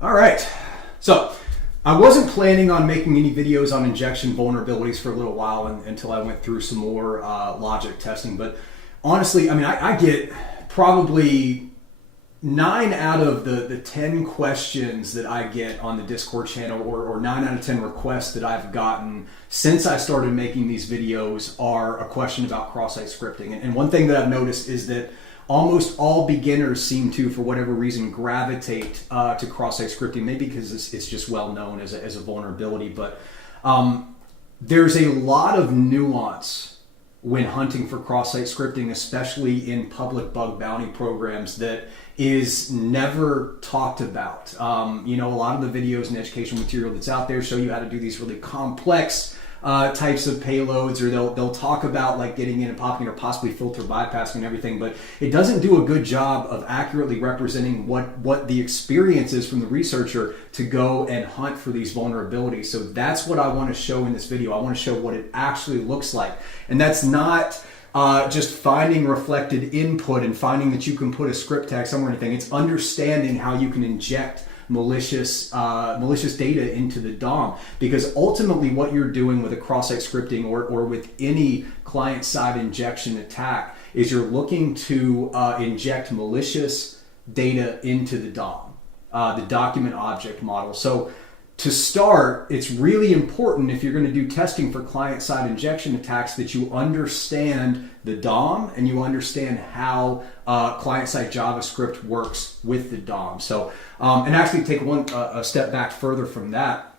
All right. So I wasn't planning on making any videos on injection vulnerabilities for a little while until I went through some more logic testing. But honestly, I get probably 9 out of the 10 questions that I get on the Discord channel, or 9 out of 10 requests that I've gotten since I started making these videos are a question about cross-site scripting. And one thing that I've noticed is that almost all beginners seem to, for whatever reason, gravitate to cross-site scripting, maybe because it's just well known as a vulnerability. But there's a lot of nuance when hunting for cross-site scripting, especially in public bug bounty programs, that is never talked about. A lot of the videos and educational material that's out there show you how to do these really complex types of payloads, or they'll talk about like getting in and popping or possibly filter bypassing and everything, but it doesn't do a good job of accurately representing what the experience is from the researcher to go and hunt for these vulnerabilities. So that's what I want to show in this video. I want to show what it actually looks like, and that's not just finding reflected input and finding that you can put a script tag somewhere or anything. It's understanding how you can inject malicious data into the DOM, because ultimately what you're doing with a cross-site scripting or with any client-side injection attack is you're looking to inject malicious data into the DOM, the document object model. So to start, it's really important, if you're going to do testing for client-side injection attacks, that you understand the DOM and you understand how client-side JavaScript works with the DOM. So, and actually take a step back further from that.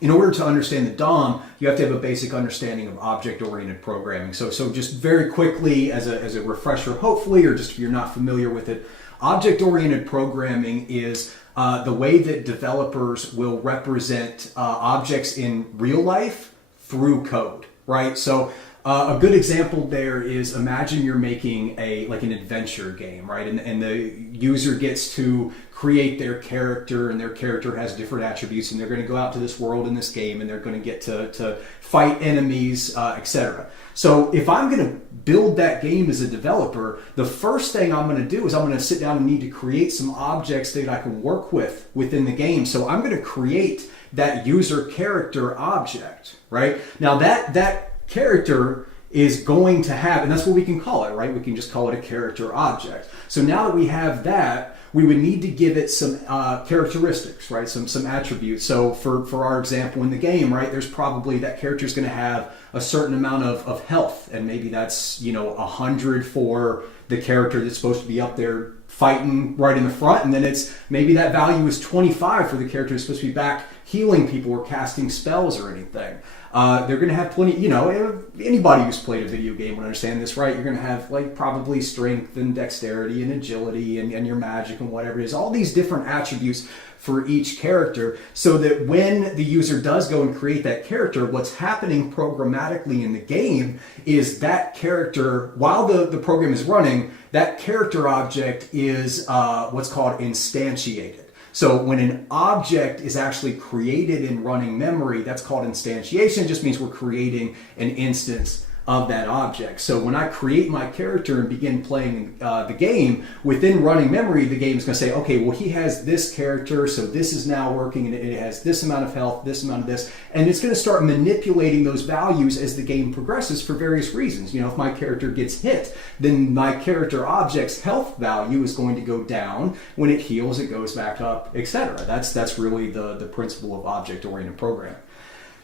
In order to understand the DOM, you have to have a basic understanding of object-oriented programming. So just very quickly, as a refresher, hopefully, or just if you're not familiar with it, object-oriented programming is the way that developers will represent objects in real life through code, right? So a good example there is, imagine you're making an adventure game, right? And the user gets to create their character, and their character has different attributes, and they're going to go out to this world in this game, and they're going to get to fight enemies, etc. So if I'm going to build that game as a developer, the first thing I'm going to do is I'm going to sit down and need to create some objects that I can work with within the game. So I'm going to create that user character object, right? Now that character is going to have, and that's what we can call it, right? We can just call it a character object. So now that we have that, we would need to give it some characteristics, right? Some attributes. So for our example in the game, right, there's probably that character is going to have a certain amount of health, and maybe that's 100 for the character that's supposed to be up there fighting right in the front, and then maybe that value is 25 for the character that's supposed to be back healing people or casting spells or anything. They're going to have plenty, anybody who's played a video game would understand this, right? You're going to have probably strength and dexterity and agility and your magic and whatever it is, all these different attributes for each character, so that when the user does go and create that character, what's happening programmatically in the game is that character, while the program is running, that character object is what's called instantiated. So when an object is actually created in running memory, that's called instantiation. It just means we're creating an instance of that object. So when I create my character and begin playing the game, within running memory, the game is going to say, okay, well, he has this character, so this is now working, and it has this amount of health, this amount of this, and it's going to start manipulating those values as the game progresses for various reasons. If my character gets hit, then my character object's health value is going to go down. When it heals, it goes back up, etc. That's really the principle of object-oriented programming.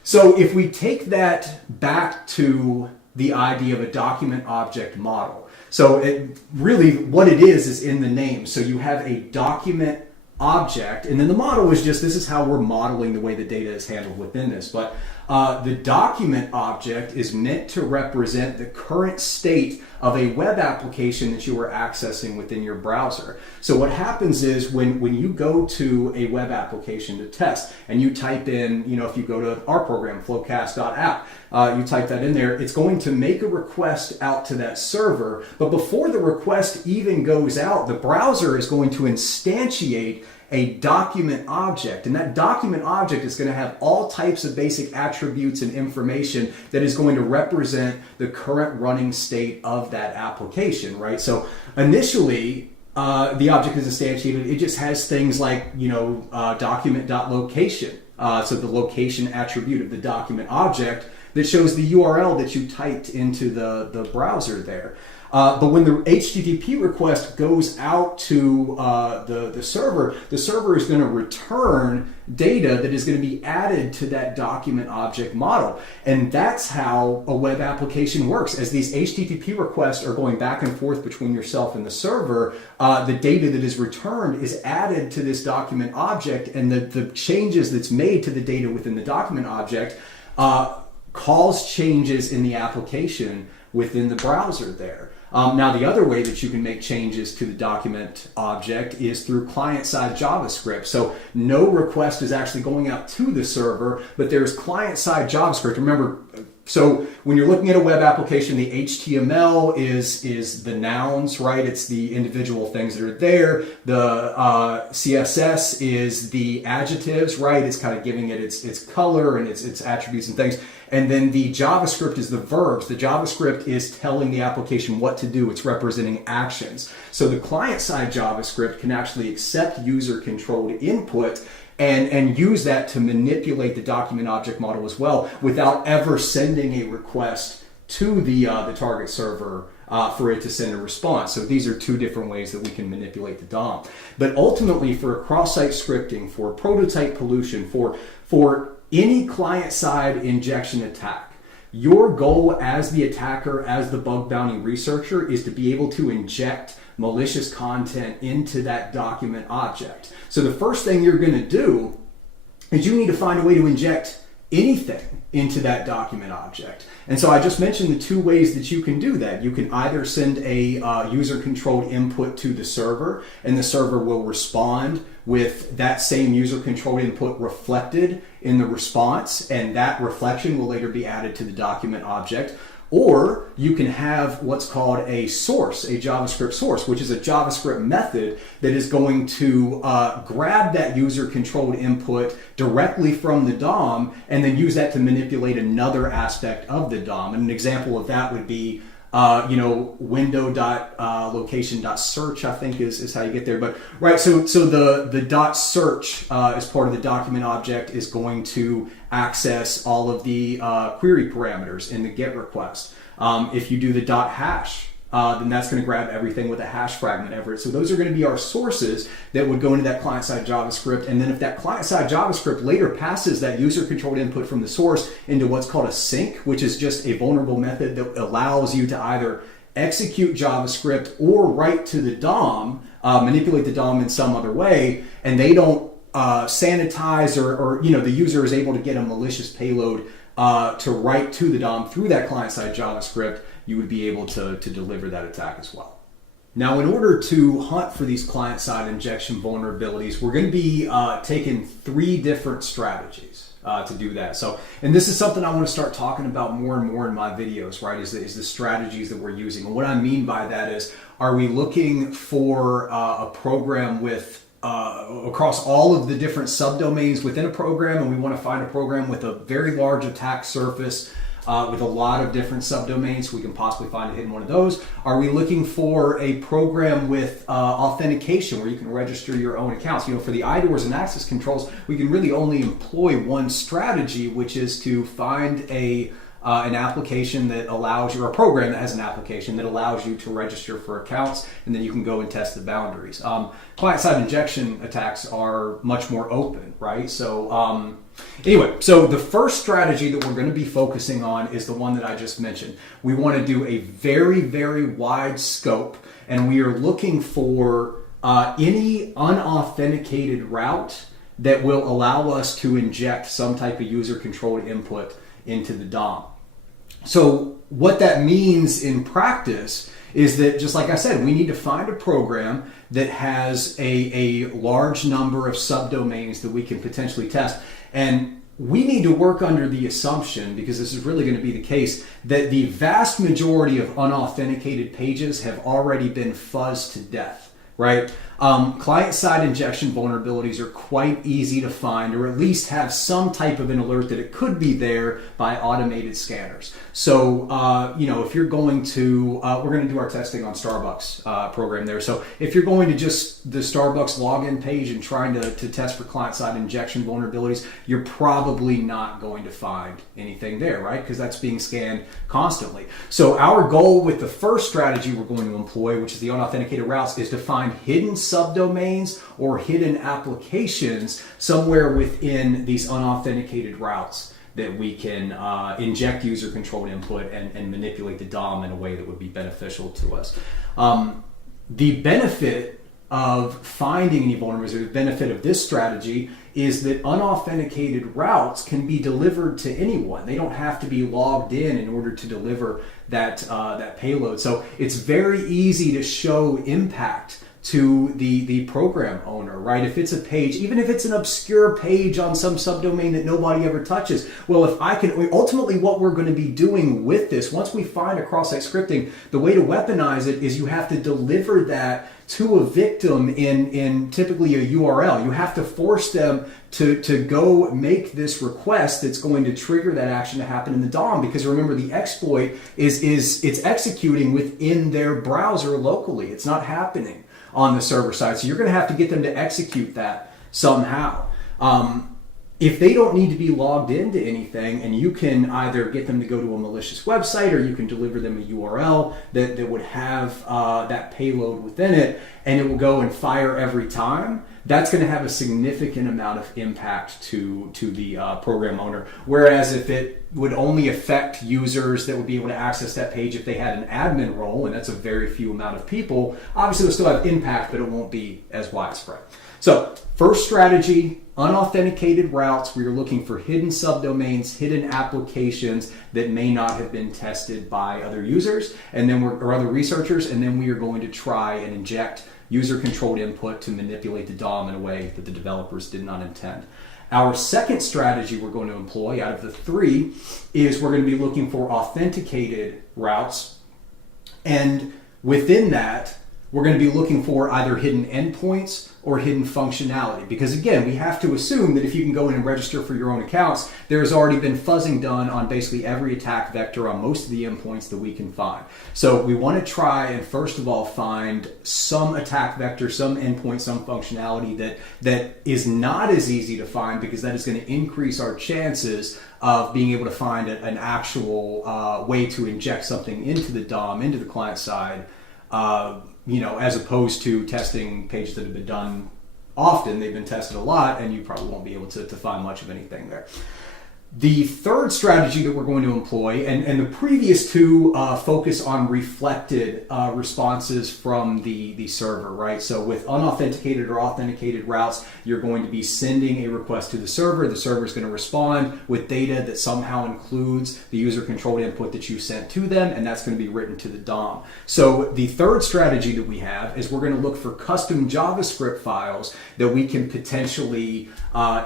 So if we take that back to the idea of a document object model. So what it is in the name. So you have a document object, and then the model is just, this is how we're modeling the way the data is handled within this. But the document object is meant to represent the current state of a web application that you are accessing within your browser. So what happens is when you go to a web application to test, and you type in, if you go to our program, flowcast.app, you type that in there, it's going to make a request out to that server. But before the request even goes out, the browser is going to instantiate a document object, and that document object is going to have all types of basic attributes and information that is going to represent the current running state of that application, right? So initially, the object is instantiated, it just has things like, document.location. So the location attribute of the document object that shows the URL that you typed into the browser there. But when the HTTP request goes out to the server is going to return data that is going to be added to that document object model. And that's how a web application works. As these HTTP requests are going back and forth between yourself and the server, the data that is returned is added to this document object, and the changes that's made to the data within the document object cause changes in the application within the browser there. Now, the other way that you can make changes to the document object is through client-side JavaScript. So no request is actually going out to the server, but there's client-side JavaScript. Remember, so when you're looking at a web application, the HTML is the nouns, right? It's the individual things that are there. The CSS is the adjectives, right? It's kind of giving it its color and its attributes and things. And then the JavaScript is the verbs. The JavaScript is telling the application what to do. It's representing actions. So the client-side JavaScript can actually accept user-controlled input and use that to manipulate the document object model as well, without ever sending a request to the target server for it to send a response. So these are two different ways that we can manipulate the DOM. But ultimately, for cross-site scripting, for prototype pollution, for any client-side injection attack, your goal as the attacker, as the bug bounty researcher, is to be able to inject malicious content into that document object. So the first thing you're going to do is you need to find a way to inject anything into that document object. And so I just mentioned the two ways that you can do that. You can either send a user-controlled input to the server, and the server will respond with that same user-controlled input reflected in the response, and that reflection will later be added to the document object. Or you can have what's called a source, a JavaScript source, which is a JavaScript method that is going to grab that user-controlled input directly from the DOM and then use that to manipulate another aspect of the DOM. And an example of that would be window.location.search, I think is how you get there. But right, so the dot search as part of the document object is going to access all of the query parameters in the GET request. If you do the dot hash, then that's going to grab everything with a hash fragment over it. So those are going to be our sources that would go into that client-side JavaScript. And then if that client-side JavaScript later passes that user-controlled input from the source into what's called a sink, which is just a vulnerable method that allows you to either execute JavaScript or write to the DOM, manipulate the DOM in some other way, and they don't sanitize or the user is able to get a malicious payload to write to the DOM through that client-side JavaScript, you would be able to deliver that attack as well. Now, in order to hunt for these client-side injection vulnerabilities, we're going to be taking three different strategies to do that. So, and this is something I want to start talking about more and more in my videos, right, is the strategies that we're using. And what I mean by that is, are we looking for a program with across all of the different subdomains within a program, and we want to find a program with a very large attack surface with a lot of different subdomains, so we can possibly find a hidden one of those? Are we looking for a program with authentication where you can register your own accounts? For the IDORs and access controls, we can really only employ one strategy, which is to find an application that allows you, or a program that has an application that allows you to register for accounts, and then you can go and test the boundaries. Client-side injection attacks are much more open, right? So anyway, so the first strategy that we're going to be focusing on is the one that I just mentioned. We want to do a very, very wide scope, and we are looking for any unauthenticated route that will allow us to inject some type of user-controlled input into the DOM. So what that means in practice is that, just like I said, we need to find a program that has a large number of subdomains that we can potentially test. And we need to work under the assumption, because this is really going to be the case, that the vast majority of unauthenticated pages have already been fuzzed to death, right? Client-side injection vulnerabilities are quite easy to find, or at least have some type of an alert that it could be there by automated scanners. So, if you're going to, we're going to do our testing on Starbucks program there. So if you're going to just the Starbucks login page and trying to test for client-side injection vulnerabilities, you're probably not going to find anything there, right? Because that's being scanned constantly. So our goal with the first strategy we're going to employ, which is the unauthenticated routes, is to find hidden subdomains or hidden applications somewhere within these unauthenticated routes that we can inject user-controlled input and manipulate the DOM in a way that would be beneficial to us. The benefit of finding any vulnerabilities, or the benefit of this strategy, is that unauthenticated routes can be delivered to anyone. They don't have to be logged in order to deliver that payload. So it's very easy to show impact to the program owner, right? If it's a page, even if it's an obscure page on some subdomain that nobody ever touches, well, if I can, ultimately what we're going to be doing with this, once we find a cross-site scripting, the way to weaponize it is you have to deliver that to a victim in typically a URL. You have to force them to go make this request that's going to trigger that action to happen in the DOM, because remember, the exploit is it's executing within their browser locally. It's not happening on the server side. So you're going to have to get them to execute that somehow. If they don't need to be logged into anything, and you can either get them to go to a malicious website, or you can deliver them a URL that would have that payload within it, and it will go and fire every time, that's going to have a significant amount of impact to the program owner. Whereas if it would only affect users that would be able to access that page if they had an admin role, and that's a very few amount of people, obviously it'll still have impact, but it won't be as widespread. So first strategy, unauthenticated routes, where you're looking for hidden subdomains, hidden applications that may not have been tested by other users, or other researchers, and then we are going to try and inject user-controlled input to manipulate the DOM in a way that the developers did not intend. Our second strategy we're going to employ out of the three is we're going to be looking for authenticated routes, and within that, we're going to be looking for either hidden endpoints or hidden functionality. Because again, we have to assume that if you can go in and register for your own accounts, there's already been fuzzing done on basically every attack vector on most of the endpoints that we can find. So we want to try and first of all find some attack vector, some endpoint, some functionality that is not as easy to find, because that is going to increase our chances of being able to find an actual way to inject something into the DOM, into the client side, as opposed to testing pages that have been done often. They've been tested a lot, and you probably won't be able to find much of anything there. The third strategy that we're going to employ, and the previous two focus on reflected responses from the server, right? So with unauthenticated or authenticated routes, you're going to be sending a request to the server. The server is going to respond with data that somehow includes the user-controlled input that you sent to them, and that's going to be written to the DOM. So the third strategy that we have is we're going to look for custom JavaScript files that we can potentially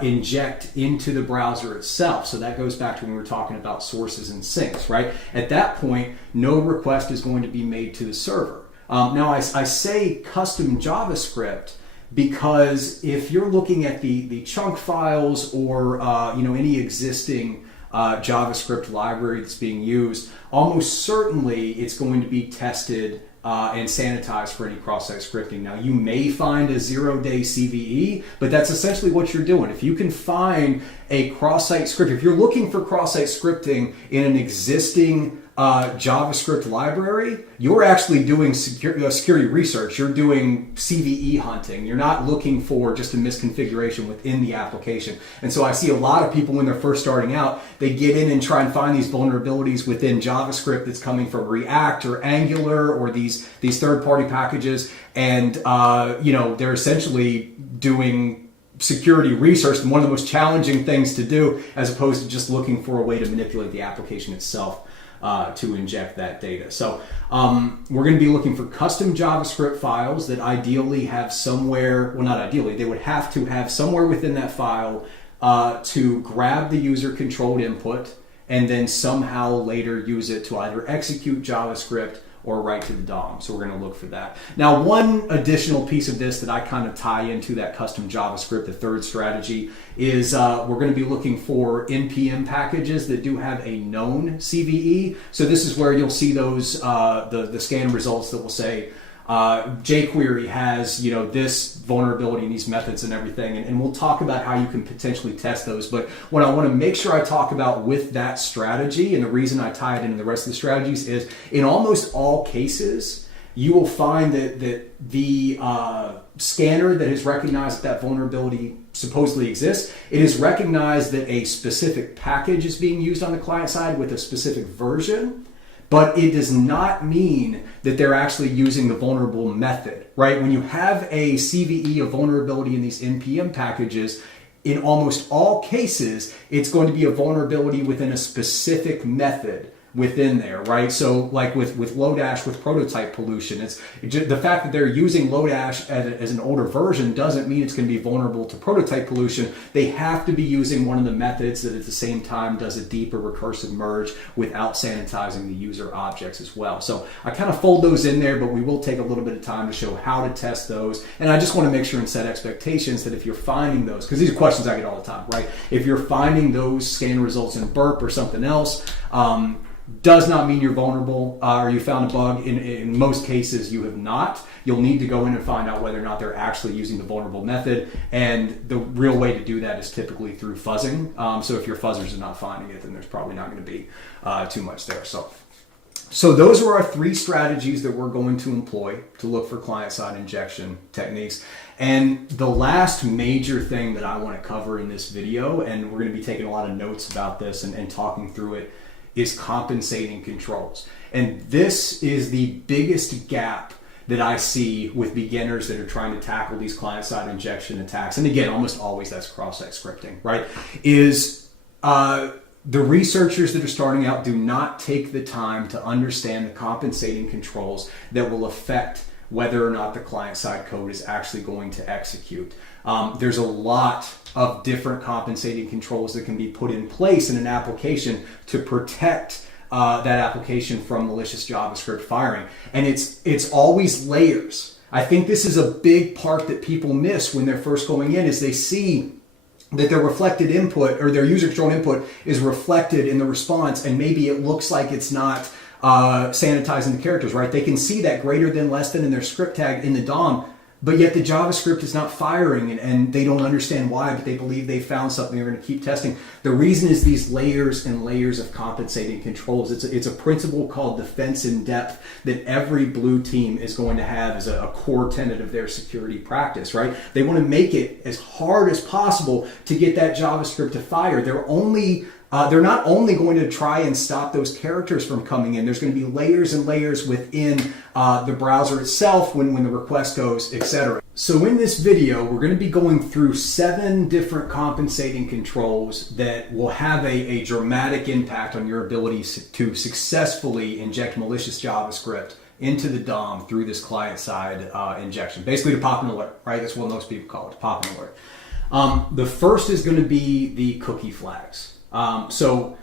inject into the browser itself. So that goes back to when we were talking about sources and sinks, right? At that point, no request is going to be made to the server. Now, I say custom JavaScript because if you're looking at the chunk files or any existing JavaScript library that's being used, almost certainly it's going to be tested and sanitized for any cross-site scripting. Now, you may find a zero-day CVE, but that's essentially what you're doing. If you can find a cross-site script, if you're looking for cross-site scripting in an existing JavaScript library, you're actually doing security research. You're doing CVE hunting. You're not looking for just a misconfiguration within the application. And so I see a lot of people when they're first starting out, they get in and try and find these vulnerabilities within JavaScript that's coming from React or Angular or these third-party packages, and they're essentially doing security research, and one of the most challenging things to do, as opposed to just looking for a way to manipulate the application itself to inject that data. So we're going to be looking for custom JavaScript files that ideally have somewhere, well, not ideally, they would have to have somewhere within that file to grab the user-controlled input and then somehow later use it to either execute JavaScript or right to the DOM. So we're going to look for that. Now, one additional piece of this that I kind of tie into that custom JavaScript, the third strategy, is we're going to be looking for NPM packages that do have a known CVE. So this is where you'll see those the scan results that will say jQuery has this vulnerability and these methods and everything, and we'll talk about how you can potentially test those. But what I want to make sure I talk about with that strategy, and the reason I tie it into the rest of the strategies, is in almost all cases you will find that the scanner that has recognized that vulnerability supposedly exists, it has recognized that a specific package is being used on the client side with a specific version, but it does not mean that they're actually using the vulnerable method, right? When you have a CVE of vulnerability in these NPM packages, in almost all cases, it's going to be a vulnerability within a specific method within there, right? So like with Lodash, with prototype pollution, it's the fact that they're using Lodash as an older version doesn't mean it's going to be vulnerable to prototype pollution. They have to be using one of the methods that at the same time does a deeper recursive merge without sanitizing the user objects as well. So I kind of fold those in there, but we will take a little bit of time to show how to test those. And I just want to make sure and set expectations that if you're finding those, because these are questions I get all the time, right? If you're finding those scan results in Burp or something else, does not mean you're vulnerable or you found a bug. In most cases, you have not. You'll need to go in and find out whether or not they're actually using the vulnerable method. And the real way to do that is typically through fuzzing. So if your fuzzers are not finding it, then there's probably not going to be too much there. So those are our three strategies that we're going to employ to look for client-side injection techniques. And the last major thing that I want to cover in this video, and we're going to be taking a lot of notes about this and talking through it, is compensating controls. And this is the biggest gap that I see with beginners that are trying to tackle these client-side injection attacks. And again, almost always that's cross-site scripting, right? Is the researchers that are starting out do not take the time to understand the compensating controls that will affect whether or not the client-side code is actually going to execute. There's a lot of different compensating controls that can be put in place in an application to protect that application from malicious JavaScript firing. And it's always layers. I think this is a big part that people miss when they're first going in, is they see that their reflected input or their user control input is reflected in the response, and maybe it looks like it's not sanitizing the characters, right? They can see that greater than, less than in their script tag in the DOM, but yet the JavaScript is not firing, and they don't understand why, but they believe they found something. They're going to keep testing. The reason is these layers and layers of compensating controls. It's a principle called defense in depth that every blue team is going to have as a core tenet of their security practice, right? They want to make it as hard as possible to get that JavaScript to fire. They're not only going to try and stop those characters from coming in, there's going to be layers and layers within the browser itself when the request goes, etc. So in this video, we're going to be going through 7 different compensating controls that will have a dramatic impact on your ability to successfully inject malicious JavaScript into the DOM through this client-side injection. Basically to pop an alert, right? That's what most people call it, to pop an alert. The first is going to be the cookie flags. So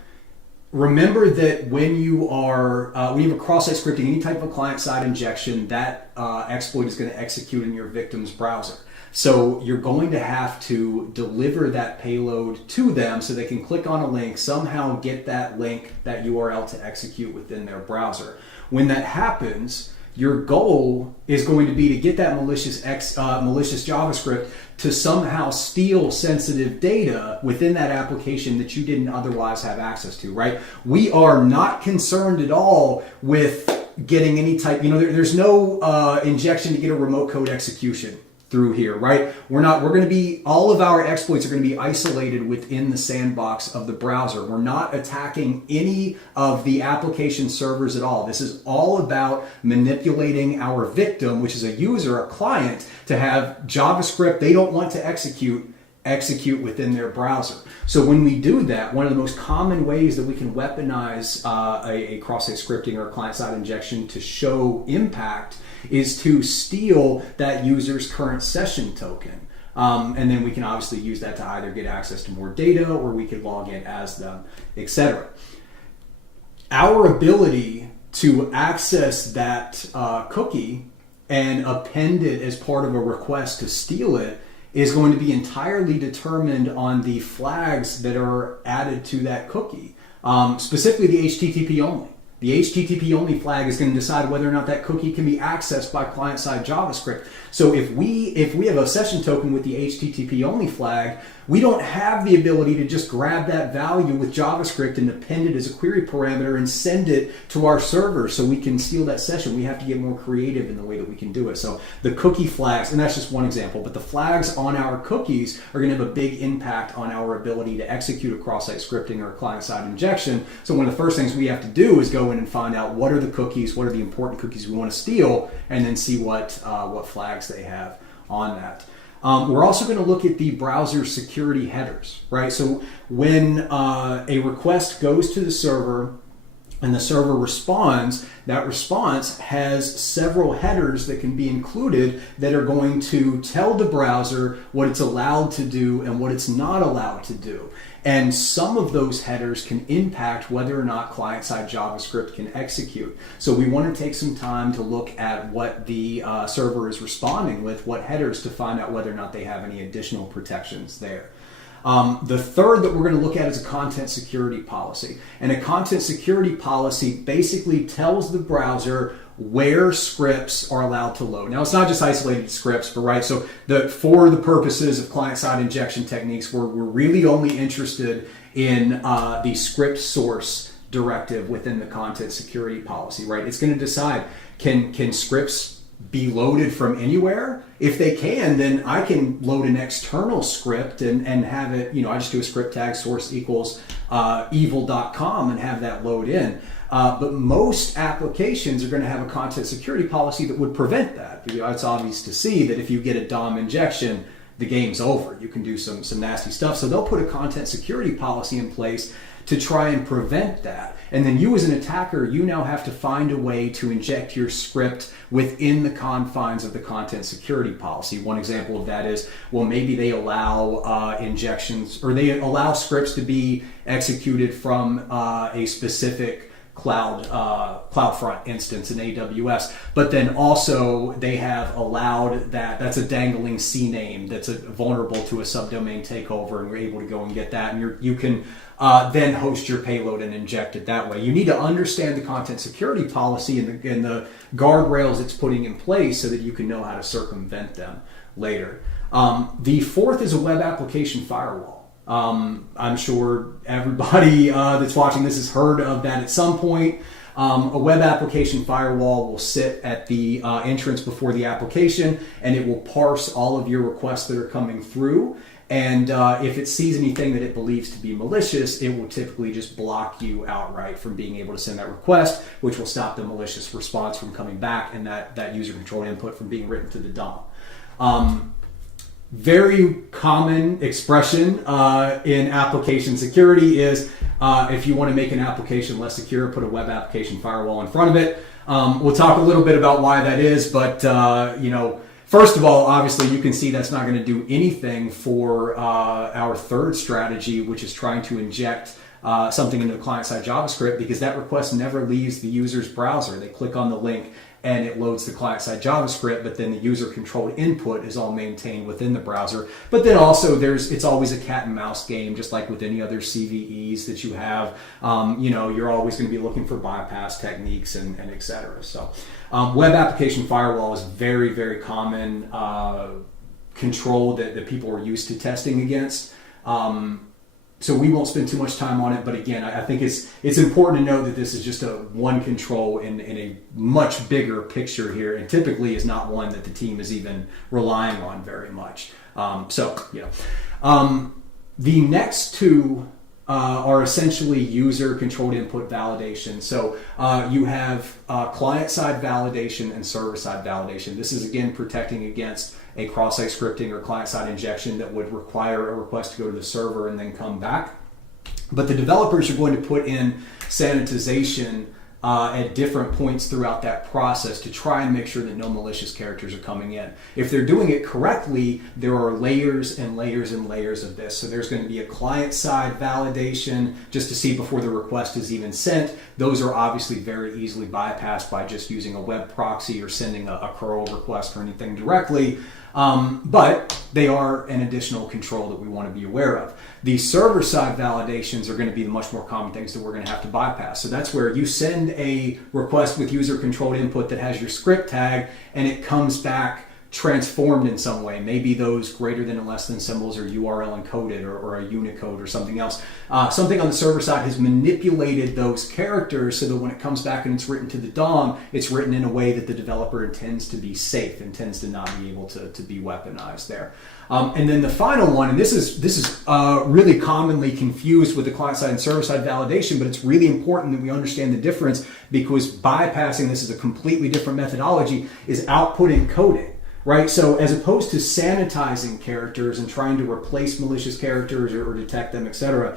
remember that when you have a cross-site scripting, any type of a client-side injection, that exploit is going to execute in your victim's browser. So you're going to have to deliver that payload to them so they can click on a link, somehow get that link, that URL to execute within their browser. When that happens, your goal is going to be to get that malicious JavaScript to somehow steal sensitive data within that application that you didn't otherwise have access to, right? We are not concerned at all with getting any type, there's no injection to get a remote code execution through here, right? All of our exploits are going to be isolated within the sandbox of the browser. We're not attacking any of the application servers at all. This is all about manipulating our victim, which is a user, a client, to have JavaScript they don't want to execute within their browser. So when we do that, one of the most common ways that we can weaponize a cross-site scripting or a client-side injection to show impact is to steal that user's current session token. And then we can obviously use that to either get access to more data, or we could log in as them, etc. Our ability to access that cookie and append it as part of a request to steal it is going to be entirely determined on the flags that are added to that cookie, specifically the HTTP only. The HTTP only flag is going to decide whether or not that cookie can be accessed by client-side JavaScript. So if we have a session token with the HTTP only flag, we don't have the ability to just grab that value with JavaScript and append it as a query parameter and send it to our server so we can steal that session. We have to get more creative in the way that we can do it. So the cookie flags, and that's just one example, but the flags on our cookies are going to have a big impact on our ability to execute a cross-site scripting or a client-side injection. So one of the first things we have to do is go in and find out what are the cookies, what are the important cookies we want to steal, and then see what flags they have on that. We're also going to look at the browser security headers, right? So when a request goes to the server and the server responds, that response has several headers that can be included that are going to tell the browser what it's allowed to do and what it's not allowed to do. And some of those headers can impact whether or not client-side JavaScript can execute. So we want to take some time to look at what the server is responding with, what headers, to find out whether or not they have any additional protections there. The third that we're going to look at is a content security policy. And a content security policy basically tells the browser where scripts are allowed to load. Now, it's not just isolated scripts, but right, so for the purposes of client-side injection techniques, we're really only interested in the script source directive within the content security policy, right? It's going to decide, can scripts be loaded from anywhere? If they can, then I can load an external script and have it, I just do a script tag source equals evil.com and have that load in. But most applications are going to have a content security policy that would prevent that. It's obvious to see that if you get a DOM injection, the game's over. You can do some nasty stuff. So they'll put a content security policy in place to try and prevent that. And then you as an attacker, you now have to find a way to inject your script within the confines of the content security policy. One example of that is, well, maybe they allow injections, or they allow scripts to be executed from a specific CloudFront instance in AWS, but then also they have allowed that's a dangling CNAME that's vulnerable to a subdomain takeover, and we're able to go and get that, and you can then host your payload and inject it that way. You need to understand the content security policy and the guardrails it's putting in place so that you can know how to circumvent them later. The fourth is a web application firewall. I'm sure everybody that's watching this has heard of that at some point. A web application firewall will sit at the entrance before the application, and it will parse all of your requests that are coming through. And if it sees anything that it believes to be malicious, it will typically just block you outright from being able to send that request, which will stop the malicious response from coming back and that user control input from being written to the DOM. Very common expression in application security is if you want to make an application less secure, put a web application firewall in front of it. We'll talk a little bit about why that is, but first of all, obviously you can see that's not going to do anything for our third strategy, which is trying to inject something into the client-side JavaScript, because that request never leaves the user's browser. They click on the link and it loads the client-side JavaScript, but then the user-controlled input is all maintained within the browser. But then also it's always a cat and mouse game, just like with any other CVEs that you have. You're always going to be looking for bypass techniques and et cetera. So web application firewall is very, very common control that people are used to testing against. So we won't spend too much time on it, but again, I think it's important to know that this is just a one control in a much bigger picture here, and typically is not one that the team is even relying on very much. The next two are essentially user-controlled input validation. So you have client-side validation and server-side validation. This is, again, protecting against a cross-site scripting or client-side injection that would require a request to go to the server and then come back. But the developers are going to put in sanitization at different points throughout that process to try and make sure that no malicious characters are coming in. If they're doing it correctly, there are layers and layers and layers of this. So there's going to be a client-side validation just to see before the request is even sent. Those are obviously very easily bypassed by just using a web proxy or sending a curl request or anything directly. But they are an additional control that we want to be aware of. The server-side validations are going to be the much more common things that we're going to have to bypass. So that's where you send a request with user-controlled input that has your script tag, and it comes back transformed in some way. Maybe those greater than and less than symbols are URL encoded or a Unicode or something else. Something on the server side has manipulated those characters so that when it comes back and it's written to the DOM, it's written in a way that the developer intends to be safe, intends to not be able to be weaponized there. And then the final one, and this is really commonly confused with the client-side and server-side validation, but it's really important that we understand the difference, because bypassing this is a completely different methodology, is output encoding. Right, so as opposed to sanitizing characters and trying to replace malicious characters or detect them, etc.,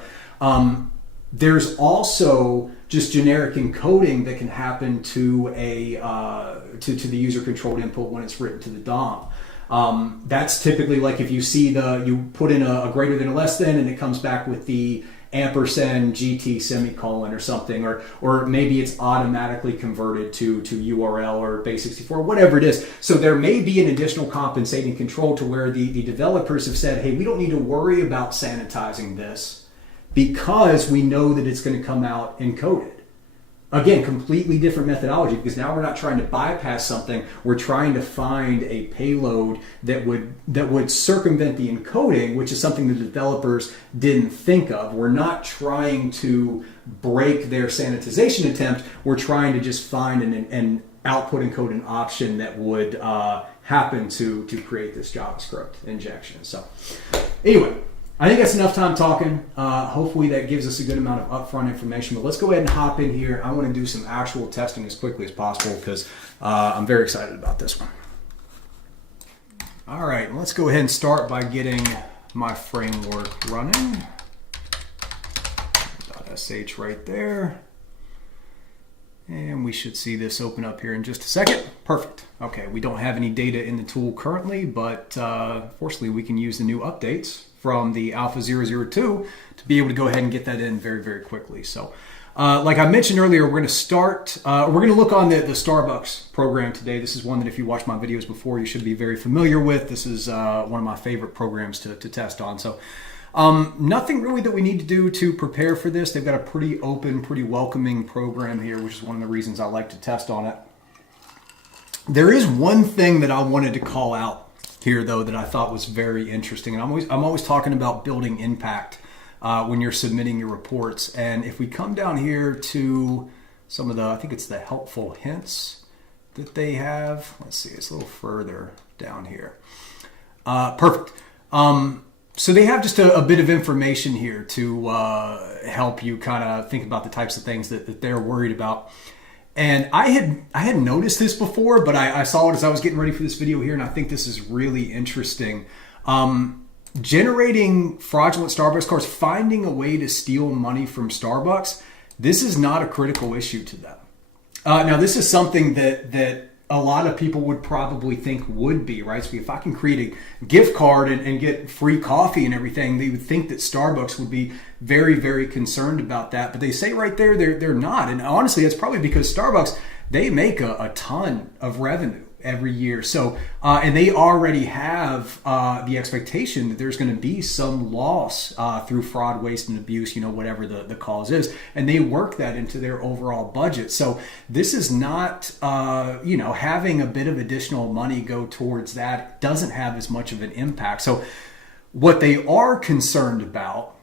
there's also just generic encoding that can happen to to the user-controlled input when it's written to the DOM. That's typically like if you see you put in a greater than or less than, and it comes back with the ampersand GT semicolon or something, or maybe it's automatically converted to URL or base64, whatever it is. So there may be an additional compensating control to where the developers have said, hey, we don't need to worry about sanitizing this because we know that it's going to come out encoded. Again, completely different methodology, because now we're not trying to bypass something. We're trying to find a payload that would circumvent the encoding, which is something the developers didn't think of. We're not trying to break their sanitization attempt. We're trying to just find an output encoding option that would happen to create this JavaScript injection. So anyway, I think that's enough time talking. Hopefully that gives us a good amount of upfront information, but let's go ahead and hop in here. I want to do some actual testing as quickly as possible because I'm very excited about this one. All right, let's go ahead and start by getting my framework running. .sh right there. And we should see this open up here in just a second. Perfect. Okay, we don't have any data in the tool currently, but fortunately we can use the new updates from the Alpha 002 to be able to go ahead and get that in very, very quickly. So like I mentioned earlier, we're going to look on the Starbucks program today. This is one that if you watch my videos before, you should be very familiar with. This is one of my favorite programs to test on. So nothing really that we need to do to prepare for this. They've got a pretty open, pretty welcoming program here, which is one of the reasons I like to test on it. There is one thing that I wanted to call out here, though, that I thought was very interesting. And I'm always talking about building impact when you're submitting your reports. And if we come down here to some of I think it's the helpful hints that they have. Let's see, it's a little further down here. Perfect. So they have just a bit of information here to help you kind of think about the types of things that they're worried about. And I had noticed this before, but I saw it as I was getting ready for this video here, and I think this is really interesting. Generating fraudulent Starbucks cards, finding a way to steal money from Starbucks, this is not a critical issue to them. Now, this is something that a lot of people would probably think would be, right? So if I can create a gift card and get free coffee and everything, they would think that Starbucks would be very, very concerned about that. But they say right there, they're not. And honestly, it's probably because Starbucks, they make a ton of revenue every year. So, and they already have the expectation that there's going to be some loss through fraud, waste, and abuse, whatever the cause is. And they work that into their overall budget. So this is not, having a bit of additional money go towards that doesn't have as much of an impact. So what they are concerned about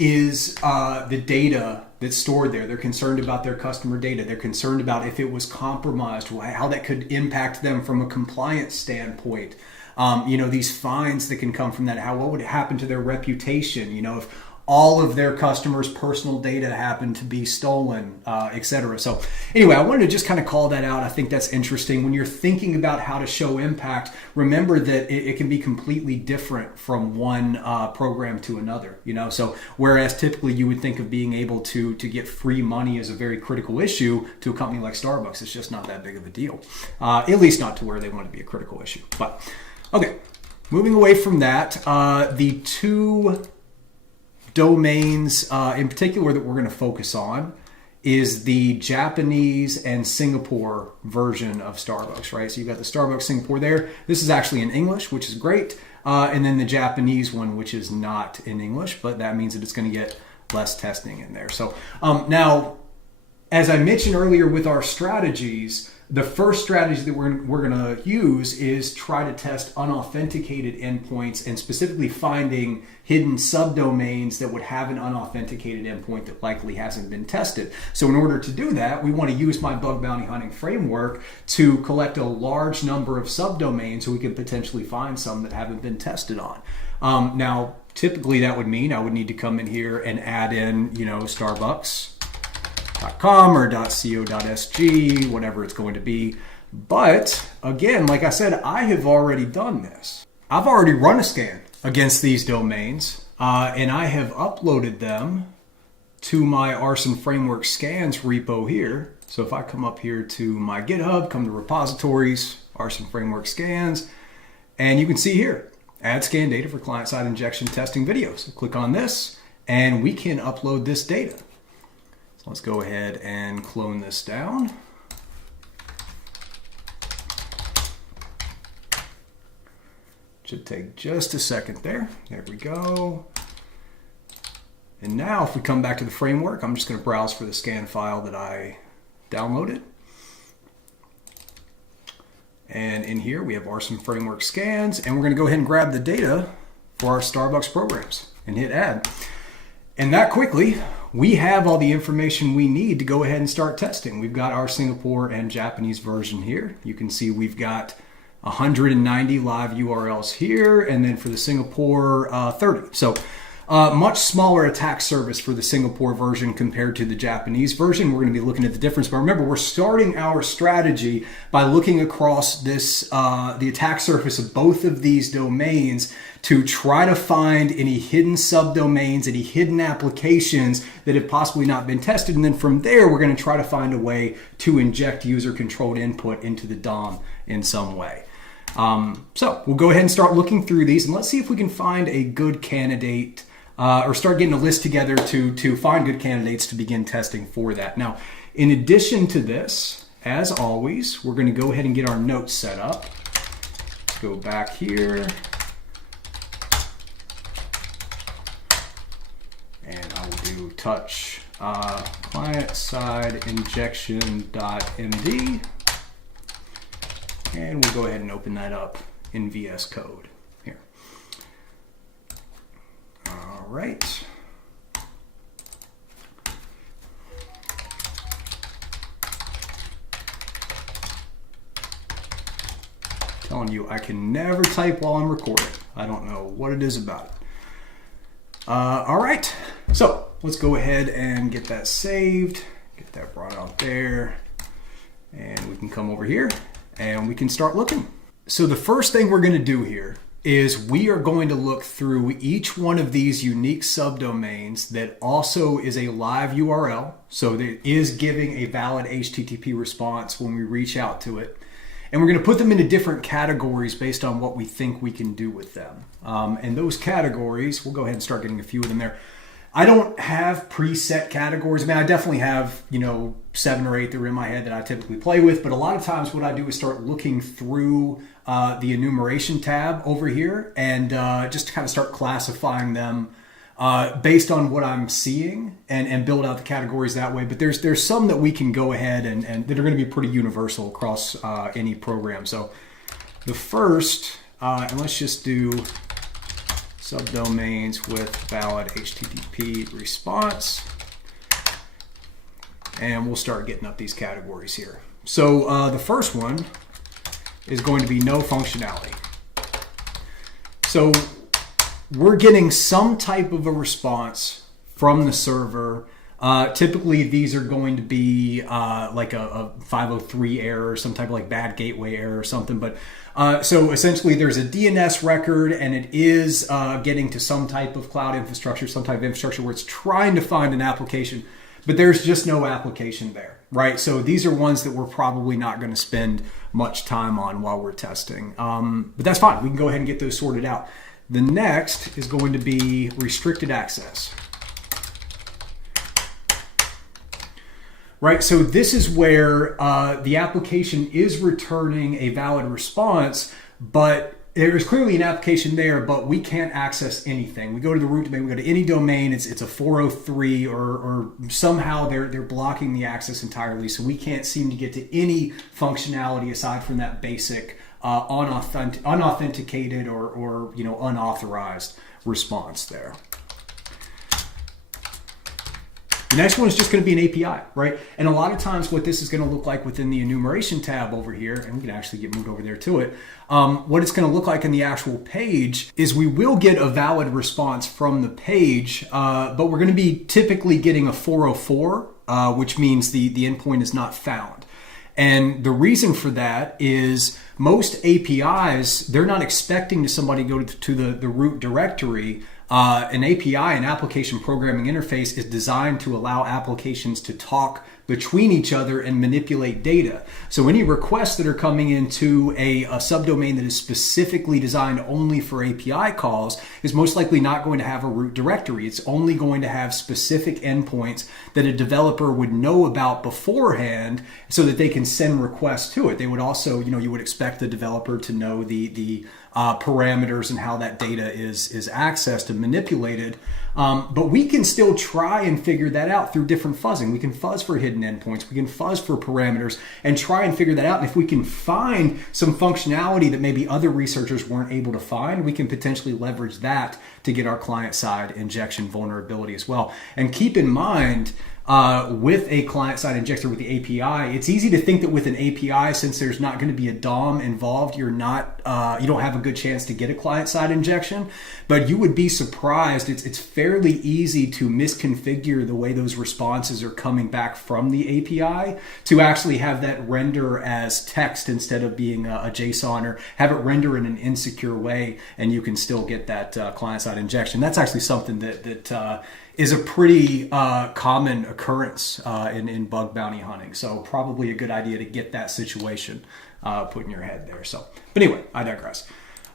is the data that's stored there. They're concerned about their customer data. They're concerned about if it was compromised, how that could impact them from a compliance standpoint. These fines that can come from that, what would happen to their reputation, if all of their customers' personal data happened to be stolen, etc. So anyway, I wanted to just kind of call that out. I think that's interesting. When you're thinking about how to show impact, remember that it can be completely different from one program to another. So whereas typically you would think of being able to get free money as a very critical issue to a company like Starbucks, it's just not that big of a deal. At least not to where they want it to be a critical issue. But okay, moving away from that, the two domains in particular that we're going to focus on is the Japanese and Singapore version of Starbucks, right? So you've got the Starbucks Singapore there. This is actually in English, which is great. And then the Japanese one, which is not in English, but that means that it's going to get less testing in there. So now, as I mentioned earlier with our strategies, the first strategy that we're going to use is try to test unauthenticated endpoints and specifically finding hidden subdomains that would have an unauthenticated endpoint that likely hasn't been tested. So in order to do that, we want to use my bug bounty hunting framework to collect a large number of subdomains so we can potentially find some that haven't been tested on. Now, typically that would mean I would need to come in here and add in, Starbucks.com or .co.sg, whatever it's going to be. But again, like I said, I have already done this. I've already run a scan against these domains, and I have uploaded them to my Arson Framework Scans repo here. So if I come up here to my GitHub, come to repositories, Arson Framework Scans, and you can see here, add scan data for client-side injection testing videos. So click on this, and we can upload this data. So let's go ahead and clone this down. Should take just a second there. There we go. And now if we come back to the framework, I'm just going to browse for the scan file that I downloaded. And in here we have Arson Framework Scans, and we're going to go ahead and grab the data for our Starbucks programs and hit add. And that quickly, we have all the information we need to go ahead and start testing. We've got our Singapore and Japanese version here. You can see we've got 190 live URLs here, and then for the Singapore, 30. So much smaller attack surface for the Singapore version compared to the Japanese version. We're going to be looking at the difference, but remember, we're starting our strategy by looking across this the attack surface of both of these domains to try to find any hidden subdomains, any hidden applications that have possibly not been tested. And then from there, we're going to try to find a way to inject user-controlled input into the DOM in some way. So we'll go ahead and start looking through these, and let's see if we can find a good candidate or start getting a list together to find good candidates to begin testing for that. Now, in addition to this, as always, we're going to go ahead and get our notes set up. Let's go back here. And I will do touch client-side injection.md. And we'll go ahead and open that up in VS Code here. All right. Telling you, I can never type while I'm recording. I don't know what it is about it. All right, so let's go ahead and get that saved, get that brought out there, and we can come over here and we can start looking. So the first thing we're going to do here is we are going to look through each one of these unique subdomains that also is a live URL, so that is giving a valid HTTP response when we reach out to it. And we're going to put them into different categories based on what we think we can do with them. And those categories, we'll go ahead and start getting a few of them there. I don't have preset categories. I mean, I definitely have, 7 or 8 that are in my head that I typically play with. But a lot of times what I do is start looking through the enumeration tab over here and just to kind of start classifying them based on what I'm seeing and build out the categories that way. But there's some that we can go ahead and that are going to be pretty universal across any program. So the first, and let's just do subdomains with valid HTTP response. And we'll start getting up these categories here. So the first one is going to be no functionality. So we're getting some type of a response from the server. Typically, these are going to be like a 503 error, some type of like bad gateway error or something. But so essentially, there's a DNS record, and it is getting to some type of cloud infrastructure, some type of infrastructure where it's trying to find an application, but there's just no application there, right? So these are ones that we're probably not going to spend much time on while we're testing. But that's fine. We can go ahead and get those sorted out. The next is going to be restricted access. Right, so this is where the application is returning a valid response, but there is clearly an application there, but we can't access anything. We go to the root domain, we go to any domain, it's a 403, or somehow they're blocking the access entirely, so we can't seem to get to any functionality aside from that basic unauthenticated or unauthorized response there. The next one is just going to be an API, right? And a lot of times what this is going to look like within the enumeration tab over here, and we can actually get moved over there to it, what it's going to look like in the actual page is we will get a valid response from the page, but we're going to be typically getting a 404, which means the endpoint is not found. And the reason for that is most APIs, they're not expecting somebody to go to the root directory. An API, an application programming interface, is designed to allow applications to talk between each other and manipulate data. So any requests that are coming into a subdomain that is specifically designed only for API calls is most likely not going to have a root directory. It's only going to have specific endpoints that a developer would know about beforehand so that they can send requests to it. They would also, you would expect the developer to know the parameters and how that data is accessed and manipulated. But we can still try and figure that out through different fuzzing. We can fuzz for hidden endpoints. We can fuzz for parameters and try and figure that out. And if we can find some functionality that maybe other researchers weren't able to find, we can potentially leverage that to get our client-side injection vulnerability as well. And keep in mind, with a client-side injector with the API, it's easy to think that with an API, since there's not going to be a DOM involved, you don't have a good chance to get a client-side injection. But you would be surprised. It's fairly easy to misconfigure the way those responses are coming back from the API to actually have that render as text instead of being a JSON, or have it render in an insecure way, and you can still get that client-side injection. That's actually something that is a pretty common occurrence in bug bounty hunting. So probably a good idea to get that situation put in your head there. But anyway, I digress.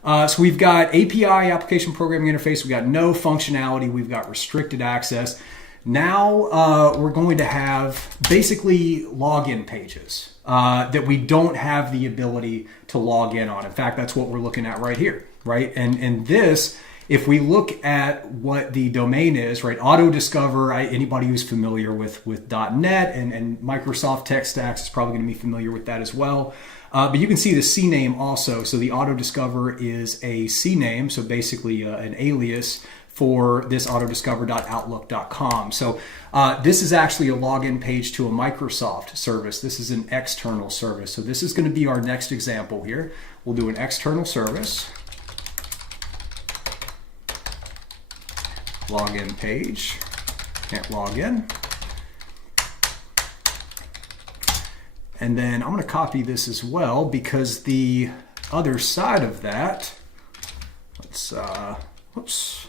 So we've got API, application programming interface. We've got no functionality. We've got restricted access. Now we're going to have basically login pages that we don't have the ability to log in on. In fact, that's what we're looking at right here, right? And this, if we look at what the domain is, right, Autodiscover, anybody who's familiar with .NET and Microsoft tech stacks is probably going to be familiar with that as well. But you can see the CNAME also. So the Autodiscover is a CNAME, so basically an alias for this autodiscover.outlook.com. So this is actually a login page to a Microsoft service. This is an external service. So this is going to be our next example here. We'll do an external service. Login page, can't log in. And then I'm going to copy this as well, because the other side of that, whoops.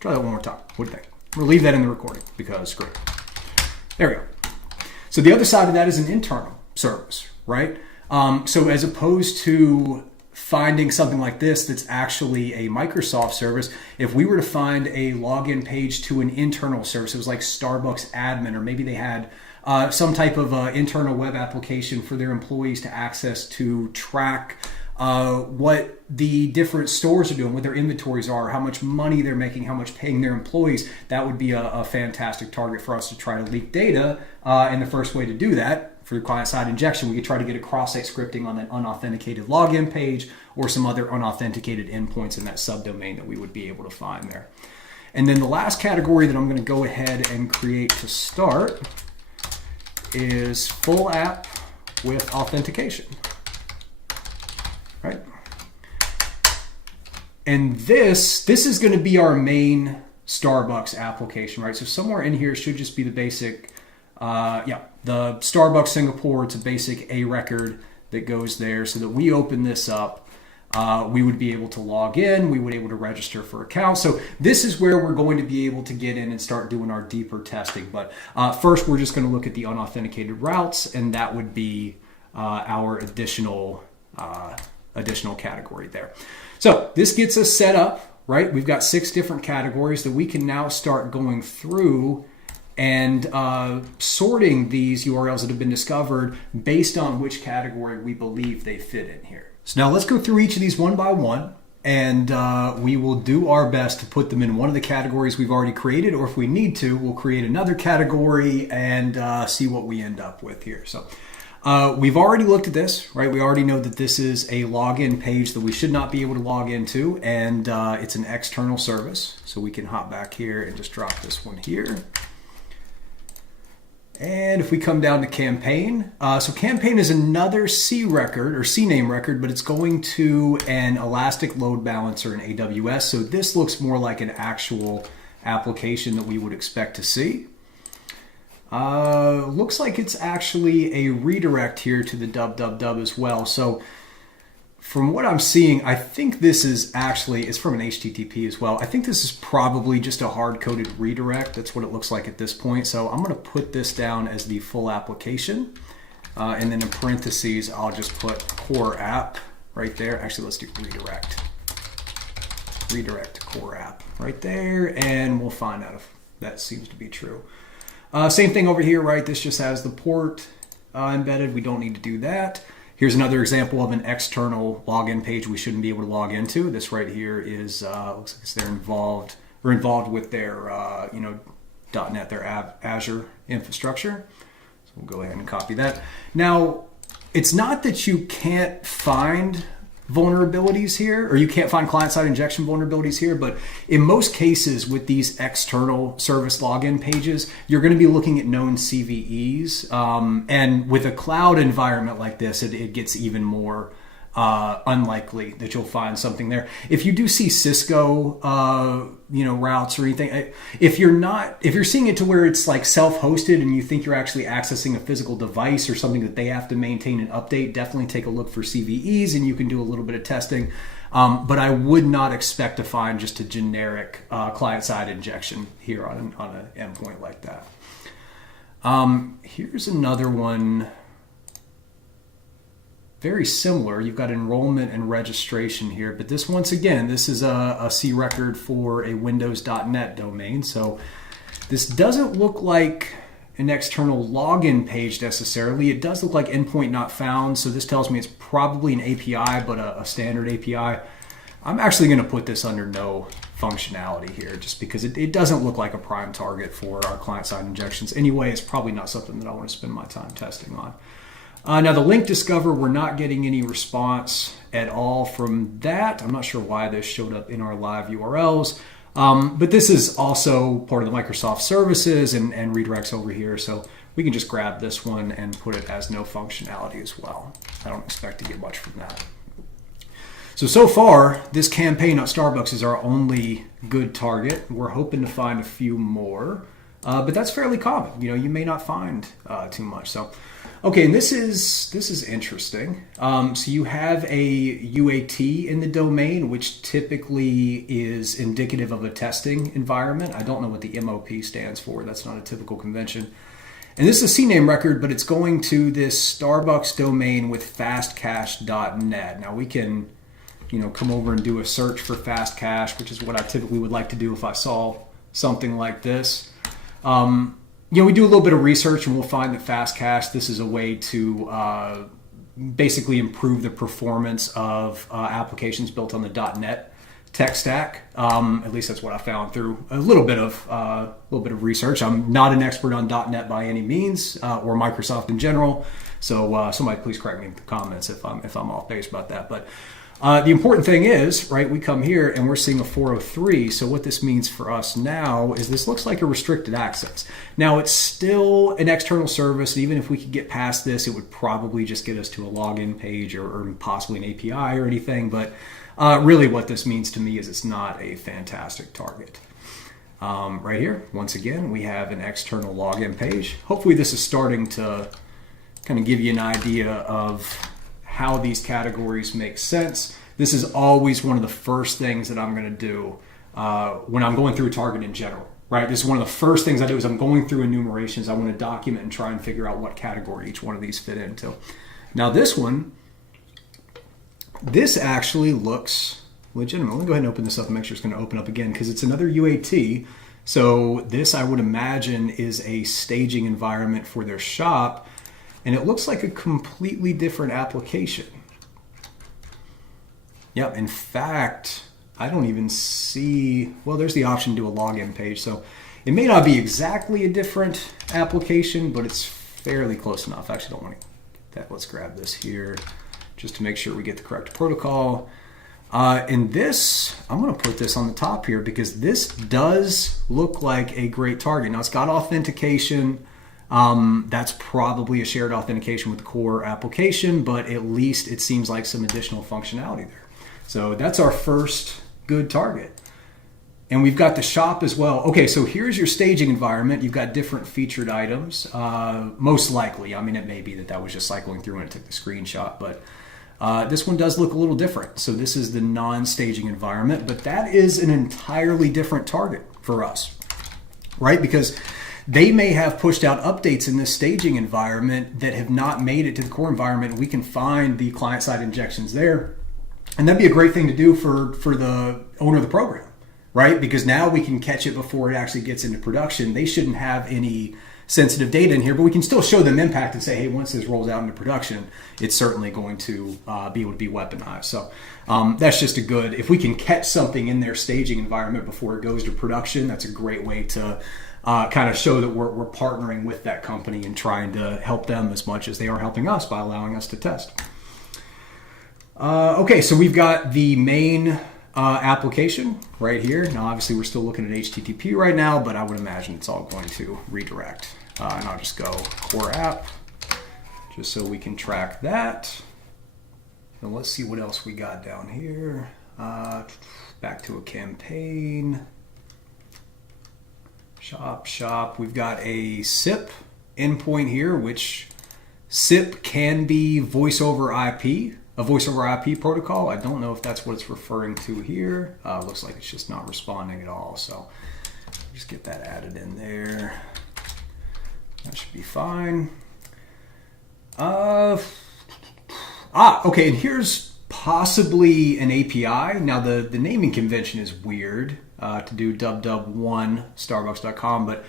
Try that one more time. What do you think? I'm going to leave that in the recording because screw it. There we go. So the other side of that is an internal service, right? So as opposed to finding something like this that's actually a Microsoft service, if we were to find a login page to an internal service, it was like Starbucks admin, or maybe they had some type of internal web application for their employees to access to track what the different stores are doing, what their inventories are, how much money they're making, how much paying their employees, that would be a fantastic target for us to try to leak data. And the first way to do that, for client-side injection, we could try to get a cross-site scripting on that unauthenticated login page or some other unauthenticated endpoints in that subdomain that we would be able to find there. And then the last category that I'm going to go ahead and create to start is full app with authentication. Right? And this is going to be our main Starbucks application, right? So somewhere in here should just be the basic, the Starbucks Singapore. It's a basic A record that goes there so that we open this up. We would be able to log in. We would be able to register for accounts. So this is where we're going to be able to get in and start doing our deeper testing. But first, we're just going to look at the unauthenticated routes, and that would be our additional category there. So this gets us set up, right? We've got 6 different categories that we can now start going through and sorting these URLs that have been discovered based on which category we believe they fit in here. So now let's go through each of these one by one, and we will do our best to put them in one of the categories we've already created, or if we need to, we'll create another category and see what we end up with here. So we've already looked at this, right? We already know that this is a login page that we should not be able to log into, and it's an external service. So we can hop back here and just drop this one here. And if we come down to campaign, so campaign is another C record or CNAME record, but it's going to an Elastic Load Balancer in AWS. So this looks more like an actual application that we would expect to see. Looks like it's actually a redirect here to the www as well. So from what I'm seeing, I think this is actually, it's from an HTTP as well. I think this is probably just a hard-coded redirect. That's what it looks like at this point. So I'm going to put this down as the full application. And then in parentheses, I'll just put core app right there. Actually, let's do redirect. Redirect to core app right there. And we'll find out if that seems to be true. Same thing over here, right? This just has the port embedded. We don't need to do that. Here's another example of an external login page we shouldn't be able to log into. This right here is looks like they're involved with their .NET, their Azure infrastructure. So we'll go ahead and copy that. Now, it's not that you can't find vulnerabilities here, or you can't find client-side injection vulnerabilities here, but in most cases with these external service login pages, you're going to be looking at known CVEs, and with a cloud environment like this, it gets even more unlikely that you'll find something there. If you do see Cisco routes or anything, if you're seeing it to where it's like self-hosted and you think you're actually accessing a physical device or something that they have to maintain and update, definitely take a look for CVEs, and you can do a little bit of testing. But I would not expect to find just a generic client-side injection here on an endpoint like that. Here's another one. Very similar. You've got enrollment and registration here, but this, once again, this is a C record for a Windows.NET domain. So this doesn't look like an external login page necessarily. It does look like endpoint not found. So this tells me it's probably an API, but a standard API. I'm actually going to put this under no functionality here just because it doesn't look like a prime target for our client-side injections. Anyway, it's probably not something that I want to spend my time testing on. Now the link discover, we're not getting any response at all from that. I'm not sure why this showed up in our live URLs, but this is also part of the Microsoft services and redirects over here. So we can just grab this one and put it as no functionality as well. I don't expect to get much from that. So far, this campaign on Starbucks is our only good target. We're hoping to find a few more, but that's fairly common. You may not find too much. So. Okay, and this is interesting. So you have a UAT in the domain, which typically is indicative of a testing environment. I don't know what the MOP stands for. That's not a typical convention. And this is a CNAME record, but it's going to this Starbucks domain with fastcache.net. Now we can, come over and do a search for fastcache, which is what I typically would like to do if I saw something like this. We do a little bit of research and we'll find that fastcache, this is a way to basically improve the performance of applications built on the .NET tech stack. At least that's what I found through a little bit of research. I'm not an expert on .NET by any means, or Microsoft in general. So somebody please correct me in the comments if I'm off base about that. But the important thing is, right, we come here and we're seeing a 403. So what this means for us now is this looks like a restricted access. Now it's still an external service, and even if we could get past this, it would probably just get us to a login page or possibly an API or anything. But Really what this means to me is it's not a fantastic target. Right here, once again, we have an external login page. Hopefully this is starting to kind of give you an idea of how these categories make sense. This is always one of the first things that I'm going to do when I'm going through a target in general, right? This is one of the first things I do is I'm going through enumerations. I want to document and try and figure out what category each one of these fit into. Now this one, this actually looks legitimate. Let me go ahead and open this up and make sure it's going to open up again because it's another UAT. So this, I would imagine, is a staging environment for their shop, and it looks like a completely different application. Yep, in fact, I don't even see, well, there's the option to do a login page. So it may not be exactly a different application, but it's fairly close enough. I actually don't want to get that. Let's grab this here just to make sure we get the correct protocol. And this, I'm going to put this on the top here because this does look like a great target. Now it's got authentication. That's probably a shared authentication with the core application, but at least it seems like some additional functionality there. So that's our first good target. And we've got the shop as well. Okay, so here's your staging environment. You've got different featured items. Most likely, I mean, it may be that was just cycling through and it took the screenshot, but this one does look a little different. So this is the non-staging environment, but that is an entirely different target for us, right? Because they may have pushed out updates in this staging environment that have not made it to the core environment. We can find the client-side injections there. And that'd be a great thing to do for the owner of the program, right? Because now we can catch it before it actually gets into production. They shouldn't have any sensitive data in here, but we can still show them impact and say, hey, once this rolls out into production, it's certainly going to be able to be weaponized. So that's just a good, if we can catch something in their staging environment before it goes to production, that's a great way to kind of show that we're partnering with that company and trying to help them as much as they are helping us by allowing us to test. Okay, so we've got the main application right here. Now, obviously, we're still looking at HTTP right now, but I would imagine it's all going to redirect. And I'll just go core app, just so we can track that. And let's see what else we got down here. Back to a campaign. Shop. We've got a SIP endpoint here, which SIP can be voice over IP. A voice over IP protocol. I don't know if that's what it's referring to here. Looks like it's just not responding at all. So just get that added in there. That should be fine. Okay, and here's possibly an API. Now the naming convention is weird to do dub1 starbucks.com, but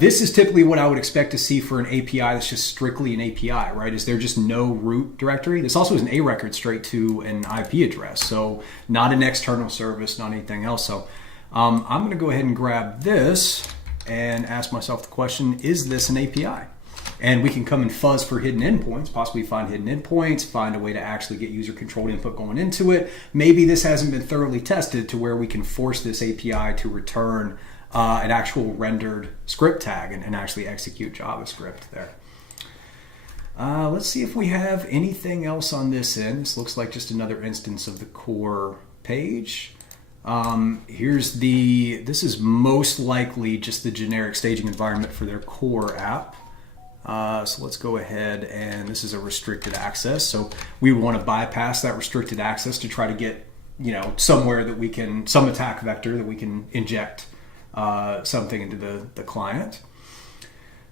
this is typically what I would expect to see for an API that's just strictly an API, right? Is there just no root directory? This also is an A record straight to an IP address, so not an external service, not anything else. So I'm going to go ahead and grab this and ask myself the question, is this an API? And we can come and fuzz for hidden endpoints, possibly find hidden endpoints, find a way to actually get user-controlled input going into it. Maybe this hasn't been thoroughly tested to where we can force this API to return an actual rendered script tag and actually execute JavaScript there. Let's see if we have anything else on this end. This looks like just another instance of the core page. This is most likely just the generic staging environment for their core app. So let's go ahead, and this is a restricted access. So we want to bypass that restricted access to try to get, somewhere that we can, some attack vector that we can inject something into the client.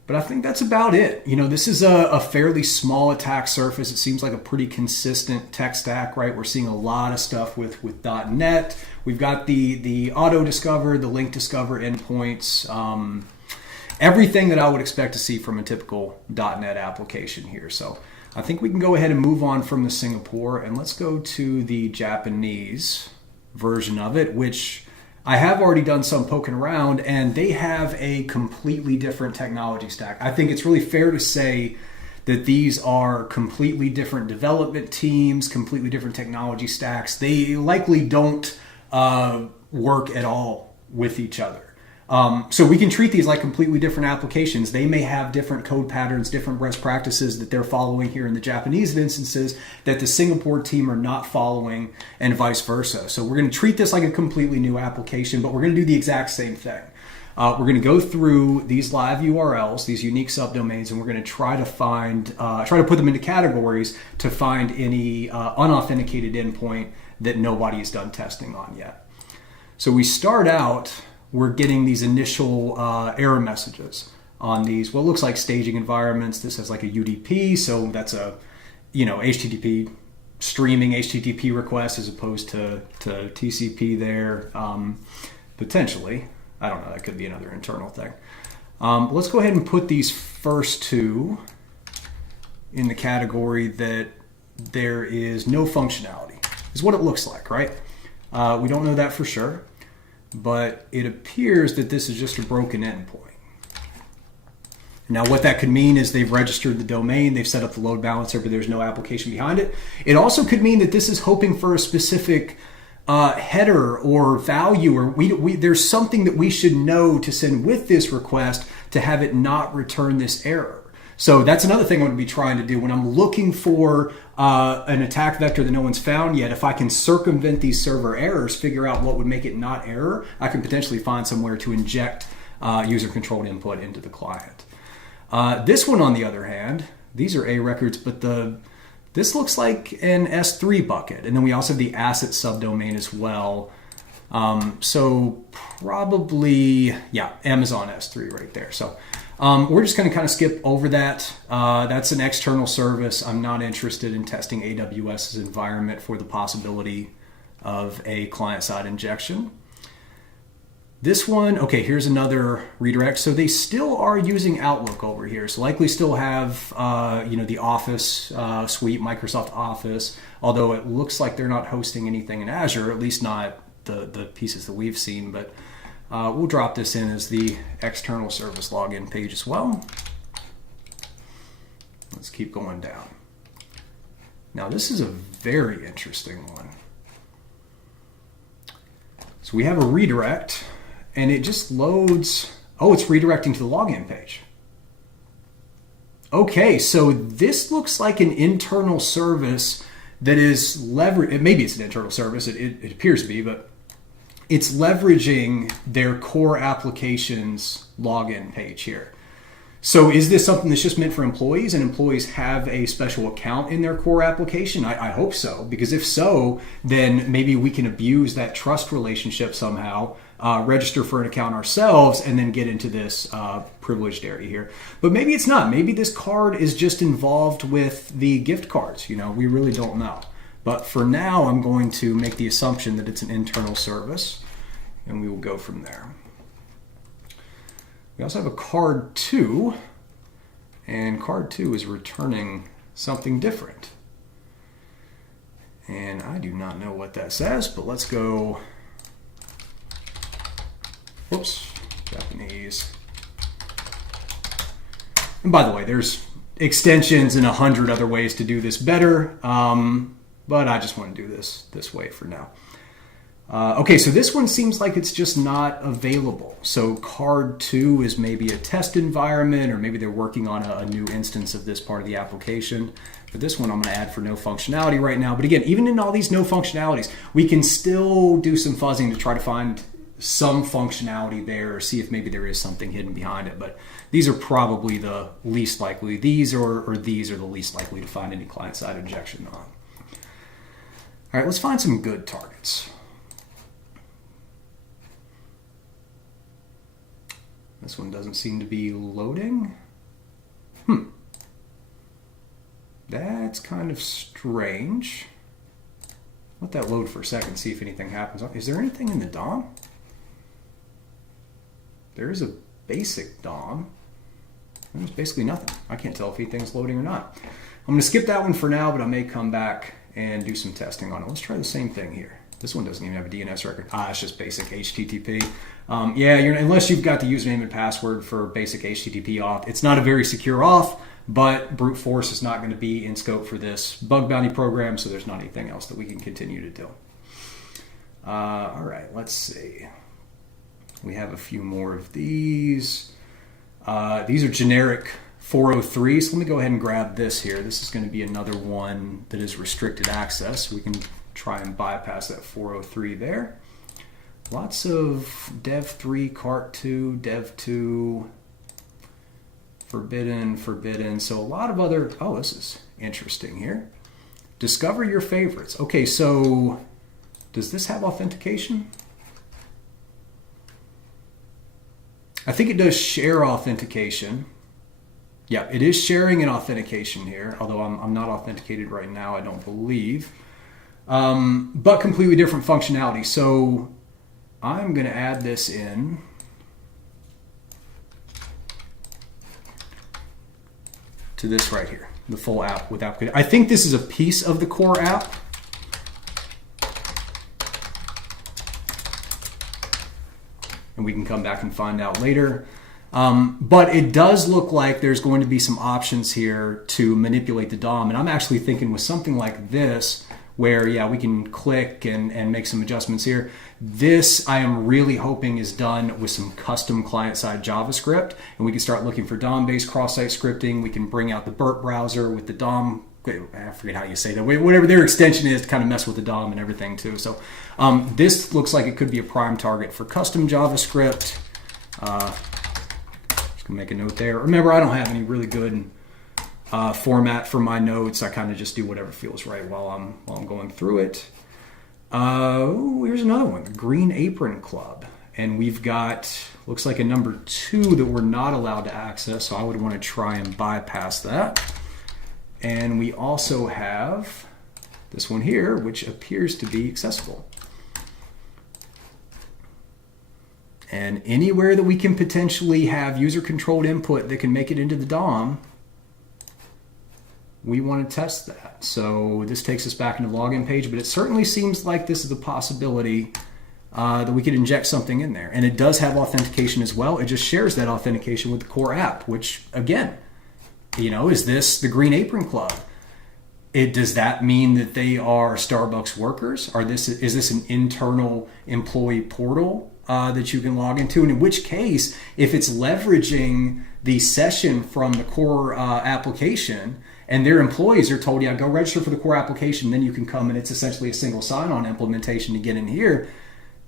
But I think that's about it. This is a fairly small attack surface. It seems like a pretty consistent tech stack, right? We're seeing a lot of stuff with .NET. We've got the auto discover, the link discover endpoints, everything that I would expect to see from a typical .NET application here. So I think we can go ahead and move on from the Singapore, and let's go to the Japanese version of it, which I have already done some poking around, and they have a completely different technology stack. I think it's really fair to say that these are completely different development teams, completely different technology stacks. They likely don't work at all with each other. So we can treat these like completely different applications. They may have different code patterns, different best practices that they're following here in the Japanese instances that the Singapore team are not following, and vice versa. So we're going to treat this like a completely new application, but we're going to do the exact same thing. We're going to go through these live URLs, these unique subdomains, and we're going to try to put them into categories to find any unauthenticated endpoint that nobody has done testing on yet. So we start out, we're getting these initial error messages on these, what looks like staging environments. This has like a UDP, so that's a HTTP streaming HTTP request as opposed to TCP there, potentially. I don't know, that could be another internal thing. Let's go ahead and put these first two in the category that there is no functionality, is what it looks like, right? We don't know that for sure, but it appears that this is just a broken endpoint. Now, what that could mean is they've registered the domain, they've set up the load balancer, but there's no application behind it. It also could mean that this is hoping for a specific header or value, or there's something that we should know to send with this request to have it not return this error. So that's another thing I'm going to be trying to do when I'm looking for an attack vector that no one's found yet. If I can circumvent these server errors, figure out what would make it not error, I can potentially find somewhere to inject user-controlled input into the client. This one, on the other hand, these are A records, but this looks like an S3 bucket. And then we also have the asset subdomain as well. So probably, yeah, Amazon S3 right there. So we're just going to kind of skip over that. That's an external service. I'm not interested in testing AWS's environment for the possibility of a client-side injection. This one, okay, here's another redirect. So they still are using Outlook over here. So likely still have, the Office suite, Microsoft Office, although it looks like they're not hosting anything in Azure, at least not the pieces that we've seen. But we'll drop this in as the external service login page as well. Let's keep going down. Now, this is a very interesting one. So we have a redirect. And it just loads, it's redirecting to the login page. Okay, so this looks like an internal service that is maybe it's an internal service, it appears to be, but it's leveraging their core application's login page here. So is this something that's just meant for employees, and employees have a special account in their core application? I hope so, because if so, then maybe we can abuse that trust relationship somehow, register for an account ourselves, and then get into this privileged area here. But maybe it's not. Maybe this card is just involved with the gift cards. We really don't know. But for now, I'm going to make the assumption that it's an internal service, and we will go from there. We also have a card 2, and card 2 is returning something different. And I do not know what that says, but let's go, Japanese. And by the way, there's extensions and 100 other ways to do this better, but I just want to do this way for now. Okay, so this one seems like it's just not available. So card 2 is maybe a test environment, or maybe they're working on a new instance of this part of the application. But this one I'm going to add for no functionality right now. But again, even in all these no functionalities, we can still do some fuzzing to try to find some functionality there, or see if maybe there is something hidden behind it. But these are probably the least likely. These or these are the least likely to find any client-side injection on. All right, let's find some good targets. This one doesn't seem to be loading. That's kind of strange. Let that load for a second, see if anything happens. Is there anything in the DOM? There is a basic DOM. There's basically nothing. I can't tell if anything's loading or not. I'm going to skip that one for now, but I may come back and do some testing on it. Let's try the same thing here. This one doesn't even have a DNS record. It's just basic HTTP. Unless you've got the username and password for basic HTTP auth, it's not a very secure auth, but brute force is not going to be in scope for this bug bounty program, so there's not anything else that we can continue to do. All right, let's see. We have a few more of these. These are generic 403. So let me go ahead and grab this here. This is going to be another one that is restricted access. We can try and bypass that 403 there. Lots of dev3, cart2, dev2, forbidden, forbidden. So a lot of other, oh, this is interesting here. Discover your favorites. Okay, so does this have authentication? I think it does share authentication. Yeah, it is sharing an authentication here, although I'm not authenticated right now, I don't believe. But completely different functionality. So I'm going to add this in. To this right here, the full app with application. I think this is a piece of the core app. And we can come back and find out later. But it does look like there's going to be some options here to manipulate the DOM. And I'm actually thinking with something like this, where, yeah, we can click and make some adjustments here. This, I am really hoping, is done with some custom client-side JavaScript. And we can start looking for DOM-based cross-site scripting. We can bring out the Burp browser with the DOM. I forget how you say that. Whatever their extension is to kind of mess with the DOM and everything, too. So this looks like it could be a prime target for custom JavaScript. Just going to make a note there. Remember, I don't have any really good format for my notes. I kind of just do whatever feels right while I'm going through it. Here's another one, the Green Apron Club. And we've got, looks like a number 2 that we're not allowed to access, so I would want to try and bypass that. And we also have this one here, which appears to be accessible. And anywhere that we can potentially have user-controlled input that can make it into the DOM, we want to test that. So this takes us back into the login page, but it certainly seems like this is a possibility that we could inject something in there. And it does have authentication as well. It just shares that authentication with the core app, which, again, you know, is this the Green Apron Club? Does that mean that they are Starbucks workers? Is this an internal employee portal that you can log into? And in which case, if it's leveraging the session from the core application, and their employees are told, yeah, go register for the core application, then you can come, and it's essentially a single sign-on implementation to get in here.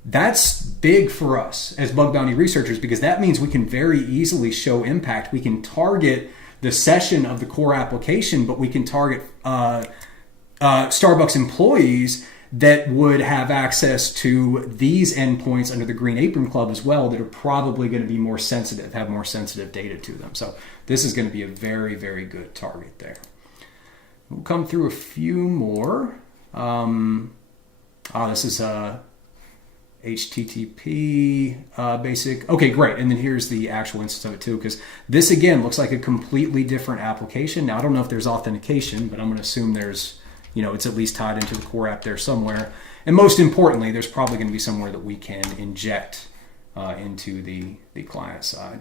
That's big for us as bug bounty researchers, because that means we can very easily show impact. We can target the session of the core application, but we can target Starbucks employees that would have access to these endpoints under the Green Apron Club as well, that are probably going to be more sensitive, have more sensitive data to them. So this is going to be a very, very good target there. We'll come through a few more. This is HTTP basic. Okay, great. And then here's the actual instance of it too, because this again looks like a completely different application. Now I don't know if there's authentication, but I'm going to assume there's, you know, it's at least tied into the core app there somewhere. And most importantly, there's probably going to be somewhere that we can inject into the client side.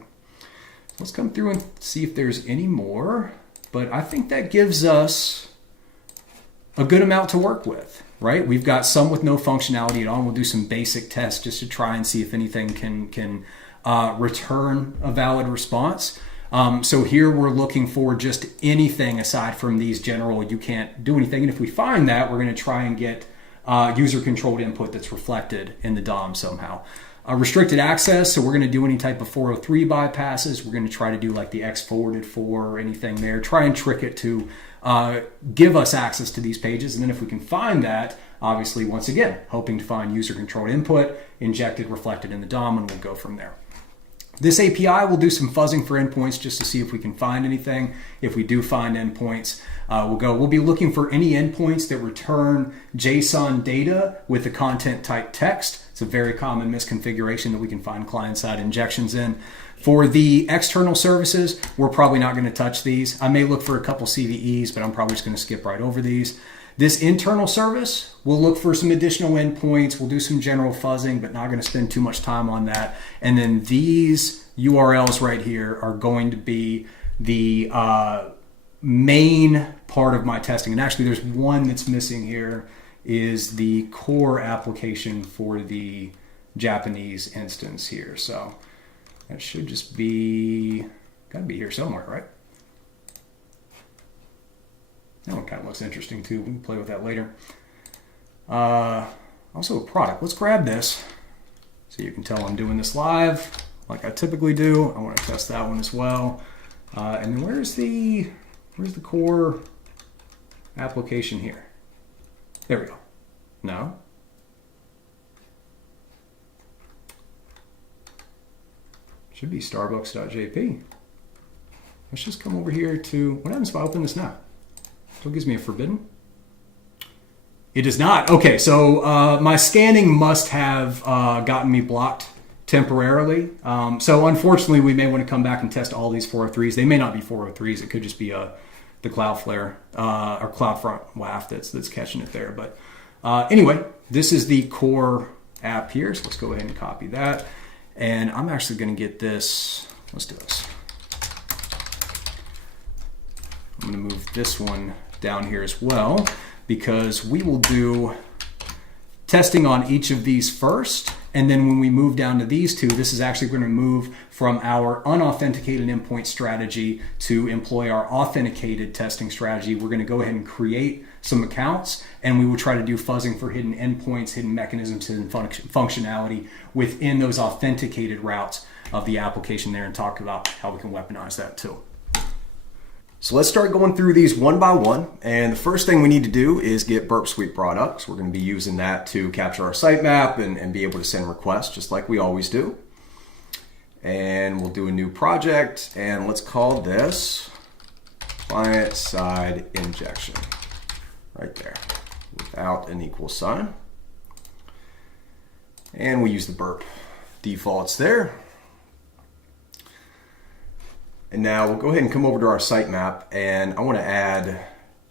Let's come through and see if there's any more. But I think that gives us a good amount to work with, right? We've got some with no functionality at all. We'll do some basic tests just to try and see if anything can return a valid response. So here we're looking for just anything aside from these general, you can't do anything. And if we find that, we're going to try and get user-controlled input that's reflected in the DOM somehow. Restricted access, so we're going to do any type of 403 bypasses. We're going to try to do like the X forwarded for or anything there. Try and trick it to give us access to these pages. And then if we can find that, obviously, once again, hoping to find user-controlled input, injected, reflected in the DOM, and we'll go from there. This API will do some fuzzing for endpoints just to see if we can find anything. If we do find endpoints, we'll be looking for any endpoints that return JSON data with the content type text. It's a very common misconfiguration that we can find client-side injections in. For the external services, we're probably not going to touch these. I may look for a couple CVEs, but I'm probably just going to skip right over these. This internal service, we'll look for some additional endpoints. We'll do some general fuzzing, but not going to spend too much time on that. And then these URLs right here are going to be the main part of my testing. And actually, there's one that's missing here, is the core application for the Japanese instance here. So that should just be, gotta be here somewhere, right? That one kind of looks interesting too. We can play with that later. Also a product. Let's grab this so you can tell I'm doing this live like I typically do. I want to test that one as well. And then where's the core application here? There we go. No. Should be starbucks.jp. Let's just come over here to, what happens if I open this now? So it gives me a forbidden. It does not. Okay, so my scanning must have gotten me blocked temporarily. So unfortunately, we may want to come back and test all these 403s. They may not be 403s. It could just be the Cloudflare or CloudFront WAF that's catching it there. But anyway, this is the core app here. So let's go ahead and copy that. And I'm actually going to get this. Let's do this. I'm going to move this one down here as well, because we will do testing on each of these first. And then when we move down to these two, this is actually going to move from our unauthenticated endpoint strategy to employ our authenticated testing strategy. We're going to go ahead and create some accounts, and we will try to do fuzzing for hidden endpoints, hidden mechanisms, hidden functionality within those authenticated routes of the application there, and talk about how we can weaponize that too. So let's start going through these one by one. And the first thing we need to do is get Burp Suite products. We're going to be using that to capture our sitemap and be able to send requests just like we always do. And we'll do a new project, and let's call this client-side injection right there without an equal sign. And we use the burp defaults there. And now we'll go ahead and come over to our sitemap, and I want to add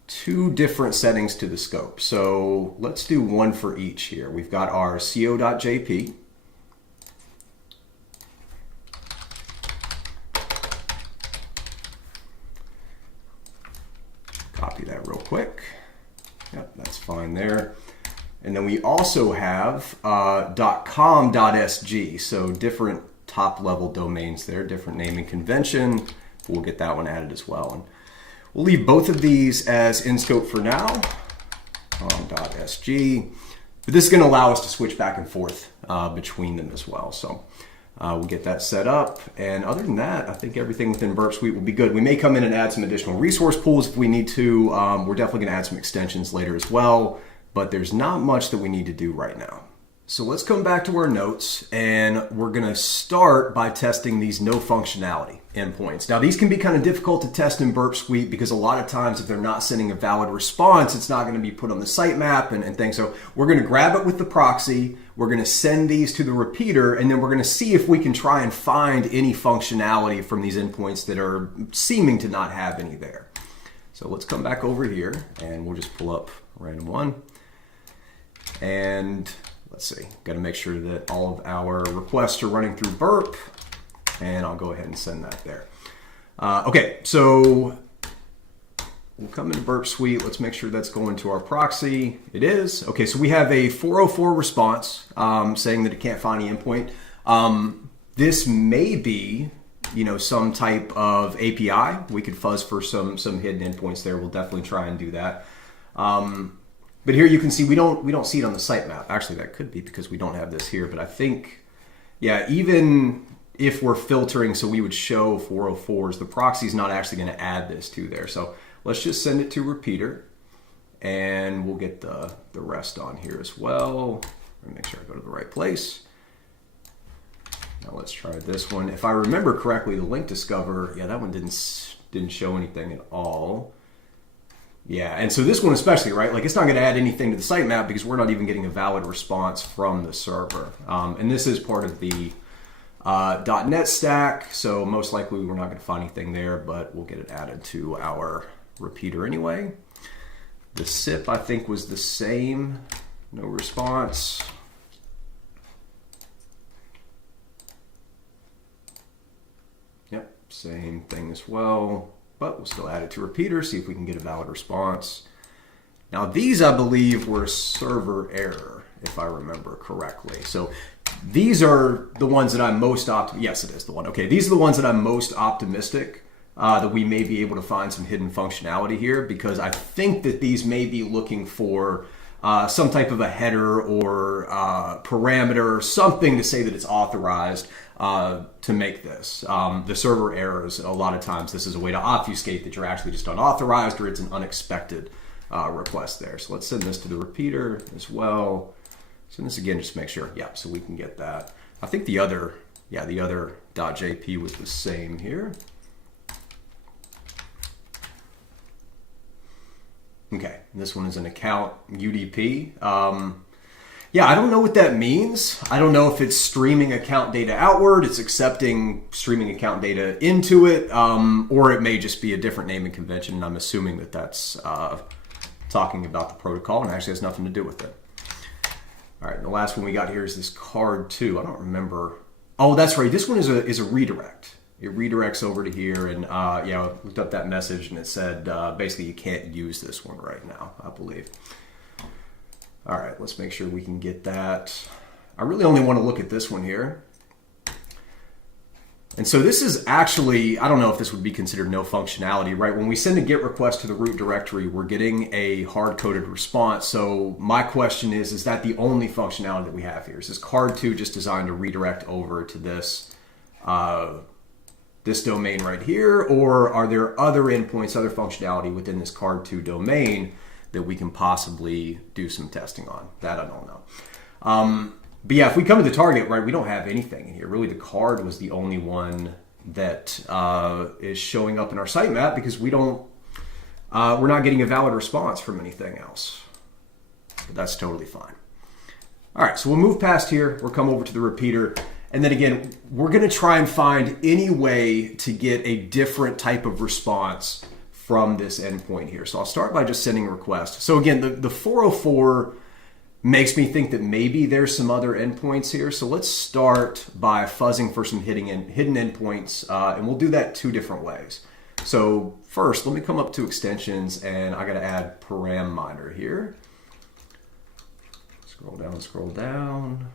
two different settings to the scope. So let's do one for each here. We've got our co.jp. Copy that real quick. Yep, that's fine there. And then we also have .com.sg, so different top level domains there, different naming convention. We'll get that one added as well. And we'll leave both of these as in scope for now, .sg. But this is going to allow us to switch back and forth between them as well. So we'll get that set up. And other than that, I think everything within Burp Suite will be good. We may come in and add some additional resource pools if we need to. We're definitely going to add some extensions later as well, but there's not much that we need to do right now. So let's come back to our notes, and we're going to start by testing these no functionality endpoints. Now, these can be kind of difficult to test in Burp Suite because a lot of times if they're not sending a valid response, it's not going to be put on the sitemap and things. So we're going to grab it with the proxy, we're going to send these to the repeater, and then we're going to see if we can try and find any functionality from these endpoints that are seeming to not have any there. So let's come back over here, and we'll just pull up random one. And let's see, got to make sure that all of our requests are running through Burp, and I'll go ahead and send that there. Okay, so we'll come into Burp Suite. Let's make sure that's going to our proxy. It is. Okay, so we have a 404 response saying that it can't find any endpoint. This may be, some type of API. We could fuzz for some hidden endpoints there. We'll definitely try and do that. But here you can see we don't see it on the sitemap. Actually, that could be because we don't have this here. But I think, yeah, even if we're filtering so we would show 404s, the proxy is not actually going to add this to there. So let's just send it to repeater, and we'll get the rest on here as well. Let me make sure I go to the right place. Now let's try this one. If I remember correctly, the link discover, yeah, that one didn't show anything at all. Yeah, and so this one especially, right? Like, it's not going to add anything to the sitemap because we're not even getting a valid response from the server. And this is part of the .NET stack, so most likely we're not going to find anything there, but we'll get it added to our repeater anyway. The SIP, I think, was the same. No response. Yep, same thing as well. But we'll still add it to repeater, see if we can get a valid response. Now these, I believe, were a server error, if I remember correctly. So these are the ones that I'm most yes, it is the one. Okay, these are the ones that I'm most optimistic that we may be able to find some hidden functionality here, because I think that these may be looking for some type of a header or parameter, something to say that it's authorized to make this. The server errors, a lot of times this is a way to obfuscate that you're actually just unauthorized or it's an unexpected request there. So let's send this to the repeater as well. Send this again just to make sure. Yeah, so we can get that. I think the other .jp was the same here. Okay, and this one is an account UDP. Yeah, I don't know what that means. I don't know if it's streaming account data outward, it's accepting streaming account data into it, or it may just be a different naming convention, and I'm assuming that that's talking about the protocol and actually has nothing to do with it. All right, and the last one we got here is this card2. I don't remember. Oh, that's right. This one is a redirect. It redirects over to here, and I looked up that message, and it said basically you can't use this one right now, I believe. All right, let's make sure we can get that. I really only want to look at this one here. And so this is actually, I don't know if this would be considered no functionality, right? When we send a GET request to the root directory, we're getting a hard-coded response. So my question is that the only functionality that we have here? Is this card2 just designed to redirect over to this this domain right here, or are there other endpoints, other functionality within this card2 domain that we can possibly do some testing on? That I don't know. But yeah, if we come to the target, right, we don't have anything in here. Really, the card was the only one that is showing up in our sitemap, because we're not getting a valid response from anything else. But that's totally fine. All right, so we'll move past here. We'll come over to the repeater. And then again, we're going to try and find any way to get a different type of response from this endpoint here. So I'll start by just sending a request. So again, the 404 makes me think that maybe there's some other endpoints here. So let's start by fuzzing for some hidden endpoints, and we'll do that two different ways. So first, let me come up to extensions, and I got to add param miner here. Scroll down.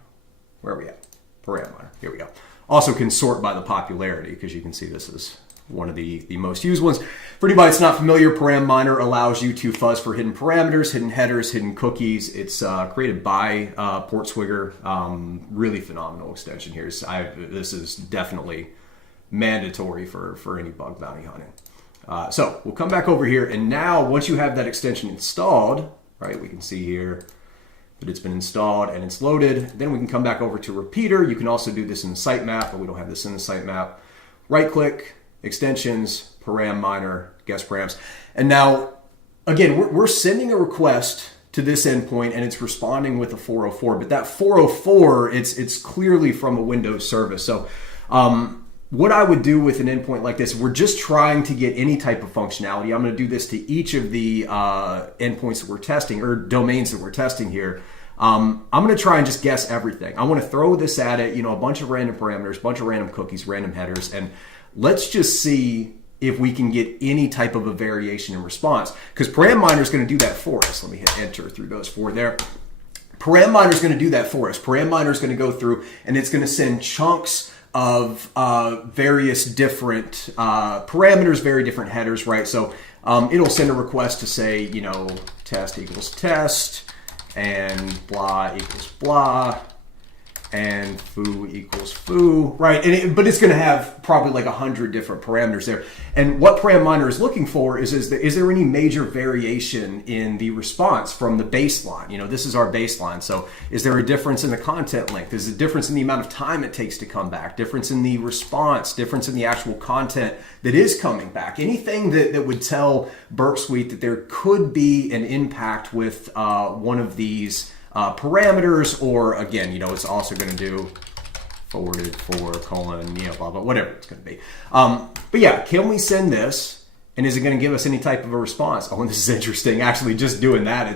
Where are we at? Param miner. Here we go. Also can sort by the popularity, because you can see this is one of the most used ones. For anybody that's not familiar, param miner allows you to fuzz for hidden parameters, hidden headers, hidden cookies. It's created by Portswigger. Really phenomenal extension here. This is definitely mandatory for any bug bounty hunting. So we'll come back over here, and now once you have that extension installed, right, we can see here that it's been installed and it's loaded. Then we can come back over to repeater. You can also do this in the sitemap, but we don't have this in the sitemap. Right click, extensions, param miner, guest params. And now, again, we're sending a request to this endpoint and it's responding with a 404, but that 404, it's clearly from a Windows service. So what I would do with an endpoint like this, we're just trying to get any type of functionality. I'm going to do this to each of the endpoints that we're testing, or domains that we're testing here. I'm going to try and just guess everything. I want to throw this at it, a bunch of random parameters, a bunch of random cookies, random headers, and let's just see if we can get any type of a variation in response. Because param miner is going to do that for us. Let me hit enter through those four there. Param miner is going to do that for us. Param miner is going to go through and it's going to send chunks of various different parameters, very different headers, right? So it'll send a request to say, test equals test, and blah equals blah, and foo equals foo, right? But it's going to have probably like 100 different parameters there. And what param miner is looking for is there any major variation in the response from the baseline? This is our baseline. So is there a difference in the content length? Is there a difference in the amount of time it takes to come back? Difference in the response? Difference in the actual content that is coming back? Anything that would tell Burp Suite that there could be an impact with one of these parameters, or again, it's also going to do forwarded for colon, blah, blah, whatever it's going to be. But yeah, can we send this, and is it going to give us any type of a response? Oh, and this is interesting. Actually, just doing that,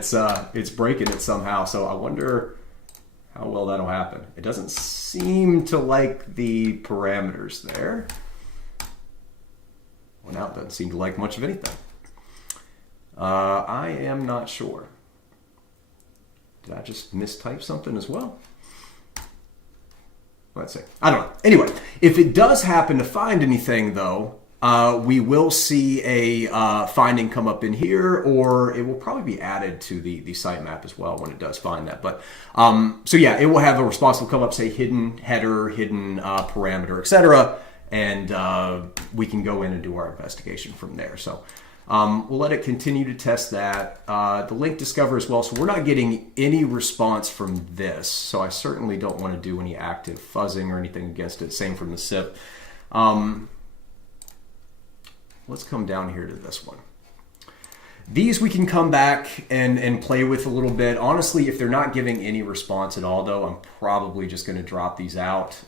it's breaking it somehow. So I wonder how well that'll happen. It doesn't seem to like the parameters there. Well, now it doesn't seem to like much of anything. I am not sure. Did I just mistype something as well? let's see. I don't know. Anyway, if it does happen to find anything, though, we will see a finding come up in here, or it will probably be added to the sitemap as well when it does find that. But so yeah, it will have a response will come up, say hidden header, hidden parameter, etc., and we can go in and do our investigation from there. So we'll let it continue to test that. The link discover as well. So we're not getting any response from this. So I certainly don't want to do any active fuzzing or anything against it. Same from the SIP. Let's come down here to this one. These we can come back and play with a little bit. Honestly, if they're not giving any response at all, though, I'm probably just going to drop these out.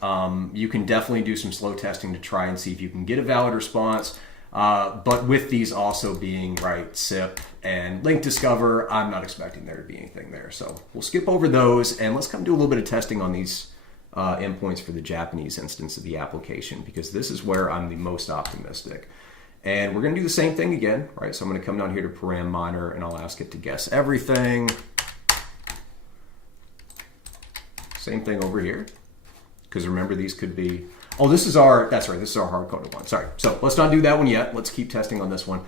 You can definitely do some slow testing to try and see if you can get a valid response. But with these also being, right, SIP and link discover, I'm not expecting there to be anything there. So we'll skip over those, and let's come do a little bit of testing on these endpoints for the Japanese instance of the application, because this is where I'm the most optimistic. And we're going to do the same thing again, right? So I'm going to come down here to param miner, and I'll ask it to guess everything. Same thing over here, because remember, these could be, oh, this is our, that's right, this is our hard-coded one. Sorry. So let's not do that one yet. Let's keep testing on this one.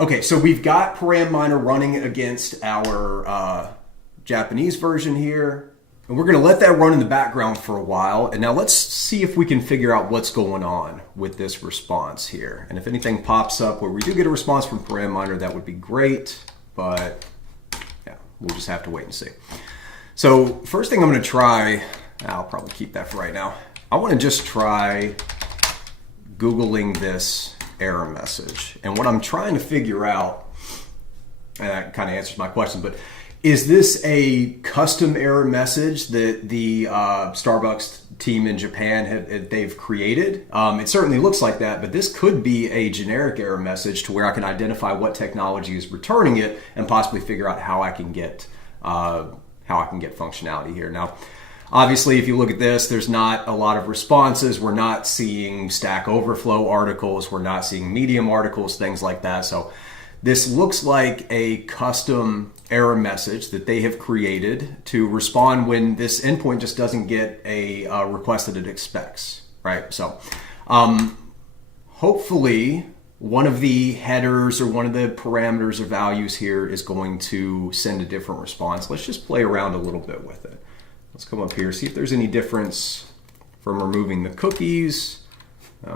Okay, so we've got param miner running against our Japanese version here. And we're going to let that run in the background for a while. And now let's see if we can figure out what's going on with this response here. And if anything pops up where we do get a response from param miner, that would be great. But yeah, we'll just have to wait and see. So first thing I'm going to try, I'll probably keep that for right now. I want to just try Googling this error message. And what I'm trying to figure out, and that kind of answers my question, but is this a custom error message that the Starbucks team in Japan they've created? It certainly looks like that, but this could be a generic error message to where I can identify what technology is returning it and possibly figure out how I can get functionality here. Now, obviously, if you look at this, there's not a lot of responses. We're not seeing Stack Overflow articles. We're not seeing Medium articles, things like that. So this looks like a custom error message that they have created to respond when this endpoint just doesn't get a request that it expects, right? So hopefully one of the headers or one of the parameters or values here is going to send a different response. Let's just play around a little bit with it. Let's come up here, see if there's any difference from removing the cookies.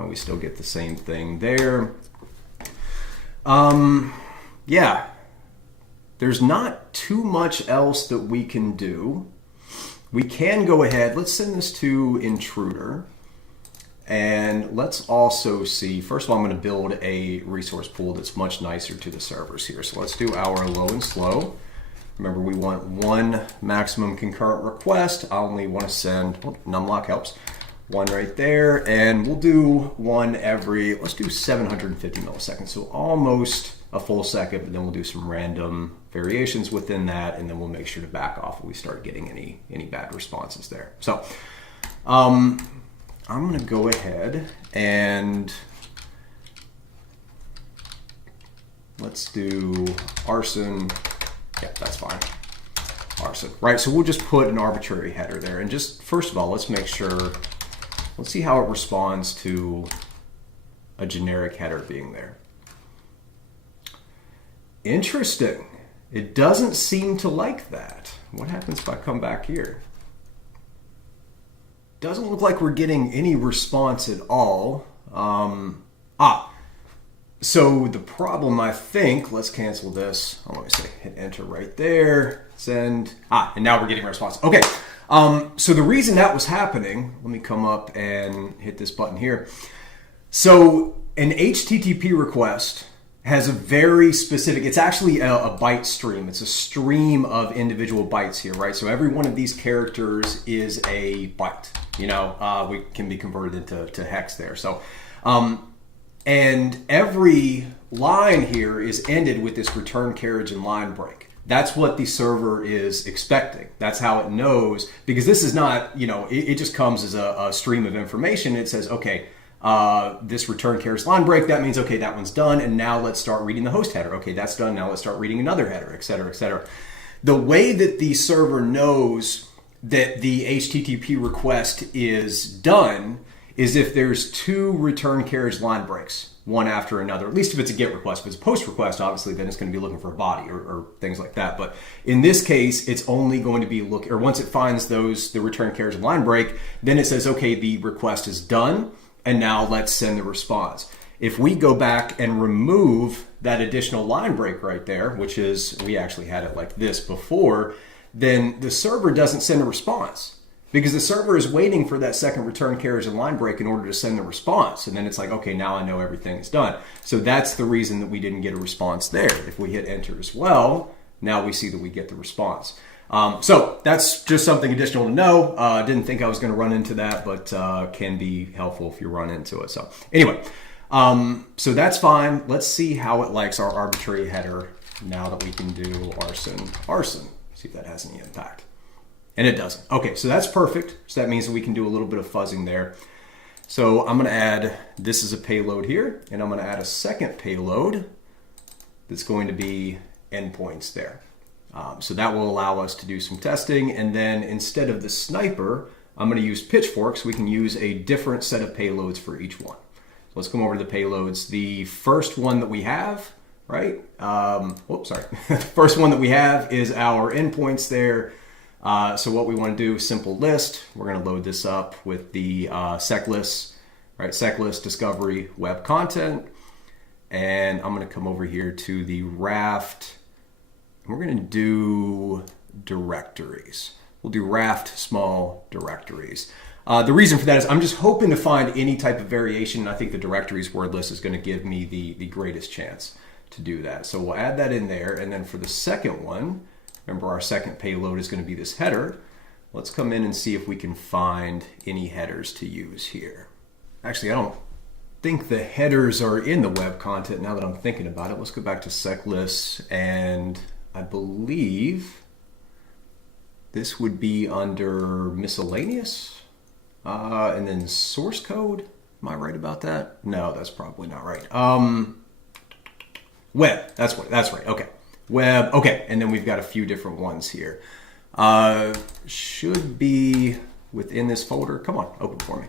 We still get the same thing there. Yeah, there's not too much else that we can do. We can go ahead, let's send this to Intruder, and let's also see, first of all, I'm going to build a resource pool that's much nicer to the servers here. So let's do our low and slow. Remember, we want one maximum concurrent request. I only want to send, numlock helps, one right there, and we'll do one every, let's do 750 milliseconds, so almost a full second, but then we'll do some random variations within that, and then we'll make sure to back off if we start getting any bad responses there. So I'm going to go ahead and let's do arson. Yeah, that's fine. Arson, right? So we'll just put an arbitrary header there, and just first of all, let's make sure, let's see how it responds to a generic header being there. Interesting. It doesn't seem to like that. What happens if I come back here? Doesn't look like we're getting any response at all. So the problem, I think, let's cancel this. Oh, let me say, hit enter right there, send. And now we're getting a response. Okay, so the reason that was happening, let me come up and hit this button here. So an HTTP request has a very specific, it's actually a byte stream. It's a stream of individual bytes here, right? So every one of these characters is a byte. We can be converted into hex there. So, and every line here is ended with this return carriage and line break. That's what the server is expecting. That's how it knows, because this is not, it just comes as a stream of information. It says, okay, this return carriage line break, that means, okay, that one's done, and now let's start reading the host header. Okay, that's done, now let's start reading another header, et cetera, et cetera. The way that the server knows that the HTTP request is done is if there's two return carriage line breaks, one after another, at least if it's a GET request. If it's a POST request, obviously, then it's going to be looking for a body or things like that. But in this case, it's only going to be looking, or once it finds the return carriage line break, then it says, okay, the request is done, and now let's send the response. If we go back and remove that additional line break right there, which is, we actually had it like this before, then the server doesn't send a response. Because the server is waiting for that second return carriage and line break in order to send the response. And then it's like, okay, now I know everything is done. So that's the reason that we didn't get a response there. If we hit enter as well, now we see that we get the response. So that's just something additional to know. Didn't think I was going to run into that, but can be helpful if you run into it. So anyway, so that's fine. Let's see how it likes our arbitrary header now that we can do arson. See if that has any impact. And it doesn't. Okay, so that's perfect. So that means that we can do a little bit of fuzzing there. So I'm going to add, this is a payload here, and I'm going to add a second payload that's going to be endpoints there. So that will allow us to do some testing. And then instead of the sniper, I'm going to use pitchforks. We can use a different set of payloads for each one. So let's come over to the payloads. The first one that we have, right? The first one that we have is our endpoints there. So what we want to do is simple list. We're going to load this up with the seclist, right? Seclist discovery web content. And I'm going to come over here to the raft. We're going to do directories. We'll do raft small directories. The reason for that is I'm just hoping to find any type of variation. I think the directories word list is going to give me the greatest chance to do that. So we'll add that in there. And then for the second one, remember, our second payload is going to be this header. Let's come in and see if we can find any headers to use here. Actually, I don't think the headers are in the web content now that I'm thinking about it. Let's go back to seclist, and I believe this would be under miscellaneous, and then source code. Am I right about that? No, that's probably not right. Web, that's right, okay. Web, okay, and then we've got a few different ones here. Should be within this folder. Come on, open for me.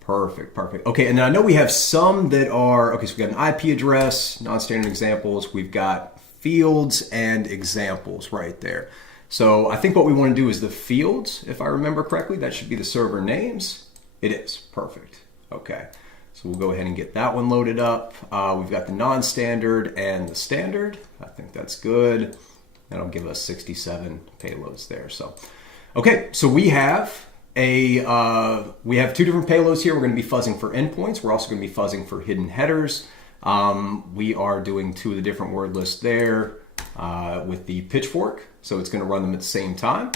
Perfect. Okay, and then I know we have some that are, okay, so we've got an IP address, non-standard examples, we've got fields and examples right there. So I think what we want to do is the fields, if I remember correctly, that should be the server names. It is, perfect, okay. So we'll go ahead and get that one loaded up. We've got the non-standard and the standard. I think that's good. That'll give us 67 payloads there. So, okay, so we have two different payloads here. We're going to be fuzzing for endpoints. We're also going to be fuzzing for hidden headers. We are doing two of the different word lists there with the pitchfork. So it's going to run them at the same time.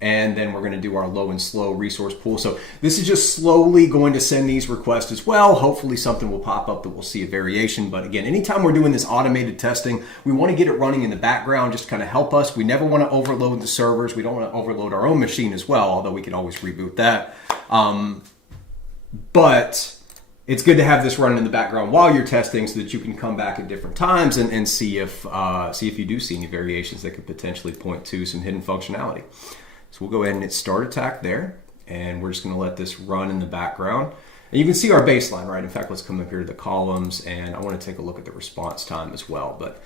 And then we're going to do our low and slow resource pool. So this is just slowly going to send these requests as well. Hopefully something will pop up that we'll see a variation. But again, anytime we're doing this automated testing, we want to get it running in the background just to kind of help us. We never want to overload the servers. We don't want to overload our own machine as well, although we can always reboot that. But it's good to have this running in the background while you're testing so that you can come back at different times and see if you do see any variations that could potentially point to some hidden functionality. So we'll go ahead and hit start attack there, and we're just going to let this run in the background. And you can see our baseline, right? In fact, let's come up here to the columns, and I want to take a look at the response time as well. But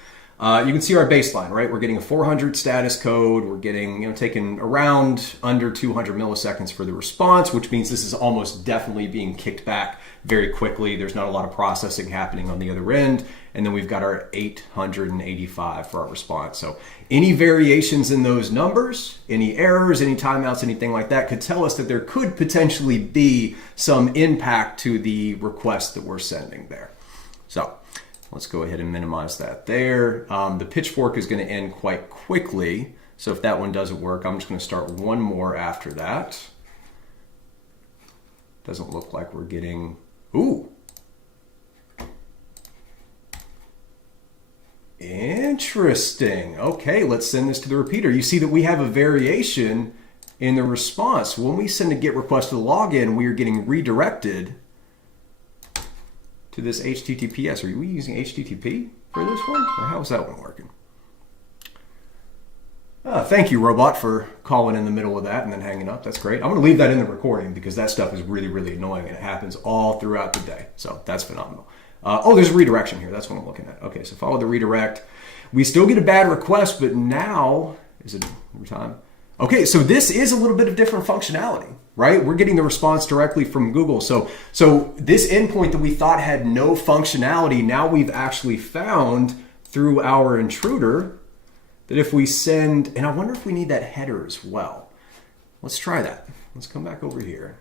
you can see our baseline, right? We're getting a 400 status code. We're getting, taking around under 200 milliseconds for the response, which means this is almost definitely being kicked back very quickly. There's not a lot of processing happening on the other end. And then we've got our 885 for our response. So any variations in those numbers, any errors, any timeouts, anything like that could tell us that there could potentially be some impact to the request that we're sending there. So let's go ahead and minimize that there. The pitchfork is going to end quite quickly. So if that one doesn't work, I'm just going to start one more after that. Doesn't look like we're getting, ooh. Interesting. Okay, let's send this to the repeater. You see that we have a variation in the response. When we send a GET request to the login, we are getting redirected to this HTTPS. Are we using HTTP for this one? Or how is that one working? Thank you, robot, for calling in the middle of that and then hanging up. That's great. I'm going to leave that in the recording because that stuff is really, really annoying and it happens all throughout the day. So that's phenomenal. Oh, there's a redirection here. That's what I'm looking at. Okay, so follow the redirect. We still get a bad request, but now, is it every time? Okay, so this is a little bit of different functionality, right? We're getting the response directly from Google. So this endpoint that we thought had no functionality, now we've actually found through our intruder that if we send, and I wonder if we need that header as well. Let's try that. Let's come back over here.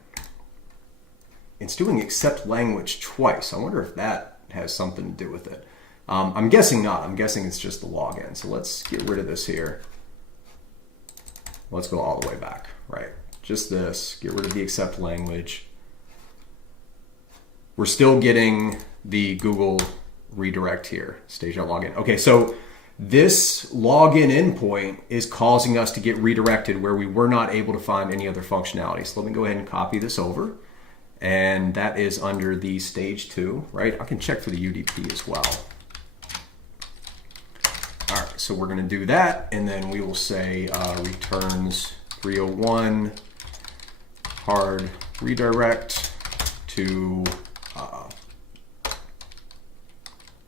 It's doing accept language twice. I wonder if that has something to do with it. I'm guessing not. I'm guessing it's just the login. So let's get rid of this here. Let's go all the way back, right? Just this, get rid of the accept language. We're still getting the Google redirect here, stage.login. Okay, so this login endpoint is causing us to get redirected where we were not able to find any other functionality. So let me go ahead and copy this over. And that is under the stage 2, right? I can check for the UDP as well. All right, so we're gonna do that, and then we will say returns 301 hard redirect to,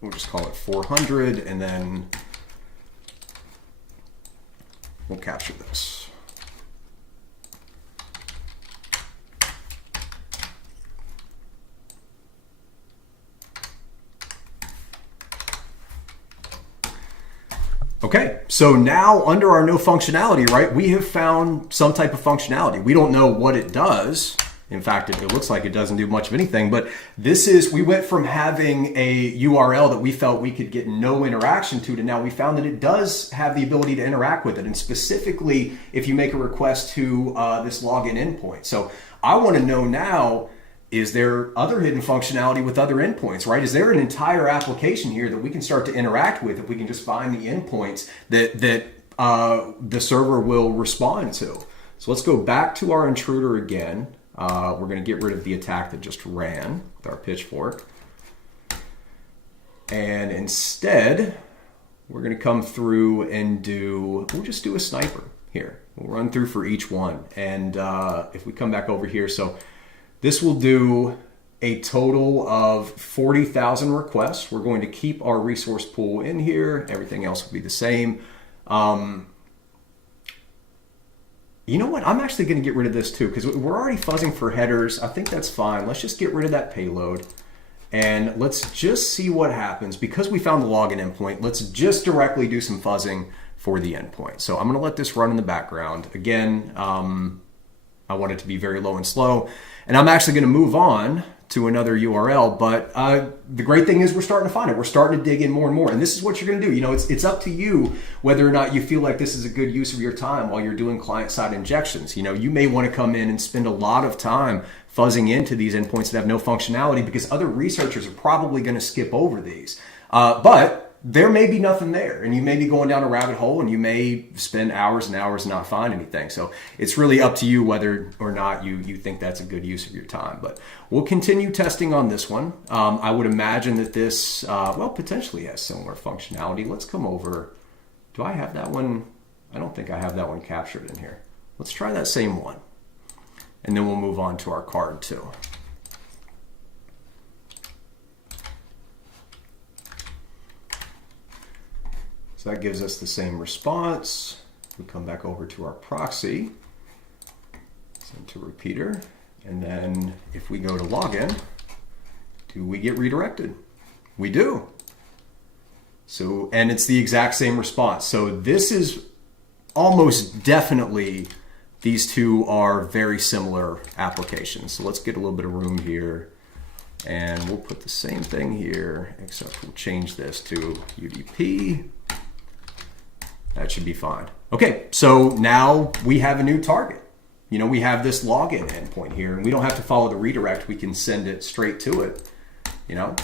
we'll just call it 400, and then we'll capture this. Okay, so now under our no functionality, right, we have found some type of functionality. We don't know what it does. In fact, it looks like it doesn't do much of anything, but this is, we went from having a URL that we felt we could get no interaction to now we found that it does have the ability to interact with it, and specifically if you make a request to this login endpoint. So I want to know now, is there other hidden functionality with other endpoints, right? Is there an entire application here that we can start to interact with if we can just find the endpoints that the server will respond to? So let's go back to our intruder again. We're going to get rid of the attack that just ran with our pitchfork. And instead, we're going to come through and we'll just do a sniper here. We'll run through for each one. And if we come back over here, so this will do a total of 40,000 requests. We're going to keep our resource pool in here. Everything else will be the same. You know what? I'm actually going to get rid of this too because we're already fuzzing for headers. I think that's fine. Let's just get rid of that payload. And let's just see what happens. Because we found the login endpoint, let's just directly do some fuzzing for the endpoint. So I'm going to let this run in the background. Again, I want it to be very low and slow. And I'm actually going to move on to another URL, but the great thing is we're starting to find it. We're starting to dig in more and more. And this is what you're going to do. You know, it's up to you whether or not you feel like this is a good use of your time while you're doing client-side injections. You know, you may want to come in and spend a lot of time fuzzing into these endpoints that have no functionality because other researchers are probably going to skip over these. But there may be nothing there, and you may be going down a rabbit hole, and you may spend hours and hours and not find anything. So it's really up to you whether or not you think that's a good use of your time. But we'll continue testing on this one. I would imagine that this, well, potentially has similar functionality. Let's come over. Do I have that one? I don't think I have that one captured in here. Let's try that same one, and then we'll move on to our card too. So that gives us the same response. We come back over to our proxy, send to repeater, and then if we go to login, do we get redirected? We do. So, and it's the exact same response. So this is almost definitely, these two are very similar applications. So let's get a little bit of room here. And we'll put the same thing here, except we'll change this to UDP. That should be fine. Okay, so now we have a new target. You know, we have this login endpoint here, and we don't have to follow the redirect. We can send it straight to it, you know?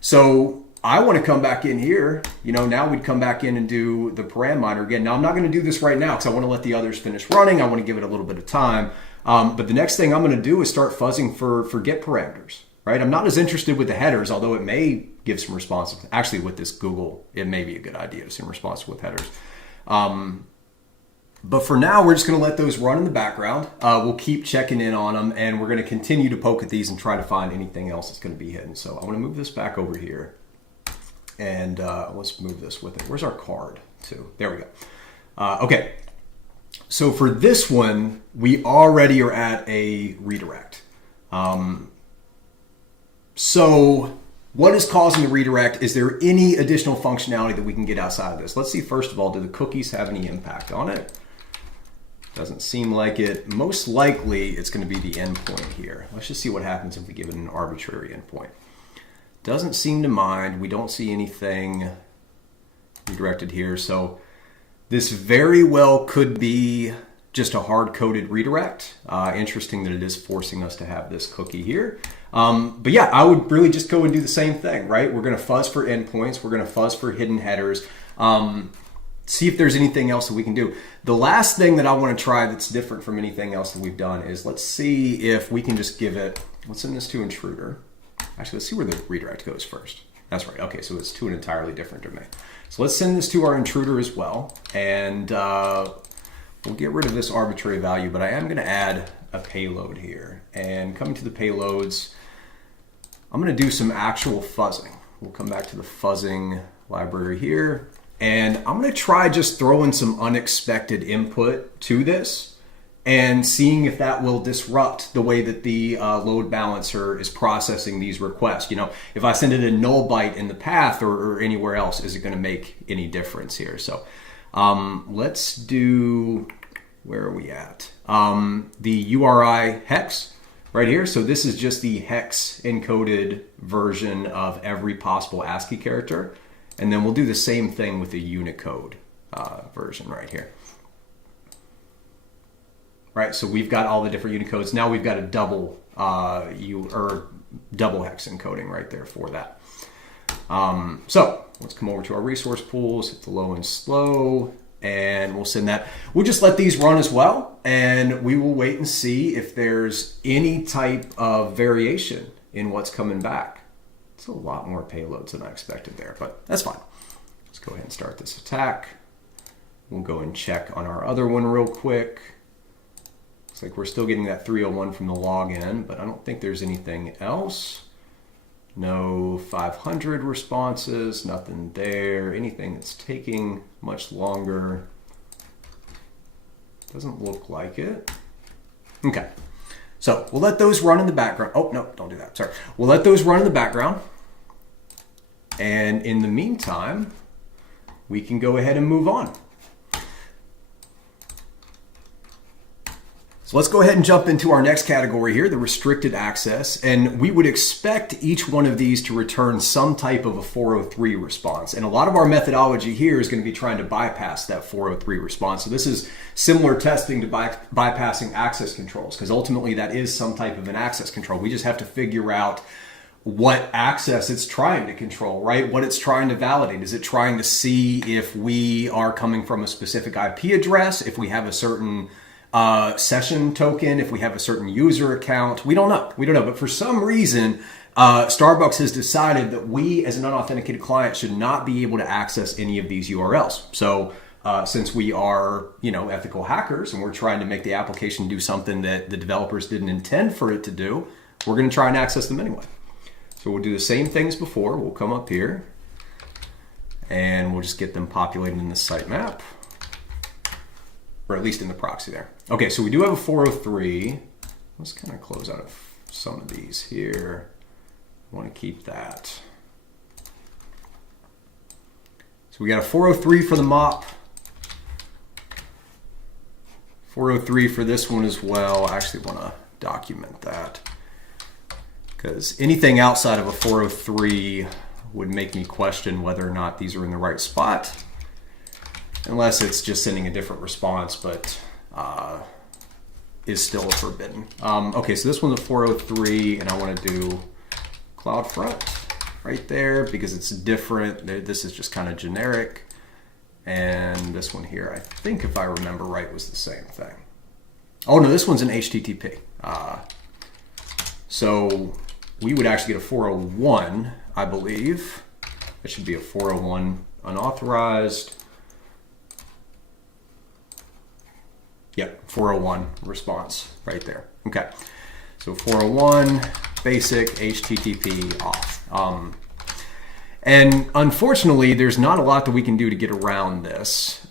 So I want to come back in here. You know, now we'd come back in and do the param miner again. Now, I'm not going to do this right now because I want to let the others finish running. I want to give it a little bit of time. But the next thing I'm going to do is start fuzzing for get parameters, right? I'm not as interested with the headers, although it may give some response. Actually, with this Google, it may be a good idea to see response with headers. But for now, we're just going to let those run in the background. We'll keep checking in on them, and we're going to continue to poke at these and try to find anything else that's going to be hidden. So I'm going to move this back over here, and let's move this with it. Where's our card too? There we go. Okay, so for this one, we already are at a redirect. So what is causing the redirect? Is there any additional functionality that we can get outside of this? Let's see, first of all, do the cookies have any impact on it? Doesn't seem like it. Most likely it's going to be the endpoint here. Let's just see what happens if we give it an arbitrary endpoint. Doesn't seem to mind. We don't see anything redirected here. So this very well could be just a hard-coded redirect. Interesting that it is forcing us to have this cookie here. But yeah, I would really just go and do the same thing, right? We're going to fuzz for endpoints. We're going to fuzz for hidden headers. See if there's anything else that we can do. The last thing that I want to try that's different from anything else that we've done is let's see if we can just give it, let's send this to intruder. Actually, let's see where the redirect goes first. That's right. Okay, so it's to an entirely different domain. So let's send this to our intruder as well. And we'll get rid of this arbitrary value, but I am going to add a payload here. And coming to the payloads, I'm going to do some actual fuzzing. We'll come back to the fuzzing library here. And I'm going to try just throwing some unexpected input to this and seeing if that will disrupt the way that the load balancer is processing these requests. You know, if I send it a null byte in the path or anywhere else, is it going to make any difference here? So let's do, where are we at? The URI hex right here. So this is just the hex encoded version of every possible ASCII character. And then we'll do the same thing with the Unicode version right here. Right, so we've got all the different Unicodes. Now we've got a double double hex encoding right there for that. So let's come over to our resource pools, hit the low and slow, and we'll send that. We'll just let these run as well, and we will wait and see if there's any type of variation in what's coming back. It's a lot more payloads than I expected there, but that's fine. Let's go ahead and start this attack. We'll go and check on our other one real quick. Looks like we're still getting that 301 from the login, but I don't think there's anything else. No 500 responses, nothing there. Anything that's taking much longer. Doesn't look like it. Okay. So we'll let those run in the background. Oh, no, don't do that. Sorry. We'll let those run in the background. And in the meantime, we can go ahead and move on. So let's go ahead and jump into our next category here, the restricted access. And we would expect each one of these to return some type of a 403 response. And a lot of our methodology here is going to be trying to bypass that 403 response. So this is similar testing to bypassing access controls, because ultimately that is some type of an access control. We just have to figure out what access it's trying to control, right? What it's trying to validate. Is it trying to see if we are coming from a specific IP address, if we have a certain session token, if we have a certain user account? We don't know. But for some reason, Starbucks has decided that we as an unauthenticated client should not be able to access any of these URLs. So since we are, ethical hackers and we're trying to make the application do something that the developers didn't intend for it to do, we're going to try and access them anyway. So we'll do the same things before. We'll come up here and we'll just get them populated in the sitemap, or at least in the proxy there. Okay, so we do have a 403. Let's kind of close out of some of these here. I want to keep that. So we got a 403 for the mop. 403 for this one as well. I actually want to document that, because anything outside of a 403 would make me question whether or not these are in the right spot, unless it's just sending a different response, but is still a forbidden. Okay, so this one's a 403, and I want to do CloudFront right there because it's different. This is just kind of generic. And this one here, I think if I remember right, was the same thing. Oh no, this one's an HTTP. So we would actually get a 401, I believe. It should be a 401 unauthorized. Yep, 401 response right there. Okay, so 401 basic HTTP off. And unfortunately, there's not a lot that we can do to get around this.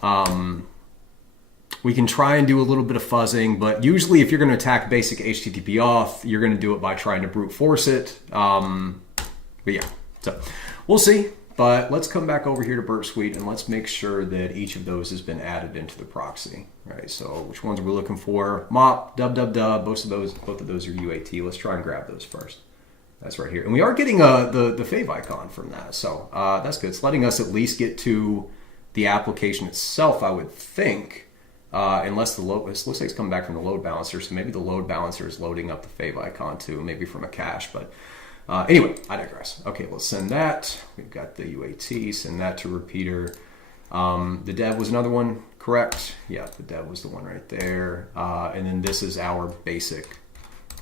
We can try and do a little bit of fuzzing, but usually if you're going to attack basic HTTP auth, you're going to do it by trying to brute force it. But yeah, so we'll see. But let's come back over here to Burp Suite and let's make sure that each of those has been added into the proxy. Right? So which ones are we looking for? Mop, dub. Both of those are UAT. Let's try and grab those first. That's right here. And we are getting the fave icon from that. So that's good. It's letting us at least get to the application itself, I would think. Unless the load, this looks like it's coming back from the load balancer. So maybe the load balancer is loading up the fave icon too, maybe from a cache. But anyway, I digress. Okay, let's send that. We've got the UAT, send that to repeater. The dev was another one, correct? Yeah, the dev was the one right there. And then this is our basic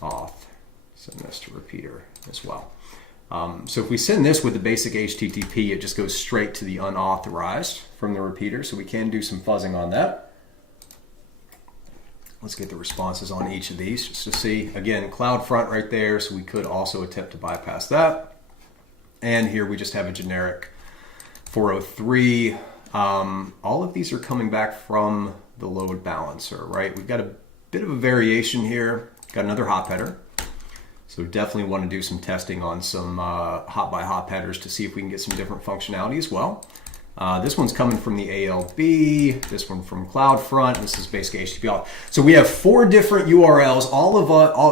auth. Send this to repeater as well. So if we send this with the basic HTTP, it just goes straight to the unauthorized from the repeater. So we can do some fuzzing on that. Let's get the responses on each of these just to see. Again, CloudFront right there, so we could also attempt to bypass that. And here we just have a generic 403. All of these are coming back from the load balancer, right? We've got a bit of a variation here. Got another hop header. So definitely want to do some testing on some hop by hop headers to see if we can get some different functionality as well. This one's coming from the ALB, this one from CloudFront, this is basic HTTP. So we have 4 different URLs.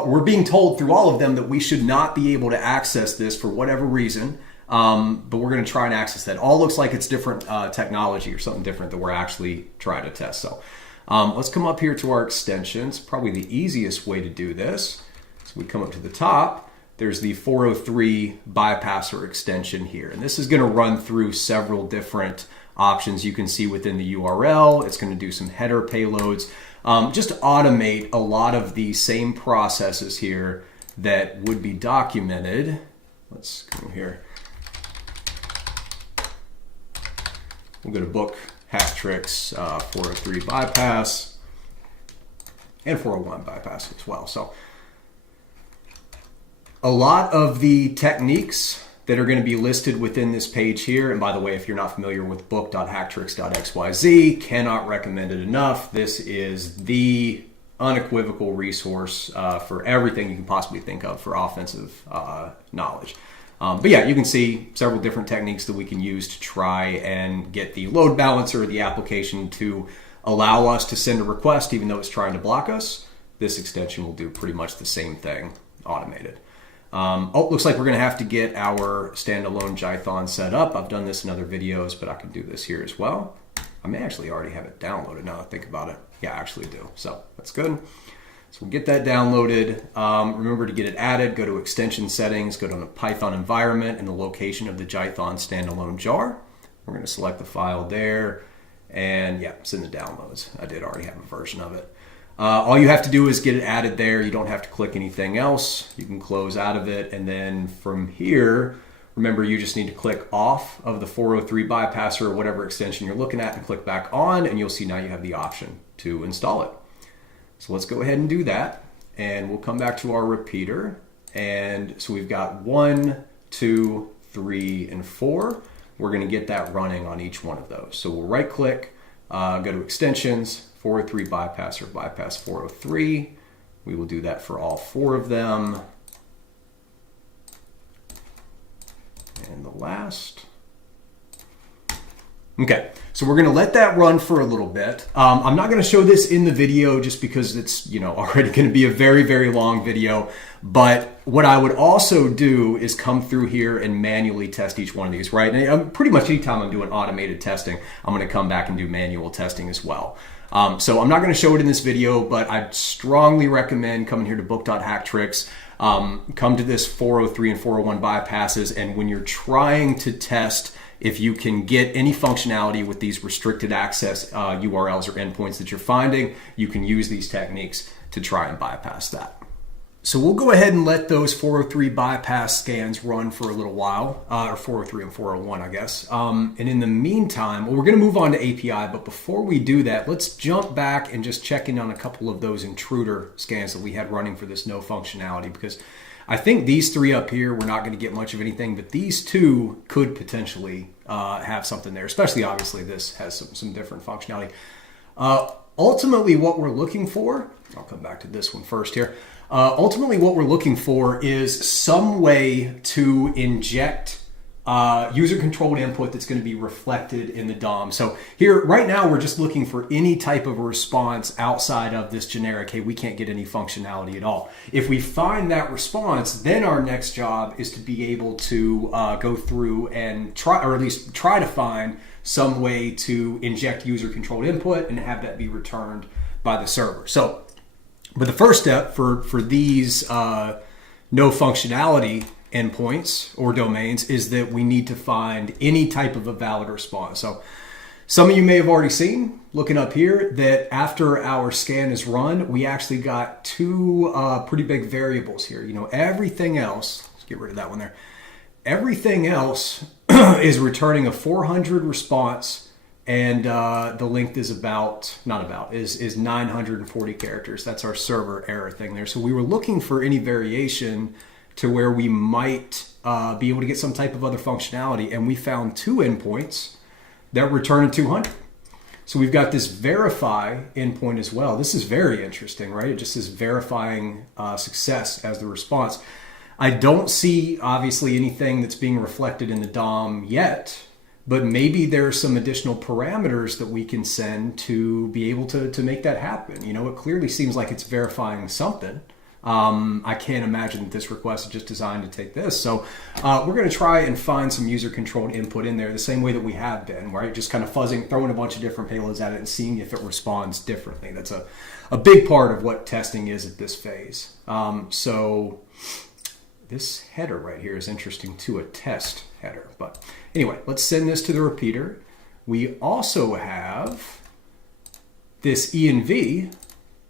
We're being told through all of them that we should not be able to access this for whatever reason, but we're going to try and access that. All looks like it's different technology or something different that we're actually trying to test. So let's come up here to our extensions. Probably the easiest way to do this. So we come up to the top. There's the 403 bypasser extension here. And this is going to run through several different options you can see within the URL. It's going to do some header payloads. Just automate a lot of the same processes here that would be documented. Let's go here. We'll go to book, Hacktrex, 403 bypass, and 401 bypass as well. So a lot of the techniques that are going to be listed within this page here, and by the way, if you're not familiar with book.hacktrex.xyz, cannot recommend it enough. This is the unequivocal resource for everything you can possibly think of for offensive knowledge. But yeah, you can see several different techniques that we can use to try and get the load balancer of the application to allow us to send a request even though it's trying to block us. This extension will do pretty much the same thing, automated. Looks like we're going to have to get our standalone Jython set up. I've done this in other videos, but I can do this here as well. I may actually already have it downloaded now that I think about it. Yeah, I actually do. So that's good. So we'll get that downloaded. Remember to get it added. Go to extension settings, go to the Python environment and the location of the Jython standalone jar. We're going to select the file there. And yeah, it's in the downloads. I did already have a version of it. All you have to do is get it added there. You don't have to click anything else. You can close out of it. And then from here, remember, you just need to click off of the 403 bypasser or whatever extension you're looking at and click back on, and you'll see now you have the option to install it. So let's go ahead and do that. And we'll come back to our repeater. And so we've got 1, 2, 3, and 4. We're going to get that running on each one of those. So we'll right click, go to extensions, 403 bypasser, bypass 403. We will do that for all 4 of them. And the last. Okay, so we're going to let that run for a little bit. I'm not going to show this in the video just because it's already going to be a very, very long video. But what I would also do is come through here and manually test each one of these, right? And pretty much anytime I'm doing automated testing, I'm going to come back and do manual testing as well. So I'm not going to show it in this video, but I'd strongly recommend coming here to book.hacktrex, come to this 403 and 401 bypasses, and when you're trying to test if you can get any functionality with these restricted access URLs or endpoints that you're finding, you can use these techniques to try and bypass that. So we'll go ahead and let those 403 bypass scans run for a little while, or 403 and 401, I guess. And in the meantime, well, we're going to move on to API, but before we do that, let's jump back and just check in on a couple of those intruder scans that we had running for this no functionality, because I think these three up here, we're not going to get much of anything, but these two could potentially have something there, especially obviously this has some different functionality. Ultimately, what we're looking for, I'll come back to this one first here. Ultimately, what we're looking for is some way to inject user-controlled input that's going to be reflected in the DOM. So here, right now, we're just looking for any type of a response outside of this generic, hey, we can't get any functionality at all. If we find that response, then our next job is to be able to go through and try, or at least try to find some way to inject user-controlled input and have that be returned by the server. So, but the first step for these no functionality endpoints or domains is that we need to find any type of a valid response. So some of you may have already seen, looking up here, that after our scan is run, we actually got two pretty big variables here. You know, everything else, let's get rid of that one there. Everything else is returning a 400 response, and the length is is 940 characters. That's our server error thing there. So we were looking for any variation to where we might be able to get some type of other functionality, and we found two endpoints that return a 200. So we've got this verify endpoint as well. This is very interesting, right? It just is verifying success as the response. I don't see, obviously, anything that's being reflected in the DOM yet, but maybe there are some additional parameters that we can send to be able to make that happen. You know, it clearly seems like it's verifying something. I can't imagine that this request is just designed to take this. So we're going to try and find some user-controlled input in there the same way that we have been, right? Just kind of fuzzing, throwing a bunch of different payloads at it and seeing if it responds differently. That's a big part of what testing is at this phase. So this header right here is interesting too, a test header. But anyway, let's send this to the repeater. We also have this env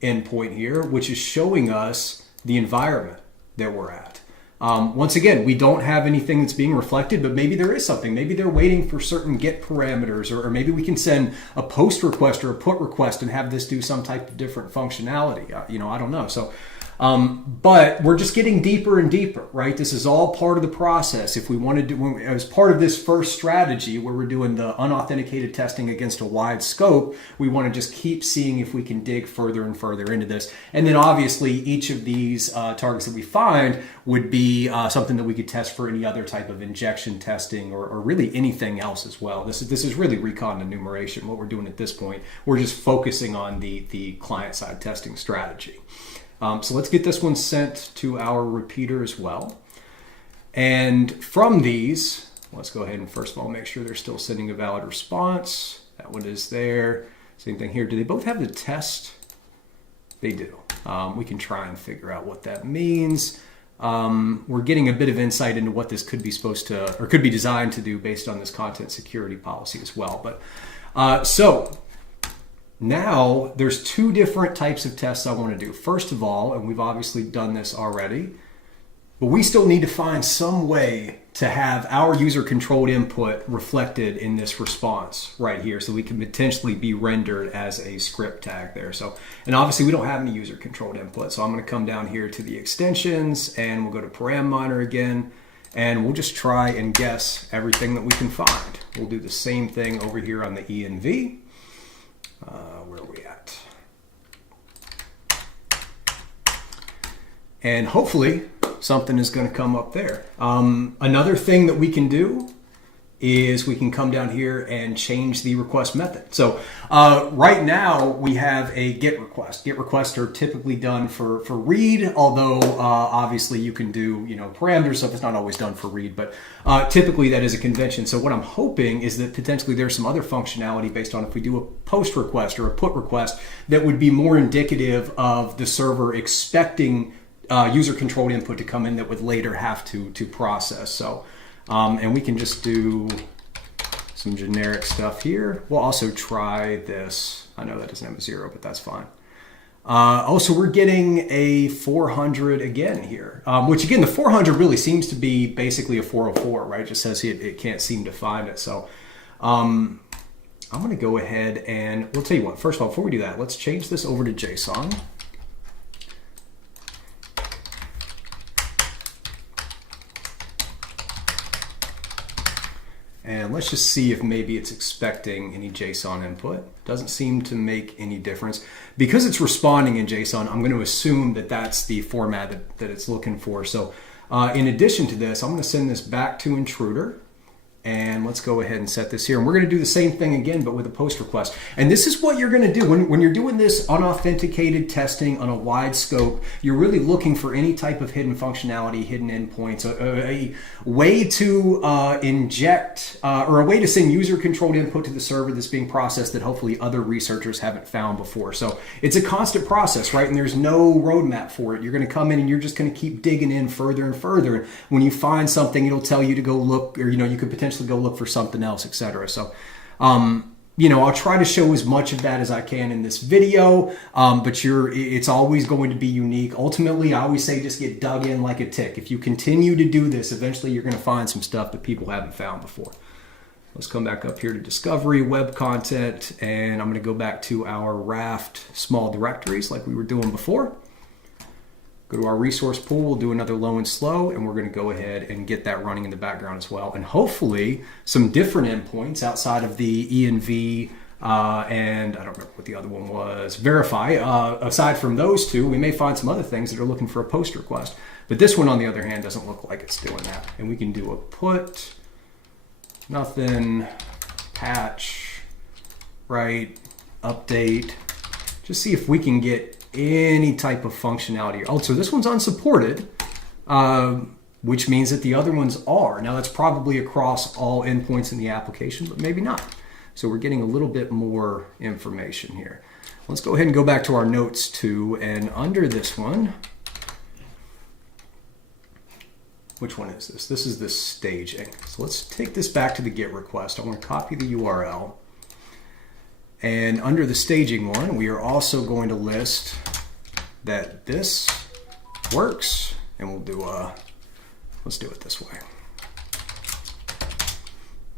endpoint here, which is showing us the environment that we're at. Once again, we don't have anything that's being reflected, but maybe there is something. Maybe they're waiting for certain get parameters, or maybe we can send a post request or a put request and have this do some type of different functionality. You know, I don't know. So, but we're just getting deeper and deeper, right? This is all part of the process. If we wanted to, as part of this first strategy where we're doing the unauthenticated testing against a wide scope, we want to just keep seeing if we can dig further and further into this. And then obviously each of these targets that we find would be something that we could test for any other type of injection testing or really anything else as well. This is really recon enumeration. What we're doing at this point, we're just focusing on the client-side testing strategy. So let's get this one sent to our repeater as well. And from these, let's go ahead and first of all make sure they're still sending a valid response. That one is there. Same thing here. Do they both have the test? They do. We can try and figure out what that means. We're getting a bit of insight into what this could be supposed to, or could be designed to do based on this content security policy as well. But so now there's two different types of tests I want to do. First of all, and we've obviously done this already, but we still need to find some way to have our user-controlled input reflected in this response right here, so we can potentially be rendered as a script tag there. So, and obviously we don't have any user-controlled input, so I'm going to come down here to the extensions, and we'll go to param miner again, and we'll just try and guess everything that we can find. We'll do the same thing over here on the env. Where are we at? And hopefully something is going to come up there. Another thing that we can do is we can come down here and change the request method. So right now we have a GET request. GET requests are typically done for read, although obviously you can do parameters stuff. It's not always done for read, but typically that is a convention. So what I'm hoping is that potentially there's some other functionality based on if we do a post request or a put request that would be more indicative of the server expecting user-controlled input to come in that would later have to process. So. And we can just do some generic stuff here. We'll also try this. I know that doesn't have a 0, but that's fine. So we're getting a 400 again here, which again, the 400 really seems to be basically a 404, right? It just says it can't seem to find it. So I'm going to go ahead and we'll tell you what, first of all, before we do that, let's change this over to JSON. And let's just see if maybe it's expecting any JSON input. Doesn't seem to make any difference. Because it's responding in JSON, I'm going to assume that that's the format that it's looking for. So in addition to this, I'm going to send this back to Intruder. And let's go ahead and set this here. And we're going to do the same thing again, but with a post request. And this is what you're going to do. When you're doing this unauthenticated testing on a wide scope, you're really looking for any type of hidden functionality, hidden endpoints, a way to inject or a way to send user-controlled input to the server that's being processed that hopefully other researchers haven't found before. So it's a constant process, right? And there's no roadmap for it. You're going to come in and you're just going to keep digging in further and further. And when you find something, it'll tell you to go look, or you could potentially go look for something else, etc. So, I'll try to show as much of that as I can in this video, but it's always going to be unique. Ultimately, I always say just get dug in like a tick. If you continue to do this, eventually you're going to find some stuff that people haven't found before. Let's come back up here to Discovery, Web Content, and I'm going to go back to our Raft small directories like we were doing before. Go to our resource pool, we'll do another low and slow, and we're going to go ahead and get that running in the background as well. And hopefully some different endpoints outside of the ENV and I don't remember what the other one was, Verify. Aside from those two, we may find some other things that are looking for a post request. But this one, on the other hand, doesn't look like it's doing that. And we can do a put, nothing, patch, right, update. Just see if we can get any type of functionality. Also, this one's unsupported, which means that the other ones are. Now, that's probably across all endpoints in the application, but maybe not. So we're getting a little bit more information here. Let's go ahead and go back to our notes too, and under this one, which one is this? This is the staging. So let's take this back to the GET request. I want to copy the URL. And under the staging one, we are also going to list that this works, and we'll do let's do it this way.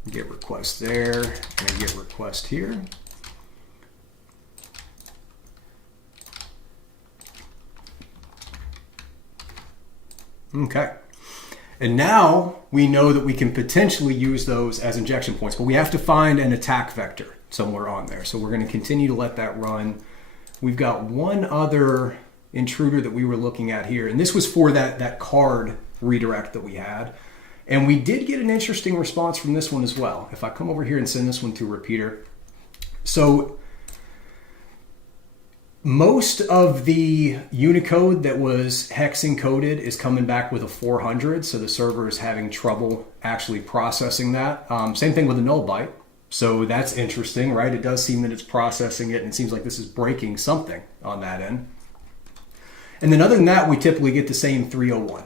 GET request there, and a GET request here. Okay. And now we know that we can potentially use those as injection points, but we have to find an attack vector somewhere on there. So we're going to continue to let that run. We've got one other intruder that we were looking at here, and this was for that card redirect that we had. And we did get an interesting response from this one as well. If I come over here and send this one to repeater. So most of the Unicode that was hex encoded is coming back with a 400, so the server is having trouble actually processing that. Same thing with a null byte. So that's interesting, right? It does seem that it's processing it, and it seems like this is breaking something on that end. And then other than that, we typically get the same 301.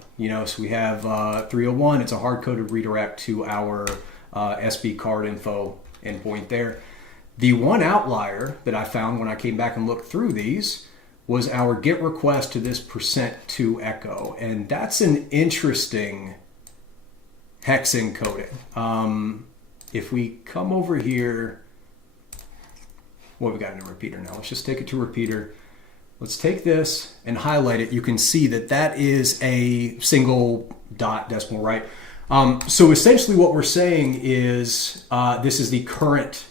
So we have 301. It's a hard-coded redirect to our SB card info endpoint there. The one outlier that I found when I came back and looked through these was our GET request to this %2 echo. And that's an interesting hex encoding. If we come over here, well, we got in a repeater now. Let's just take it to repeater. Let's take this and highlight it. You can see that that is a single dot decimal, right? So essentially what we're saying is this is the current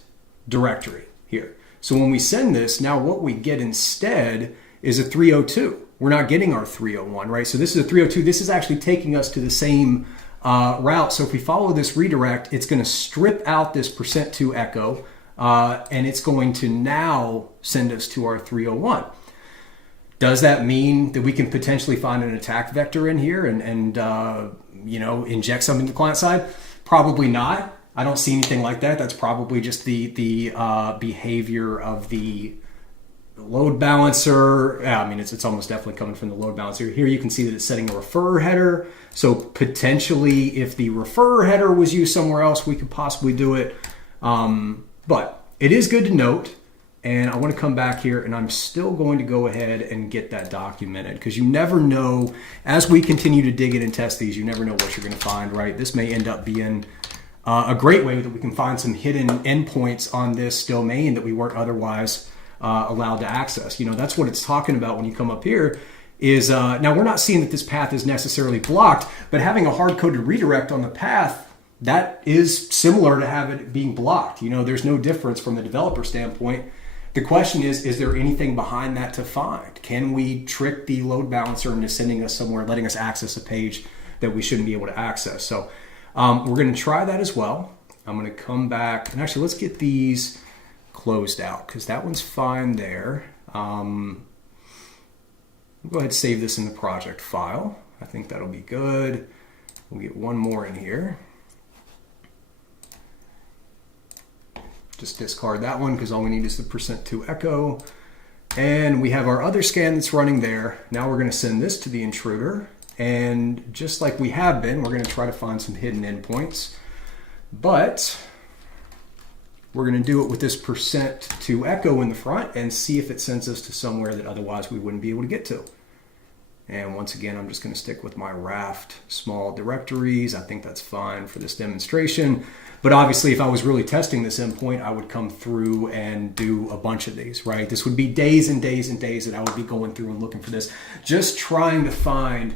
directory here. So when we send this, now what we get instead is a 302. We're not getting our 301, right? So this is a 302. This is actually taking us to the same route. So if we follow this redirect, it's going to strip out this %2 echo, and it's going to now send us to our 301. Does that mean that we can potentially find an attack vector in here and inject something to the client side? Probably not. I don't see anything like that. That's probably just the behavior of the load balancer. I mean, it's almost definitely coming from the load balancer. Here you can see that it's setting a referrer header. So potentially if the referrer header was used somewhere else, we could possibly do it. But it is good to note And I want to come back here, and I'm still going to go ahead and get that documented, because you never know, as we continue to dig in and test these, you never know what you're going to find, right? This may end up being a great way that we can find some hidden endpoints on this domain that we weren't otherwise allowed to access. You know, that's what it's talking about when you come up here is, now we're not seeing that this path is necessarily blocked, but having a hard-coded redirect on the path, that is similar to have it being blocked. You know, there's no difference from the developer standpoint. The question is there anything behind that to find? Can we trick the load balancer into sending us somewhere, letting us access a page that we shouldn't be able to access? So we're going to try that as well. I'm going to come back, and actually let's get these closed out, because that one's fine there. We'll go ahead and save this in the project file. I think that'll be good. We'll get one more in here. Just discard that one because all we need is the %2 echo. And we have our other scan that's running there. Now we're going to send this to the intruder. And just like we have been, we're going to try to find some hidden endpoints. But we're going to do it with this %2 echo in the front and see if it sends us to somewhere that otherwise we wouldn't be able to get to. And once again, I'm just going to stick with my Raft small directories. I think that's fine for this demonstration. But obviously, if I was really testing this endpoint, I would come through and do a bunch of these, right? This would be days and days and days that I would be going through and looking for this, just trying to find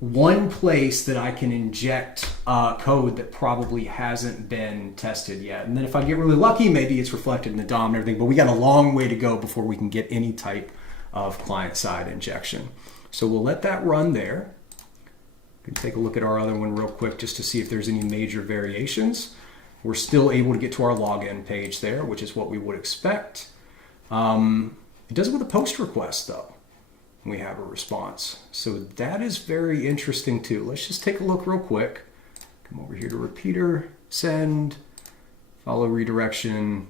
one place that I can inject code that probably hasn't been tested yet. And then if I get really lucky, maybe it's reflected in the DOM and everything, but we got a long way to go before we can get any type of client-side injection. So we'll let that run there. We can take a look at our other one real quick just to see if there's any major variations. We're still able to get to our login page there, which is what we would expect. It does it with a post request though. We have a response. So that is very interesting too. Let's just take a look real quick. Come over here to repeater, send, follow redirection.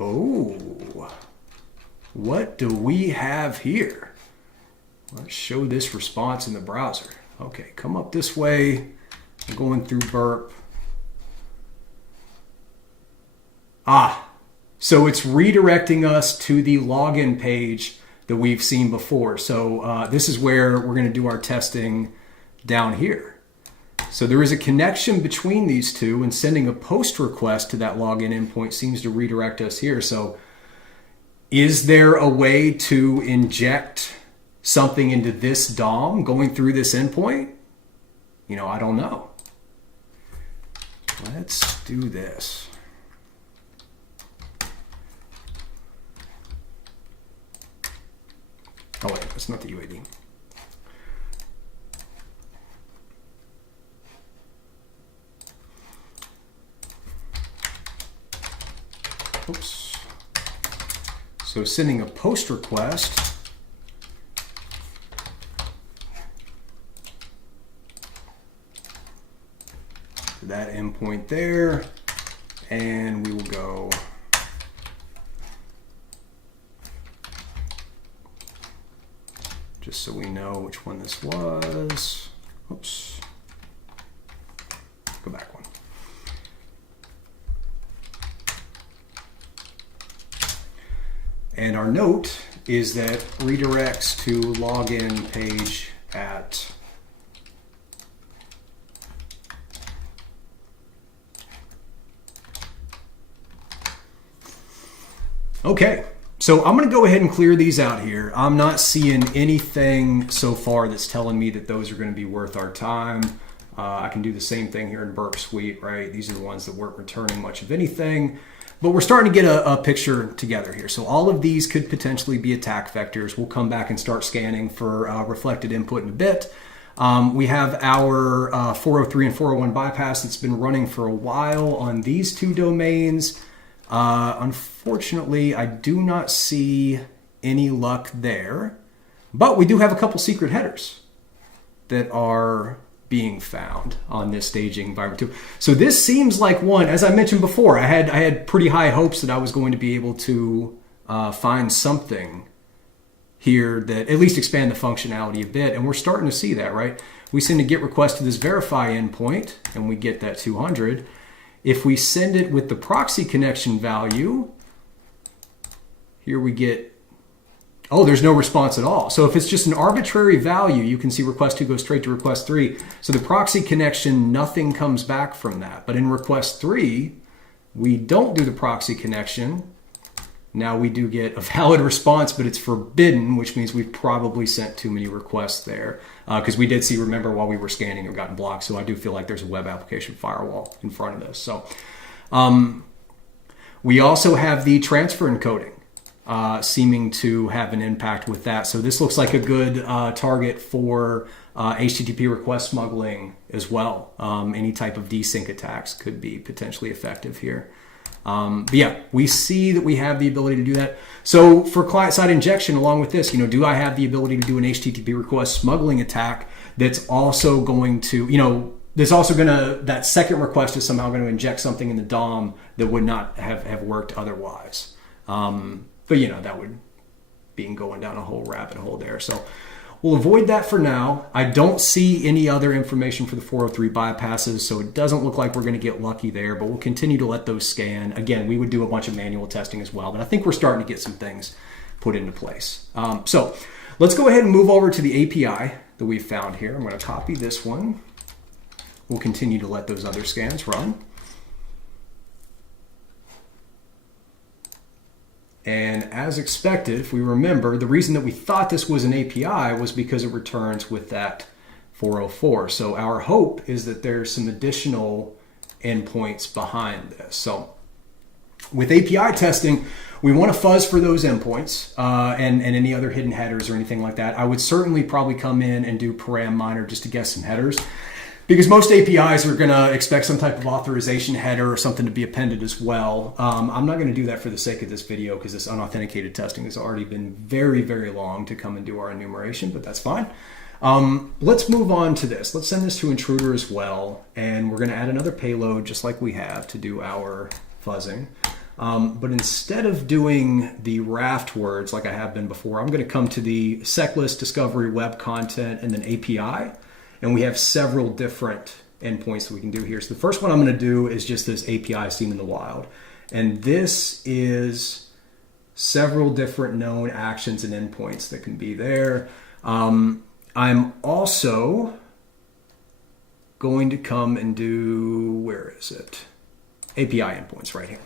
Oh, what do we have here? Let's show this response in the browser. Okay, come up this way. I'm going through burp. So it's redirecting us to the login page that we've seen before. So this is where we're going to do our testing down here. So there is a connection between these two, and sending a post request to that login endpoint seems to redirect us here. So is there a way to inject something into this DOM going through this endpoint? You know, I don't know. Let's do this. Oh wait, that's not the UAD. Oops. So sending a post request to that endpoint there, and we will go just so we know which one this was. Oops. Go back one. And our note is that redirects to login page at okay. So I'm going to go ahead and clear these out here. I'm not seeing anything so far that's telling me that those are going to be worth our time. I can do the same thing here in Burp Suite, right? These are the ones that weren't returning much of anything. But we're starting to get a picture together here. So all of these could potentially be attack vectors. We'll come back and start scanning for reflected input in a bit. We have our 403 and 401 bypass that's been running for a while on these two domains. Unfortunately, I do not see any luck there, but we do have a couple secret headers that are being found on this staging environment too. So this seems like one, as I mentioned before, I had pretty high hopes that I was going to be able to find something here that at least expand the functionality a bit, and we're starting to see that, right? We send a GET request to this verify endpoint, and we get that 200. If we send it with the proxy connection value, here we get, oh, there's no response at all. So if it's just an arbitrary value, you can see request 2 goes straight to request 3. So the proxy connection, nothing comes back from that. But in request 3, we don't do the proxy connection. Now we do get a valid response, but it's forbidden, which means we've probably sent too many requests there. Because we did see, remember, while we were scanning, it gotten blocked. So I do feel like there's a web application firewall in front of this. So we also have the transfer encoding seeming to have an impact with that. So this looks like a good target for HTTP request smuggling as well. Any type of desync attacks could be potentially effective here. But yeah, we see that we have the ability to do that. So for client-side injection, along with this, do I have the ability to do an HTTP request smuggling attack that's also going to, that second request is somehow going to inject something in the DOM that would not have worked otherwise. But that would be going down a whole rabbit hole there. So we'll avoid that for now. I don't see any other information for the 403 bypasses, so it doesn't look like we're going to get lucky there, but we'll continue to let those scan. Again, we would do a bunch of manual testing as well, but I think we're starting to get some things put into place. So let's go ahead and move over to the API that we've found here. I'm going to copy this one. We'll continue to let those other scans run. And as expected, if we remember, the reason that we thought this was an API was because it returns with that 404. So our hope is that there's some additional endpoints behind this. So with API testing, we want to fuzz for those endpoints and any other hidden headers or anything like that. I would certainly probably come in and do param miner just to guess some headers, because most APIs are going to expect some type of authorization header or something to be appended as well. I'm not going to do that for the sake of this video because this unauthenticated testing has already been very, very long to come and do our enumeration, but that's fine. Let's move on to this. Let's send this to Intruder as well, and we're going to add another payload just like we have to do our fuzzing. But instead of doing the raft words like I have been before, I'm going to come to the seclist, discovery, web content, and then API. And we have several different endpoints that we can do here. So the first one I'm going to do is just this API seen in the wild. And this is several different known actions and endpoints that can be there. I'm also going to come and do, where is it? API endpoints right here.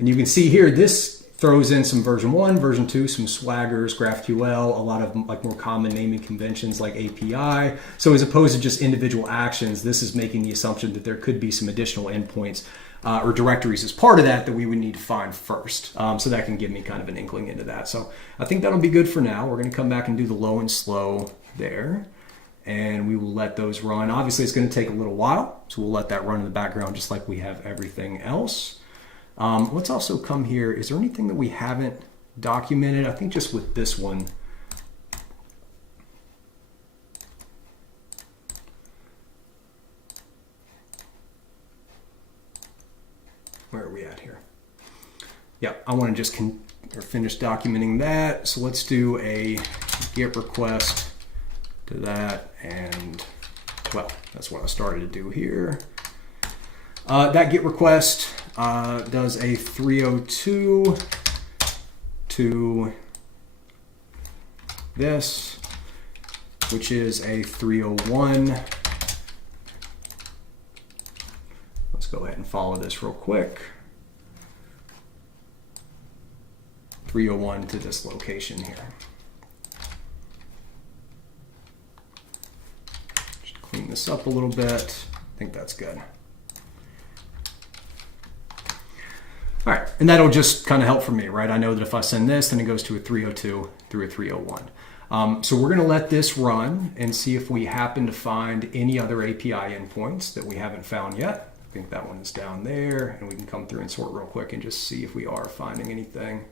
And you can see here, this throws in some version 1, version 2, some swaggers, GraphQL, a lot of like more common naming conventions like API. So as opposed to just individual actions, this is making the assumption that there could be some additional endpoints or directories as part of that we would need to find first. So that can give me kind of an inkling into that. So I think that'll be good for now. We're going to come back and do the low and slow there. And we will let those run. Obviously, it's going to take a little while. So we'll let that run in the background just like we have everything else. Let's also come here. Is there anything that we haven't documented? I think just with this one. Where are we at here? Yeah, I want to just finish documenting that. So let's do a GET request to that. And, well, that's what I started to do here. That GET request does a 302 to this, which is a 301. Let's go ahead and follow this real quick. 301 to this location here. Just clean this up a little bit. I think that's good. All right, and that'll just kind of help for me, right? I know that if I send this, then it goes to a 302 through a 301. So we're going to let this run and see if we happen to find any other API endpoints that we haven't found yet. I think that one is down there, and we can come through and sort real quick and just see if we are finding anything.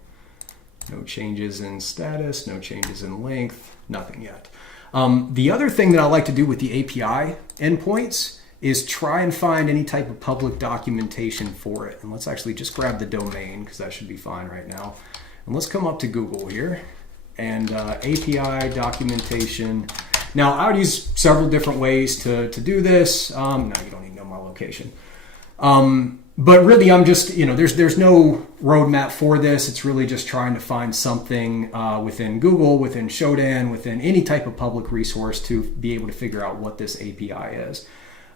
No changes in status, no changes in length, nothing yet. The other thing that I like to do with the API endpoints is try and find any type of public documentation for it. And let's actually just grab the domain because that should be fine right now. And let's come up to Google here and API documentation Now, I would use several different ways to do this. No, you don't need to know my location. But really, I'm just, there's no roadmap for this. It's really just trying to find something within Google, within Shodan, within any type of public resource to be able to figure out what this API is.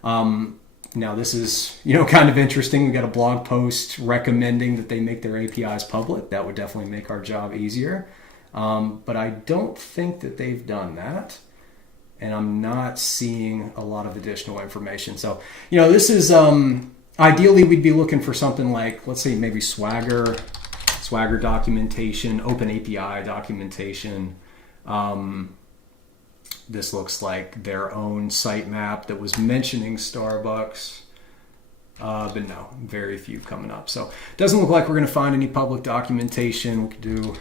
Now, this is, kind of interesting. We got a blog post recommending that they make their APIs public. That would definitely make our job easier. But I don't think that they've done that. And I'm not seeing a lot of additional information. So, this is... ideally, we'd be looking for something like, let's say, maybe Swagger documentation, Open API documentation. This looks like their own sitemap that was mentioning Starbucks. But no, very few coming up. So it doesn't look like we're going to find any public documentation. We could do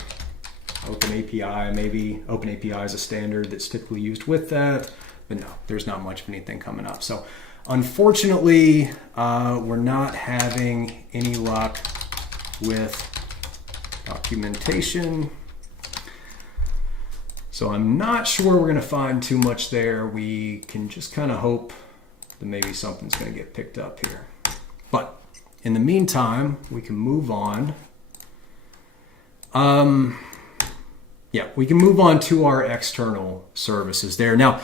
Open API. Maybe Open API is a standard that's typically used with that. But no, there's not much of anything coming up. So unfortunately, we're not having any luck with documentation. So I'm not sure we're going to find too much there. We can just kind of hope that maybe something's going to get picked up here. But in the meantime, we can move on. We can move on to our external services there. Now,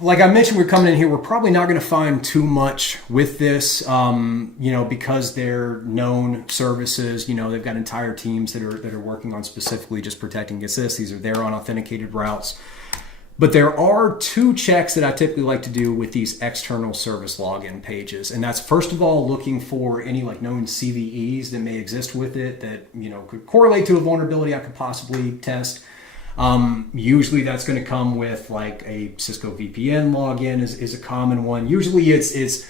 like I mentioned, we're coming in here. We're probably not going to find too much with this, because they're known services. They've got entire teams that are working on specifically just protecting against this. These are their unauthenticated routes. But there are two checks that I typically like to do with these external service login pages. And that's, first of all, looking for any known CVEs that may exist with it that, could correlate to a vulnerability I could possibly test. Usually that's going to come with a Cisco VPN login is a common one. Usually it's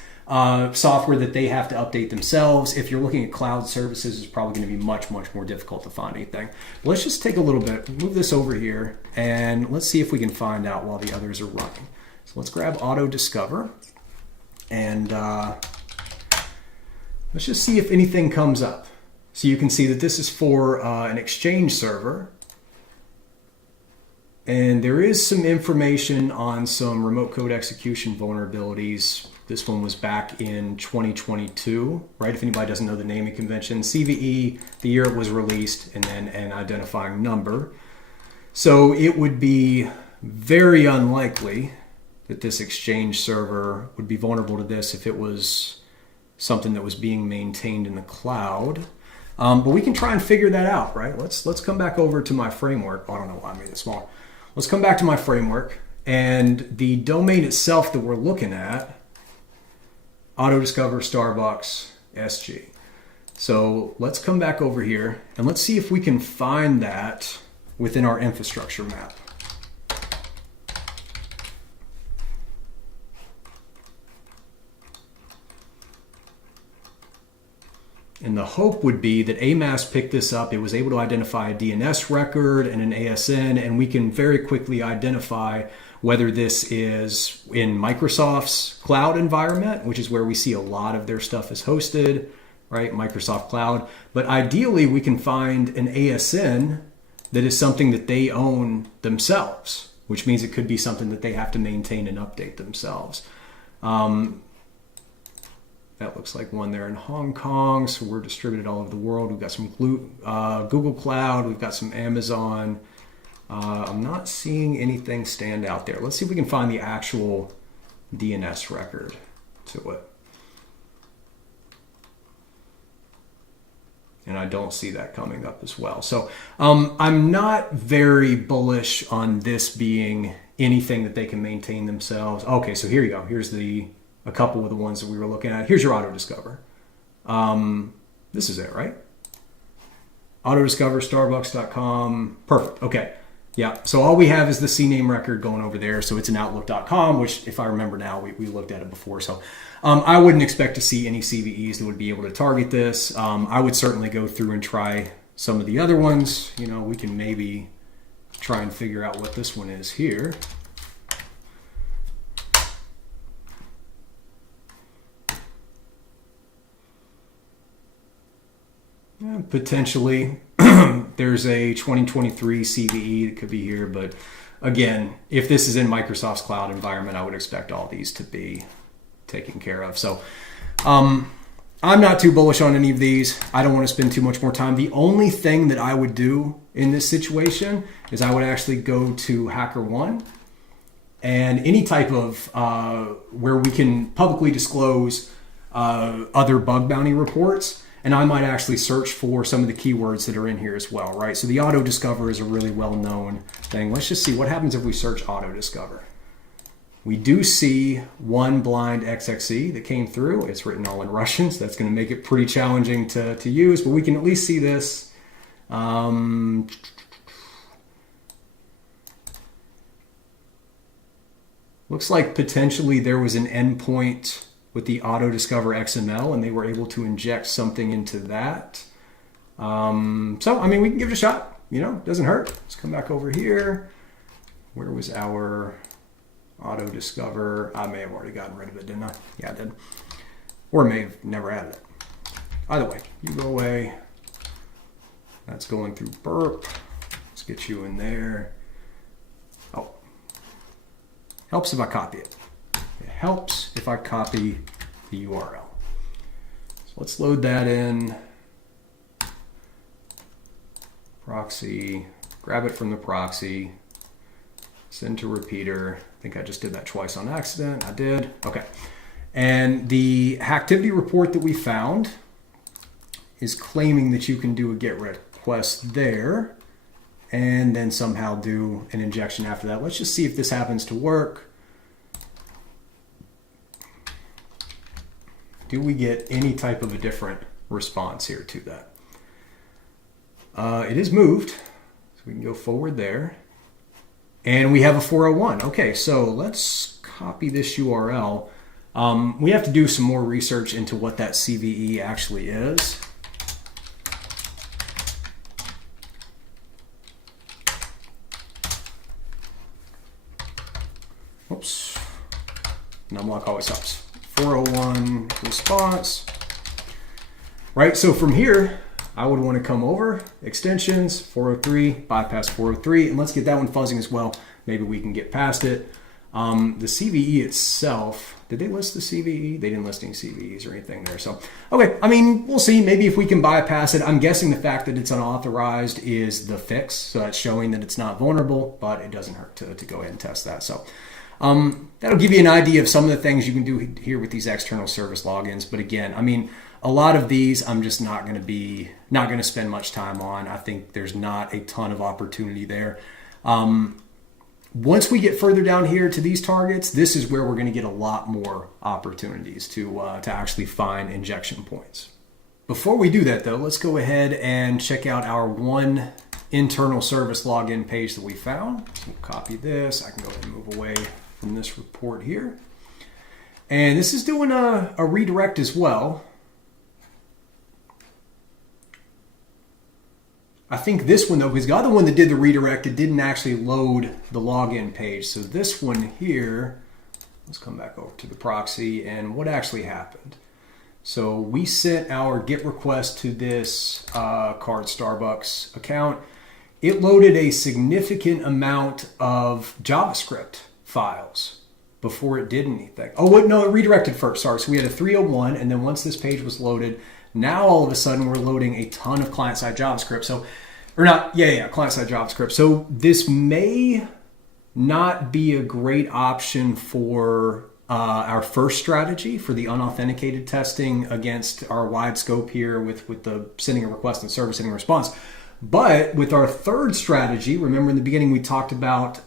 software that they have to update themselves. If you're looking at cloud services, it's probably going to be much, much more difficult to find anything. But let's just take a little bit, move this over here, and let's see if we can find out while the others are running. So let's grab Auto Discover, and let's just see if anything comes up. So you can see that this is for an Exchange server. And there is some information on some remote code execution vulnerabilities. This one was back in 2022, right? If anybody doesn't know the naming convention, CVE, the year it was released, and then an identifying number. So it would be very unlikely that this Exchange server would be vulnerable to this if it was something that was being maintained in the cloud. But we can try and figure that out, right? Let's come back over to my framework. Oh, I don't know why I made it smaller. Let's come back to my framework, and the domain itself that we're looking at, Autodiscover Starbucks SG. So let's come back over here and let's see if we can find that within our infrastructure map. And the hope would be that AMAS picked this up. It was able to identify a DNS record and an ASN, and we can very quickly identify whether this is in Microsoft's cloud environment, which is where we see a lot of their stuff is hosted, right? Microsoft Cloud. But ideally, we can find an ASN that is something that they own themselves, which means it could be something that they have to maintain and update themselves. That looks like one there in Hong Kong. So we're distributed all over the world. We've got some Google Cloud. We've got some Amazon. I'm not seeing anything stand out there. Let's see if we can find the actual DNS record to it. And I don't see that coming up as well. So I'm not very bullish on this being anything that they can maintain themselves. Okay, so here you go. Here's a couple of the ones that we were looking at. Here's your Autodiscover. This is it, right? Autodiscover, Starbucks.com. Perfect. Okay. Yeah. So all we have is the CNAME record going over there. So it's an Outlook.com, which, if I remember now, we looked at it before. So I wouldn't expect to see any CVEs that would be able to target this. I would certainly go through and try some of the other ones. We can maybe try and figure out what this one is here. Potentially, there's a 2023 CVE that could be here, but again, if this is in Microsoft's cloud environment, I would expect all these to be taken care of. So I'm not too bullish on any of these. I don't want to spend too much more time. The only thing that I would do in this situation is I would actually go to HackerOne and any type of where we can publicly disclose other bug bounty reports. And I might actually search for some of the keywords that are in here as well, right? So the auto discover is a really well-known thing. Let's just see what happens if we search auto discover. We do see one blind XXE that came through. It's written all in Russian, so that's going to make it pretty challenging to use, but we can at least see this. Looks like potentially there was an endpoint with the auto discover XML and they were able to inject something into that. So, I mean, we can give it a shot, you know, doesn't hurt. Let's come back over here. Where was our auto discover? I may have already gotten rid of it, didn't I? Yeah, I did. Or may have never added it. Either way, you go away. That's going through burp. Let's get you in there. Oh, helps if I copy it. It helps if I copy the URL. So let's load that in. Proxy, grab it from the proxy, send to repeater. I think I just did that twice on accident. I did. Okay. And the Hacktivity report that we found is claiming that you can do a GET request there and then somehow do an injection after that. Let's just see if this happens to work. Do we get any type of a different response here to that? It is moved, so we can go forward there. And we have a 401. Okay, so let's copy this URL. We have to do some more research into what that CVE actually is. Oops. Numlock always helps. 401 response. Right, so from here, I would want to come over, extensions, 403, bypass 403, and let's get that one fuzzing as well. Maybe we can get past it. The CVE itself, did they list the CVE? They didn't list any CVEs or anything there. So, okay, I mean, we'll see. Maybe if we can bypass it. I'm guessing the fact that it's unauthorized is the fix. So that's showing that it's not vulnerable, but it doesn't hurt to go ahead and test that. So that'll give you an idea of some of the things you can do here with these external service logins. But again, I mean, a lot of these I'm just not going to spend much time on. I think there's not a ton of opportunity there. Once we get further down here to these targets, this is where we're going to get a lot more opportunities to actually find injection points. Before we do that though, let's go ahead and check out our one internal service login page that we found. So we'll copy this. I can go ahead and move away from this report here. And this is doing a redirect as well. I think this one though, because the other one that did the redirect, it didn't actually load the login page. So this one here, let's come back over to the proxy and what actually happened. So we sent our GET request to this Card Starbucks account. It loaded a significant amount of JavaScript files before it did anything. Oh, wait, no, it redirected first. Sorry. So we had a 301, and then once this page was loaded, now all of a sudden we're loading a ton of client-side JavaScript. So, or not, client-side JavaScript. So this may not be a great option for our first strategy for the unauthenticated testing against our wide scope here with the sending a request and servicing a response. But with our third strategy, remember in the beginning we talked about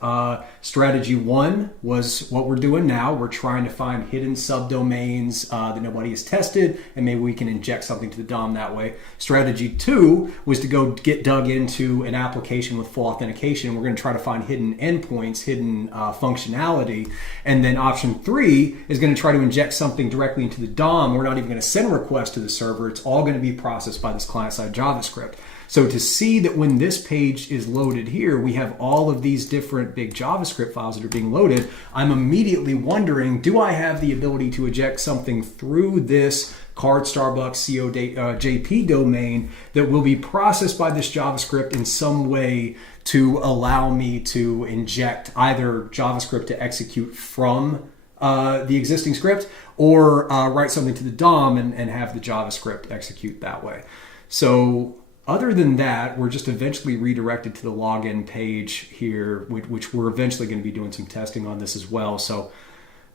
strategy one was what we're doing now. We're trying to find hidden subdomains that nobody has tested, and maybe we can inject something to the DOM that way. Strategy two was to go get dug into an application with full authentication. We're going to try to find hidden endpoints, hidden functionality. And then option three is going to try to inject something directly into the DOM. We're not even going to send a request to the server. It's all going to be processed by this client-side JavaScript. So to see that when this page is loaded here, we have all of these different big JavaScript files that are being loaded, I'm immediately wondering, do I have the ability to eject something through this card Starbucks JP domain that will be processed by this JavaScript in some way to allow me to inject either JavaScript to execute from the existing script, or write something to the DOM and have the JavaScript execute that way. So other than that, we're just eventually redirected to the login page here, which we're eventually going to be doing some testing on this as well. So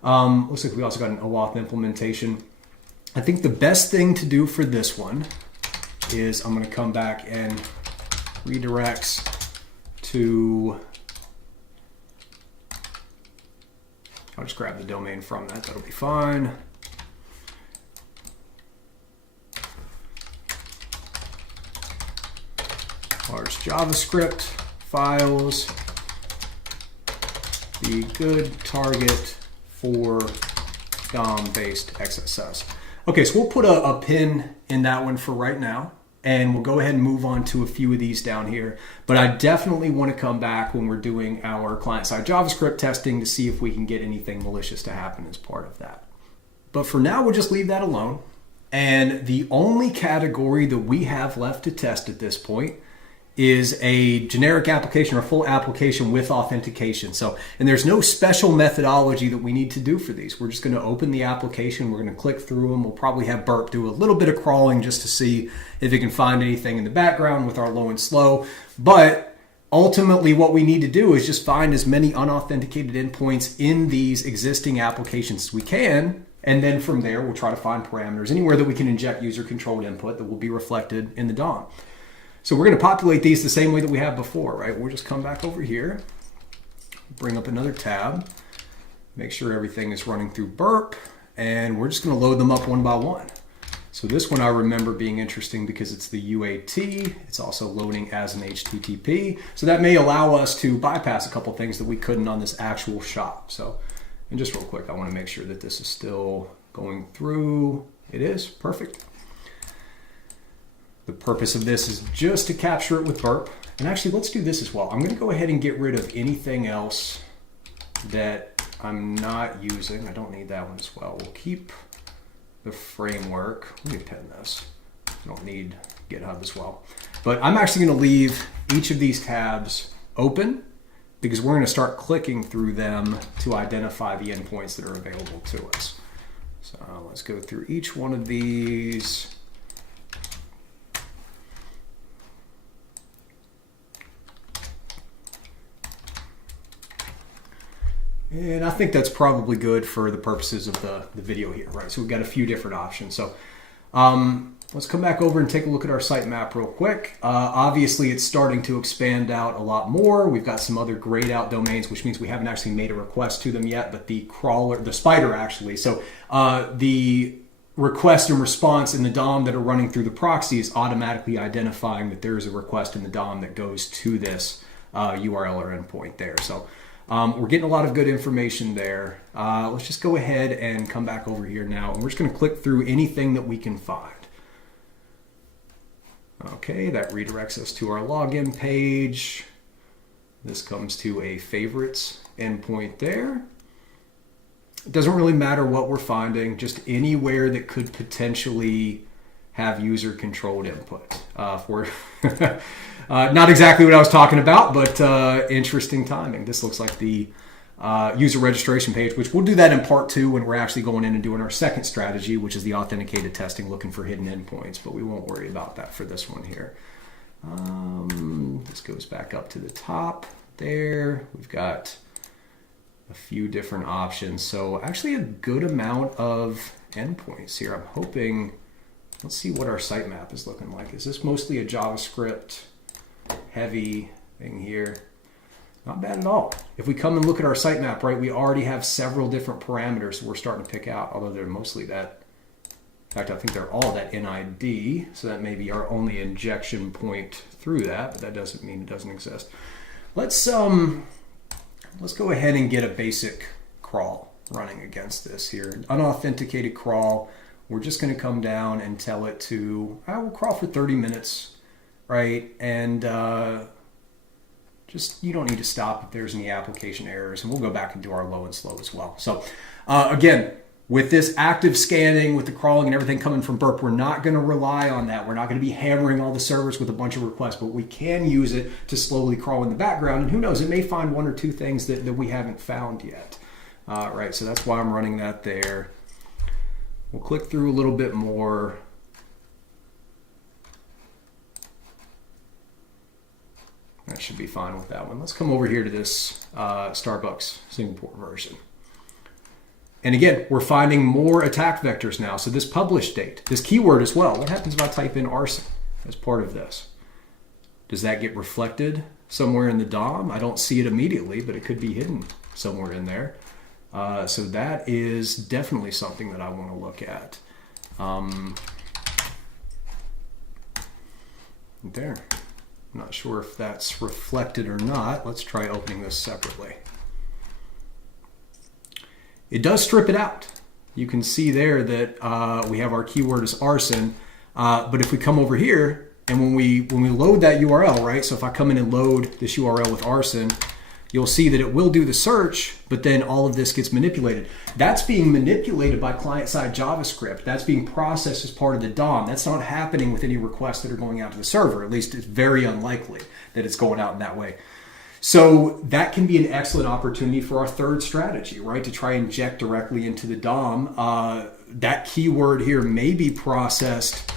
looks like we also got an OAuth implementation. I think the best thing to do for this one is I'm going to come back and redirects to, I'll just grab the domain from that, that'll be fine. Large JavaScript files, the good target for DOM-based XSS. Okay, so we'll put a pin in that one for right now, and we'll go ahead and move on to a few of these down here. But I definitely want to come back when we're doing our client-side JavaScript testing to see if we can get anything malicious to happen as part of that. But for now, we'll just leave that alone. And the only category that we have left to test at this point is a generic application or full application with authentication. So, and there's no special methodology that we need to do for these. We're just going to open the application. We're going to click through them. We'll probably have Burp do a little bit of crawling just to see if it can find anything in the background with our low and slow. But ultimately what we need to do is just find as many unauthenticated endpoints in these existing applications as we can. And then from there, we'll try to find parameters anywhere that we can inject user-controlled input that will be reflected in the DOM. So we're going to populate these the same way that we have before, right? We'll just come back over here, bring up another tab, make sure everything is running through Burp, and we're just going to load them up one by one. So this one I remember being interesting because it's the UAT. It's also loading as an HTTP. So that may allow us to bypass a couple things that we couldn't on this actual shop. So, and just real quick, I want to make sure that this is still going through. It is, perfect. The purpose of this is just to capture it with Burp. And actually, let's do this as well. I'm going to go ahead and get rid of anything else that I'm not using. I don't need that one as well. We'll keep the framework. Let me pin this. I don't need GitHub as well. But I'm actually going to leave each of these tabs open because we're going to start clicking through them to identify the endpoints that are available to us. So let's go through each one of these. And I think that's probably good for the purposes of the video here, right? So we've got a few different options. So let's come back over and take a look at our sitemap real quick. Obviously, it's starting to expand out a lot more. We've got some other grayed out domains, which means we haven't actually made a request to them yet, but the crawler, the spider actually. So the request and response in the DOM that are running through the proxy is automatically identifying that there is a request in the DOM that goes to this URL or endpoint there. So we're getting a lot of good information there. Let's just go ahead and come back over here now, and we're just going to click through anything that we can find. Okay, that redirects us to our login page. This comes to a favorites endpoint there. It doesn't really matter what we're finding, just anywhere that could potentially have user-controlled input. For not exactly what I was talking about, but interesting timing. This looks like the user registration page, which we'll do that in part 2 when we're actually going in and doing our second strategy, which is the authenticated testing, looking for hidden endpoints, but we won't worry about that for this one here. This goes back up to the top there. We've got a few different options. So actually a good amount of endpoints here. I'm hoping, let's see what our sitemap is looking like. Is this mostly a JavaScript heavy thing here? Not bad at all. If we come and look at our sitemap, right, we already have several different parameters that we're starting to pick out, although they're mostly that. In fact, I think they're all that NID, so that may be our only injection point through that, but that doesn't mean it doesn't exist. Let's go ahead and get a basic crawl running against this here. Unauthenticated crawl. We're just going to come down and tell it to, I will crawl for 30 minutes right? And just, you don't need to stop if there's any application errors, and we'll go back and do our low and slow as well. So again, with this active scanning, with the crawling and everything coming from Burp, we're not going to rely on that. We're not going to be hammering all the servers with a bunch of requests, but we can use it to slowly crawl in the background. And who knows, it may find one or two things that we haven't found yet. Right, so that's why I'm running that there. We'll click through a little bit more. That should be fine with that one. Let's come over here to this Starbucks Singapore version. And again, we're finding more attack vectors now. So this publish date, this keyword as well. What happens if I type in arson as part of this? Does that get reflected somewhere in the DOM? I don't see it immediately, but it could be hidden somewhere in there. So that is definitely something that I want to look at. There. I'm not sure if that's reflected or not. Let's try opening this separately. It does strip it out. You can see there that we have our keyword as arson, but if we come over here and when we load that URL, right? So if I come in and load this URL with arson, you'll see that it will do the search, but then all of this gets manipulated. That's being manipulated by client-side JavaScript. That's being processed as part of the DOM. That's not happening with any requests that are going out to the server. At least it's very unlikely that it's going out in that way. So that can be an excellent opportunity for our third strategy, right? To try and inject directly into the DOM. That keyword here may be processed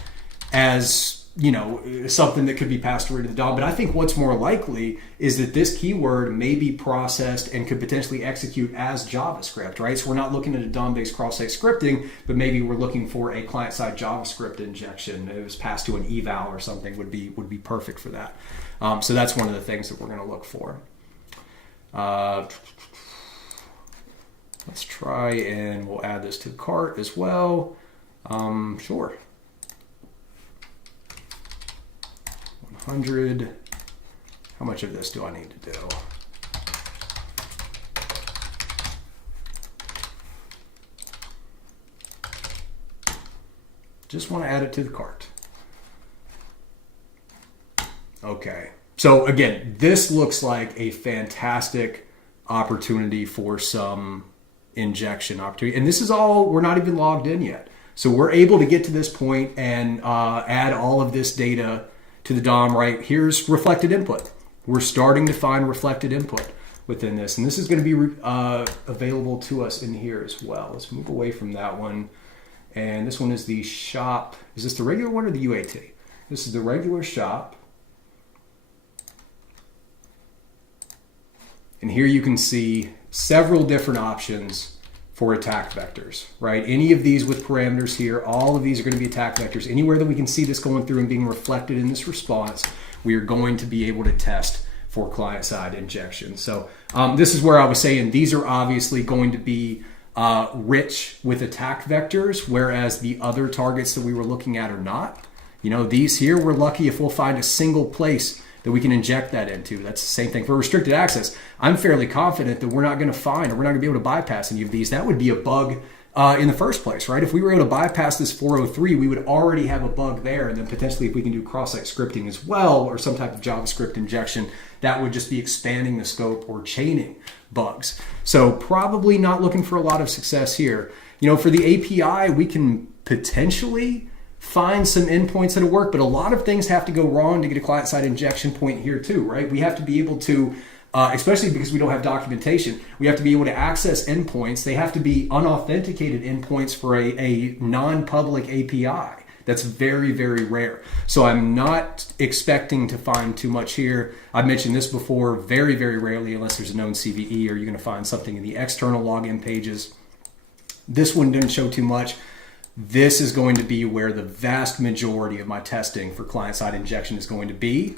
as, you know, something that could be passed over to the DOM. But I think what's more likely is that this keyword may be processed and could potentially execute as JavaScript, right? So we're not looking at a DOM-based cross-site scripting, but maybe we're looking for a client-side JavaScript injection. It was passed to an eval or something would be perfect for that. So that's one of the things that we're going to look for. Let's try and we'll add this to the cart as well. Sure. 100. How much of this do I need to do? Just want to add it to the cart. Okay. So again, this looks like a fantastic opportunity for some injection opportunity. And this is all, we're not even logged in yet. So we're able to get to this point and add all of this data to the DOM, right? Here's reflected input. We're starting to find reflected input within this. And this is going to be available to us in here as well. Let's move away from that one. And this one is the shop. Is this the regular one or the UAT? This is the regular shop. And here you can see several different options for attack vectors, right? Any of these with parameters here, all of these are going to be attack vectors. Anywhere that we can see this going through and being reflected in this response, we are going to be able to test for client-side injection. So this is where I was saying these are obviously going to be rich with attack vectors, whereas the other targets that we were looking at are not. You know, these here, we're lucky if we'll find a single place that we can inject that into. That's the same thing for restricted access. I'm fairly confident that we're not going to find, or we're not going to be able to bypass any of these. That would be a bug in the first place, right? If we were able to bypass this 403, we would already have a bug there. And then potentially if we can do cross-site scripting as well, or some type of JavaScript injection, that would just be expanding the scope or chaining bugs. So probably not looking for a lot of success here. You know, for the API, we can potentially find some endpoints that'll work, but a lot of things have to go wrong to get a client-side injection point here too, right? We have to be able to, especially because we don't have documentation, we have to be able to access endpoints. They have to be unauthenticated endpoints for a non-public API. That's very, very rare. So I'm not expecting to find too much here. I've mentioned this before, very, very rarely, unless there's a known CVE, or you're going to find something in the external login pages. This one didn't show too much. This is going to be where the vast majority of my testing for client-side injection is going to be.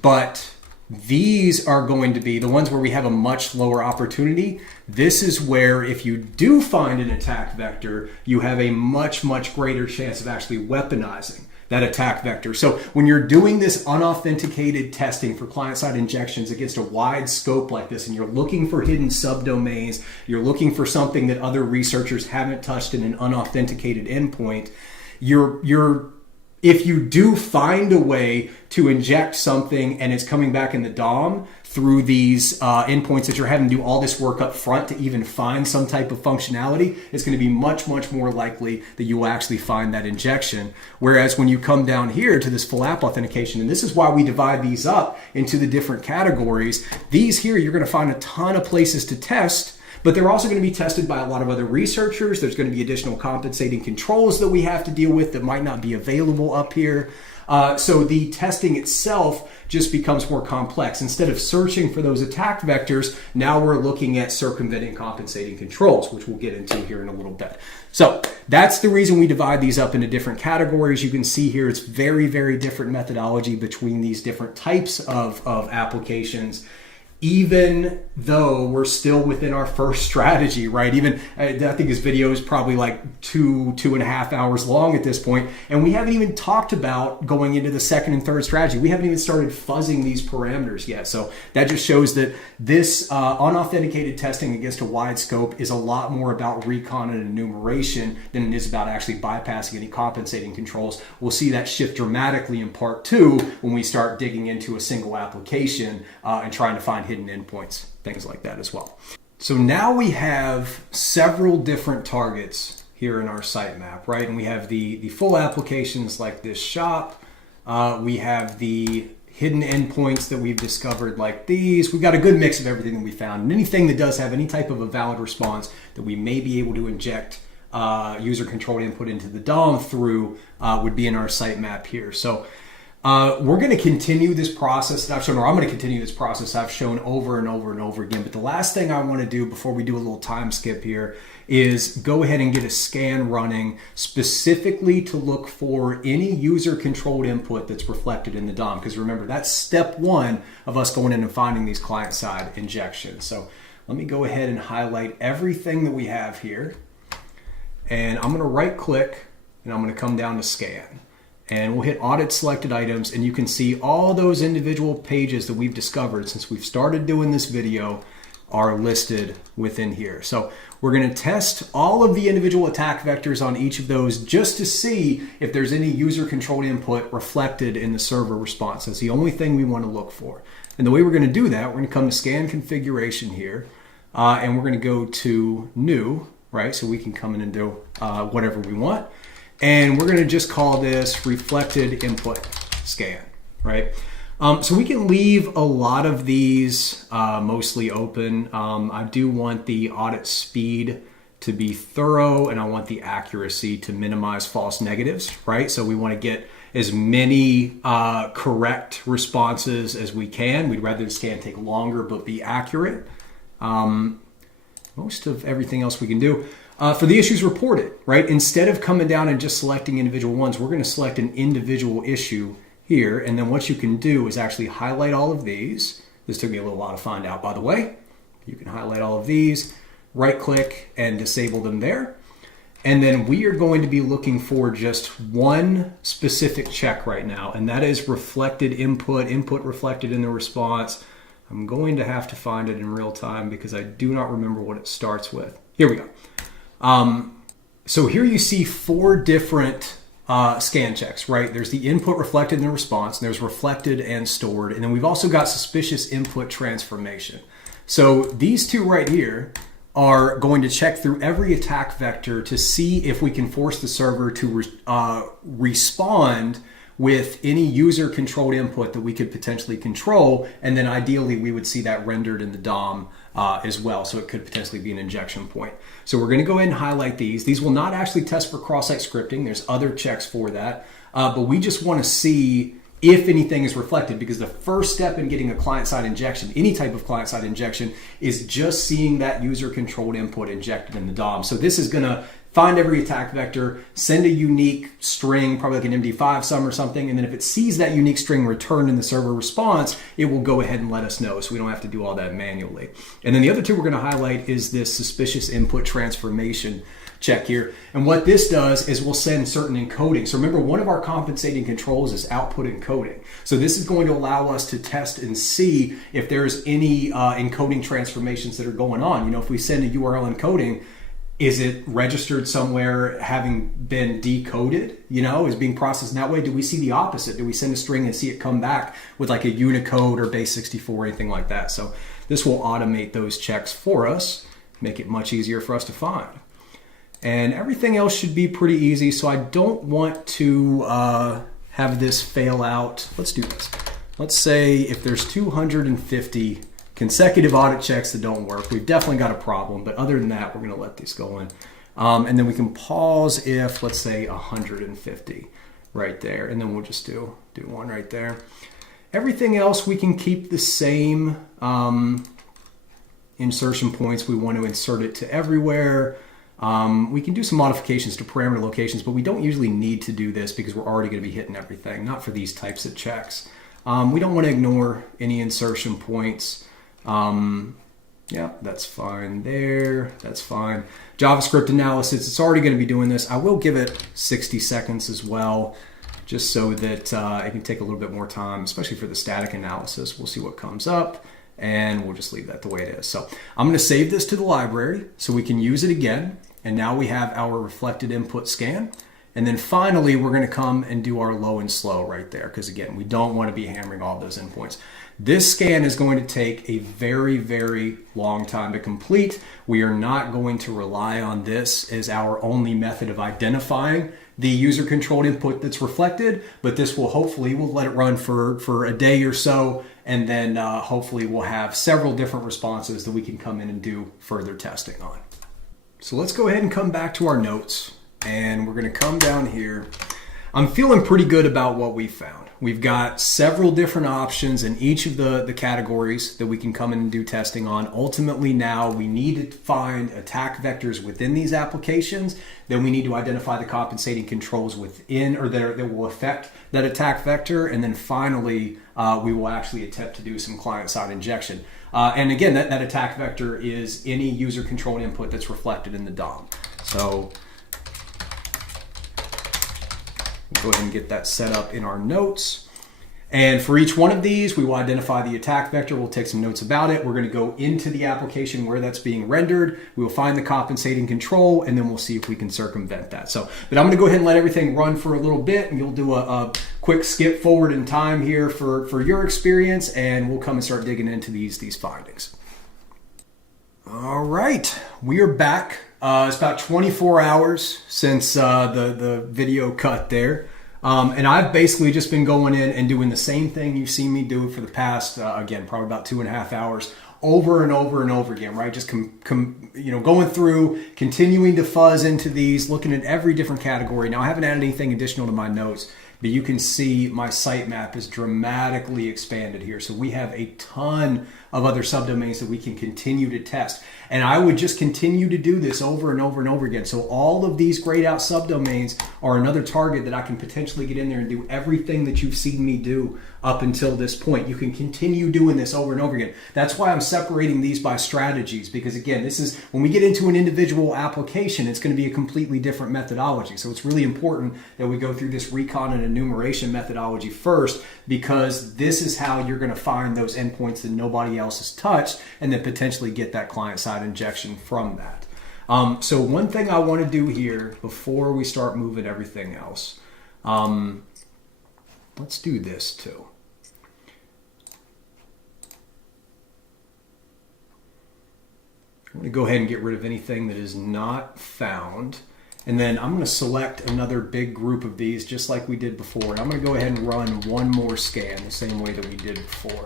But these are going to be the ones where we have a much lower opportunity. This is where if you do find an attack vector, you have a much, much greater chance of actually weaponizing that attack vector. So when you're doing this unauthenticated testing for client-side injections against a wide scope like this, and you're looking for hidden subdomains, you're looking for something that other researchers haven't touched in an unauthenticated endpoint, you're if you do find a way to inject something and it's coming back in the DOM through these endpoints that you're having to do all this work up front to even find some type of functionality, it's going to be much, much more likely that you will actually find that injection. Whereas when you come down here to this full app authentication, and this is why we divide these up into the different categories, these here you're going to find a ton of places to test, but they're also going to be tested by a lot of other researchers. There's going to be additional compensating controls that we have to deal with that might not be available up here. So the testing itself just becomes more complex. Instead of searching for those attack vectors, now we're looking at circumventing compensating controls, which we'll get into here in a little bit. So that's the reason we divide these up into different categories. You can see here it's very, very different methodology between these different types of applications, even though we're still within our first strategy, right? Even I think his video is probably like 2.5 hours long at this point, and we haven't even talked about going into the second and third strategy. We haven't even started fuzzing these parameters yet. So that just shows that this unauthenticated testing against a wide scope is a lot more about recon and enumeration than it is about actually bypassing any compensating controls. We'll see that shift dramatically in part 2 when we start digging into a single application and trying to find hidden endpoints, things like that as well. So now we have several different targets here in our sitemap, right? And we have the full applications like this shop. We have the hidden endpoints that we've discovered like these. We've got a good mix of everything that we found. And anything that does have any type of a valid response that we may be able to inject user-controlled input into the DOM through would be in our sitemap here. So we're going to continue this process that I've shown, or I'm going to continue this process I've shown over and over and over again. But the last thing I want to do before we do a little time skip here is go ahead and get a scan running specifically to look for any user-controlled input that's reflected in the DOM. Because remember, that's step 1 of us going in and finding these client-side injections. So let me go ahead and highlight everything that we have here. And I'm going to right-click, and I'm going to come down to scan. And we'll hit audit selected items, and you can see all those individual pages that we've discovered since we've started doing this video are listed within here. So we're going to test all of the individual attack vectors on each of those just to see if there's any user controlled input reflected in the server response. That's the only thing we want to look for. And the way we're going to do that, we're going to come to scan configuration here, and we're going to go to new, right? So we can come in and do whatever we want. And we're going to just call this reflected input scan, right? So we can leave a lot of these mostly open. I do want the audit speed to be thorough, and I want the accuracy to minimize false negatives, right? So we want to get as many correct responses as we can. We'd rather the scan take longer but be accurate. Most of everything else we can do. For the issues reported, right? Instead of coming down and just selecting individual ones, we're going to select an individual issue here. And then what you can do is actually highlight all of these. This took me a little while to find out, by the way. You can highlight all of these, right click and disable them there. And then we are going to be looking for just one specific check right now. And that is reflected input reflected in the response. I'm going to have to find it in real time because I do not remember what it starts with. Here we go. So here you see 4 different scan checks, right? There's the input reflected in the response, and there's reflected and stored, and then we've also got suspicious input transformation. So these 2 right here are going to check through every attack vector to see if we can force the server to respond with any user-controlled input that we could potentially control, and then ideally we would see that rendered in the DOM as well, so it could potentially be an injection point. So we're going to go ahead and highlight these. These will not actually test for cross-site scripting. There's other checks for that, but we just want to see if anything is reflected, because the first step in getting a client-side injection, any type of client-side injection, is just seeing that user-controlled input injected in the DOM. So this is going to find every attack vector, send a unique string, probably like an MD5 sum or something, and then if it sees that unique string returned in the server response, it will go ahead and let us know, so we don't have to do all that manually. And then the other 2 we're going to highlight is this suspicious input transformation check here. And what this does is we'll send certain encoding. So remember, one of our compensating controls is output encoding. So this is going to allow us to test and see if there's any encoding transformations that are going on. You know, if we send a URL encoding, Is it registered somewhere having been decoded, is being processed in that way? Do we see the opposite? Do we send a string and see it come back with like a Unicode or base 64 or anything like that? So this will automate those checks for us, make it much easier for us to find. And everything else should be pretty easy. So I don't want to have this fail out. Let's do this. Let's say if there's 250 consecutive audit checks that don't work, we've definitely got a problem. But other than that, we're going to let these go in. And then we can pause if, let's say, 150 right there. And then we'll just do one right there. Everything else, we can keep the same insertion points. We want to insert it to everywhere. We can do some modifications to parameter locations, but we don't usually need to do this because we're already going to be hitting everything, not for these types of checks. We don't want to ignore any insertion points. Yeah, that's fine there. That's fine. JavaScript analysis, it's already going to be doing this. I will give it 60 seconds as well, just so that it can take a little bit more time, especially for the static analysis. We'll see what comes up, and we'll just leave that the way it is. So I'm going to save this to the library so we can use it again. And now we have our reflected input scan. And then finally, we're going to come and do our low and slow right there, because again, we don't want to be hammering all those endpoints. This scan is going to take a very, very long time to complete. We are not going to rely on this as our only method of identifying the user-controlled input that's reflected, but this will hopefully, we'll let it run for a day or so, and then hopefully we'll have several different responses that we can come in and do further testing on. So let's go ahead and come back to our notes, and we're going to come down here. I'm feeling pretty good about what we found. We've got several different options in each of the categories that we can come in and do testing on. Ultimately now we need to find attack vectors within these applications. Then we need to identify the compensating controls within or that will affect that attack vector. And then finally, we will actually attempt to do some client-side injection. And again, that attack vector is any user-controlled input that's reflected in the DOM. So we'll go ahead and get that set up in our notes. And for each one of these, we will identify the attack vector. We'll take some notes about it. We're going to go into the application where that's being rendered. We will find the compensating control, and then we'll see if we can circumvent that. But I'm going to go ahead and let everything run for a little bit, and you'll do a quick skip forward in time here for your experience, and we'll come and start digging into these findings. All right, we are back. It's about 24 hours since the video cut there. And I've basically just been going in and doing the same thing you've seen me do for the past, again, probably about 2.5 hours, over and over and over again, right? Just going through, continuing to fuzz into these, looking at every different category. Now, I haven't added anything additional to my notes, but you can see my sitemap is dramatically expanded here. So we have a ton of other subdomains that we can continue to test. And I would just continue to do this over and over and over again. So all of these grayed out subdomains are another target that I can potentially get in there and do everything that you've seen me do up until this point. You can continue doing this over and over again. That's why I'm separating these by strategies, because again, this is when we get into an individual application, it's going to be a completely different methodology. So it's really important that we go through this recon and enumeration methodology first, because this is how you're going to find those endpoints that nobody else has touched, and then potentially get that client-side injection from that. So one thing I want to do here before we start moving everything else, let's do this too. I'm going to go ahead and get rid of anything that is not found. And then I'm going to select another big group of these just like we did before. And I'm going to go ahead and run one more scan the same way that we did before.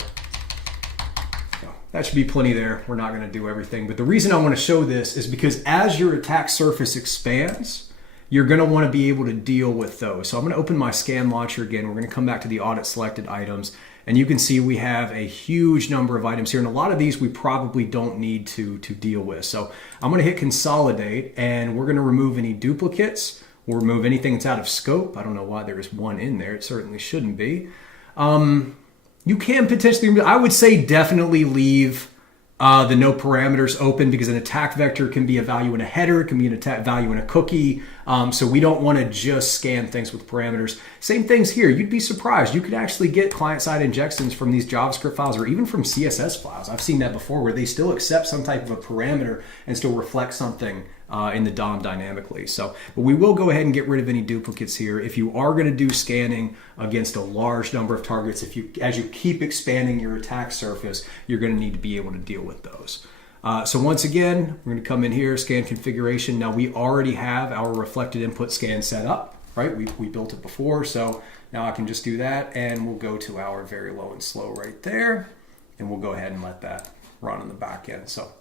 So that should be plenty there. We're not going to do everything. But the reason I want to show this is because as your attack surface expands, you're going to want to be able to deal with those. So I'm going to open my scan launcher again. We're going to come back to the audit selected items. And you can see we have a huge number of items here. And a lot of these we probably don't need to deal with. So I'm going to hit consolidate, and we're going to remove any duplicates. We'll remove anything that's out of scope. I don't know why there is one in there. It certainly shouldn't be. You can potentially, I would say definitely leave the no parameters open, because an attack vector can be a value in a header, it can be an attack value in a cookie. So we don't want to just scan things with parameters. Same things here. You'd be surprised. You could actually get client-side injections from these JavaScript files or even from CSS files. I've seen that before where they still accept some type of a parameter and still reflect something in the DOM dynamically. So, but we will go ahead and get rid of any duplicates here. If you are going to do scanning against a large number of targets, as you keep expanding your attack surface, you're going to need to be able to deal with those. So once again, we're going to come in here, scan configuration. Now we already have our reflected input scan set up, right? We built it before, so now I can just do that, and we'll go to our very low and slow right there, and we'll go ahead and let that run on the back end. So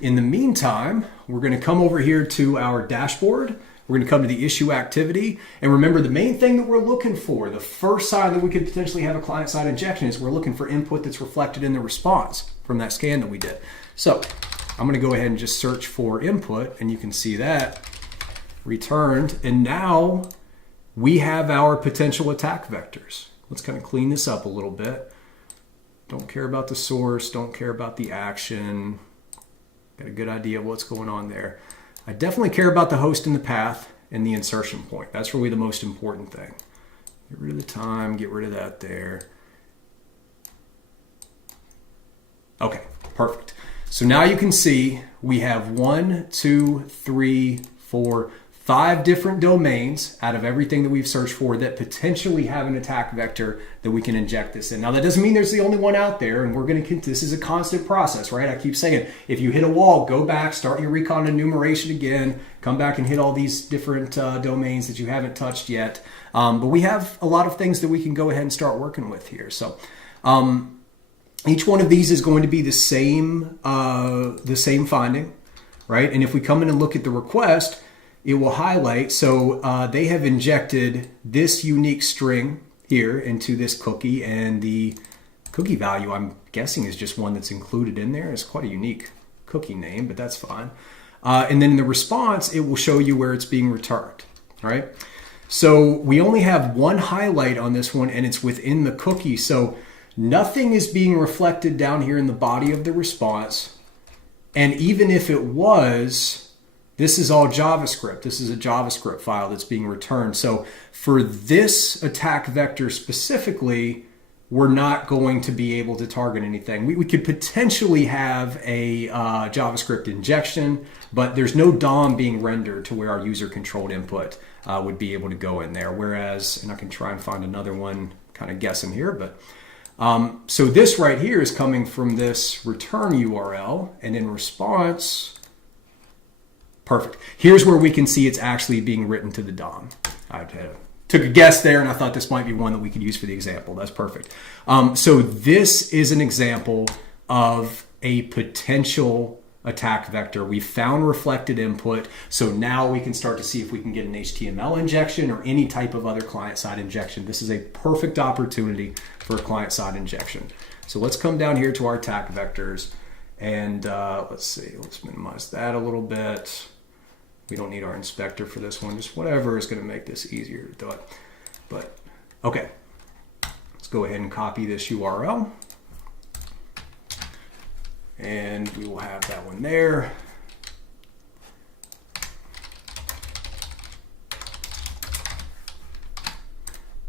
in the meantime, we're going to come over here to our dashboard. We're going to come to the issue activity. And remember, the main thing that we're looking for, the first sign that we could potentially have a client-side injection, is we're looking for input that's reflected in the response from that scan that we did. So I'm going to go ahead and just search for input, and you can see that returned. And now we have our potential attack vectors. Let's kind of clean this up a little bit. Don't care about the source, don't care about the action. Got a good idea of what's going on there. I definitely care about the host and the path and the insertion point. That's really the most important thing. Get rid of the time, get rid of that there. Okay, perfect. So now you can see we have 1, 2, 3, 4, 5 different domains out of everything that we've searched for that potentially have an attack vector that we can inject this in. Now that doesn't mean there's the only one out there, and this is a constant process, right? I keep saying, if you hit a wall, go back, start your recon enumeration again, come back and hit all these different domains that you haven't touched yet. But we have a lot of things that we can go ahead and start working with here. So each one of these is going to be the same finding, right? And if we come in and look at the request, it will highlight, so they have injected this unique string here into this cookie, and the cookie value, I'm guessing, is just one that's included in there. It's quite a unique cookie name, but that's fine. And then in the response, it will show you where it's being returned, right? So we only have one highlight on this one, and it's within the cookie. So nothing is being reflected down here in the body of the response. And even if it was, this is all JavaScript. This is a JavaScript file that's being returned. So for this attack vector specifically, we're not going to be able to target anything. We could potentially have a JavaScript injection, but there's no DOM being rendered to where our user-controlled input would be able to go in there. Whereas, and I can try and find another one, kind of guessing here, but so this right here is coming from this return URL, and in response, perfect. Here's where we can see it's actually being written to the DOM. I took a guess there, and I thought this might be one that we could use for the example. That's perfect. So this is an example of a potential attack vector. We found reflected input, so now we can start to see if we can get an HTML injection or any type of other client-side injection. This is a perfect opportunity for a client-side injection. So let's come down here to our attack vectors, and let's see, let's minimize that a little bit. We don't need our inspector for this one, just whatever is going to make this easier to do it. But okay, let's go ahead and copy this URL. And we will have that one there.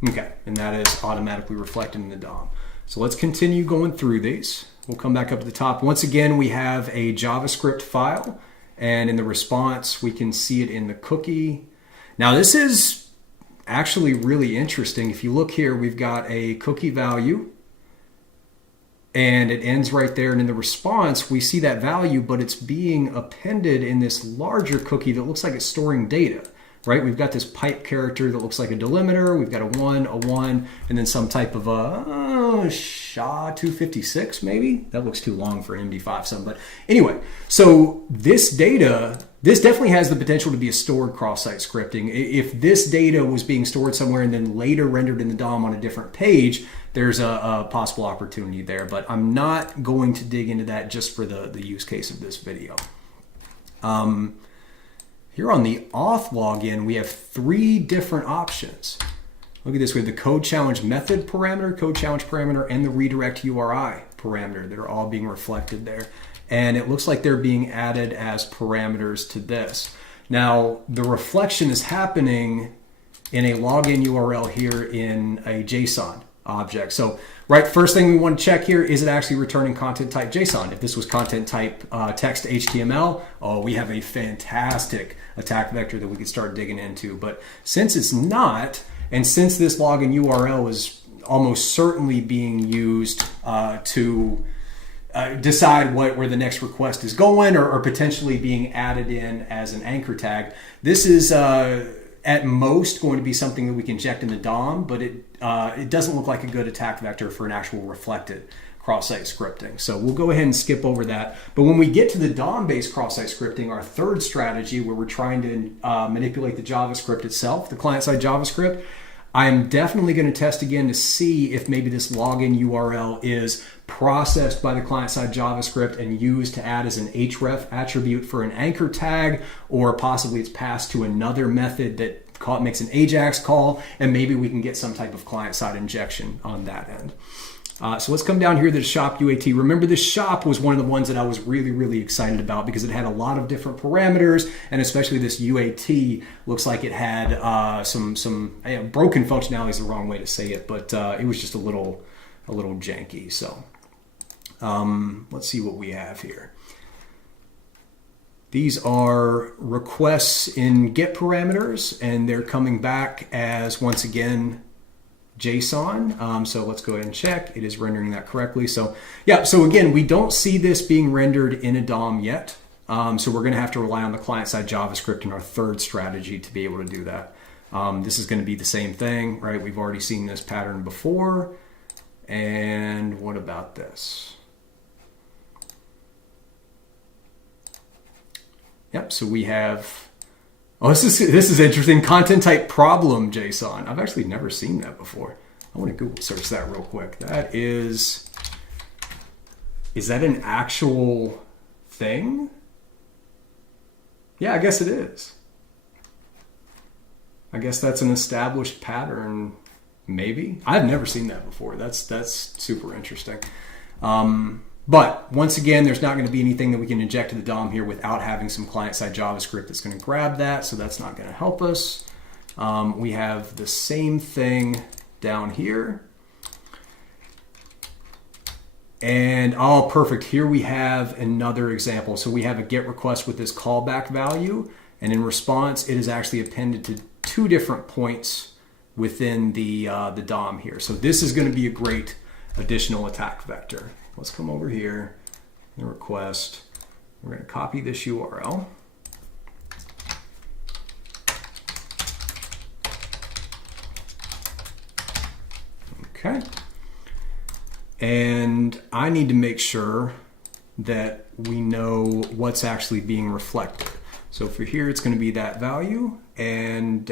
Okay, and that is automatically reflected in the DOM. So let's continue going through these. We'll come back up to the top. Once again, we have a JavaScript file, and in the response, we can see it in the cookie. Now this is actually really interesting. If you look here, we've got a cookie value, and it ends right there. And in the response, we see that value, but it's being appended in this larger cookie that looks like it's storing data, right? We've got this pipe character that looks like a delimiter. We've got a 1, and then some type of a SHA-256 maybe. That looks too long for an MD5 some, but anyway. So this data, this definitely has the potential to be a stored cross-site scripting. If this data was being stored somewhere and then later rendered in the DOM on a different page, there's a possible opportunity there, but I'm not going to dig into that just for the use case of this video. Here on the auth login, we have 3 different options. Look at this, we have the code challenge method parameter, code challenge parameter, and the redirect URI parameter that are all being reflected there. And it looks like they're being added as parameters to this. Now, the reflection is happening in a login URL here in a JSON object. So, right, first thing we want to check here, is it actually returning content type JSON? If this was content type text HTML, oh, we have a fantastic attack vector that we could start digging into. But since it's not, and since this login URL is almost certainly being used to decide where the next request is going, or potentially being added in as an anchor tag, this is at most going to be something that we can inject in the DOM, but it doesn't look like a good attack vector for an actual reflected cross-site scripting. So we'll go ahead and skip over that. But when we get to the DOM-based cross-site scripting, our third strategy where we're trying to manipulate the JavaScript itself, the client-side JavaScript, I am definitely going to test again to see if maybe this login URL is processed by the client-side JavaScript and used to add as an href attribute for an anchor tag, or possibly it's passed to another method that makes an AJAX call, and maybe we can get some type of client-side injection on that end. So let's come down here to the shop UAT. Remember, this shop was one of the ones that I was really, really excited about because it had a lot of different parameters, and especially this UAT looks like it had some broken functionality is the wrong way to say it, but it was just a little janky. So let's see what we have here. These are requests in get parameters, and they're coming back as, once again, JSON. So let's go ahead and check. It is rendering that correctly. So yeah, so again, we don't see this being rendered in a DOM yet. So we're going to have to rely on the client-side JavaScript in our third strategy to be able to do that. This is going to be the same thing, right? We've already seen this pattern before. And what about this? Yep, so we have, oh, this is interesting. Content type problem JSON. I've actually never seen that before. I want to Google search that real quick. That is that an actual thing? Yeah, I guess it is. I guess that's an established pattern, maybe. I've never seen that before. That's super interesting. But once again, there's not going to be anything that we can inject to the DOM here without having some client-side JavaScript that's going to grab that, so that's not going to help us. We have the same thing down here. And oh, perfect. Here we have another example. So we have a GET request with this callback value, and in response, it is actually appended to two different points within the DOM here. So this is going to be a great additional attack vector. Let's come over here, the request. We're going to copy this URL. Okay. And I need to make sure that we know what's actually being reflected. So for here, it's going to be that value, and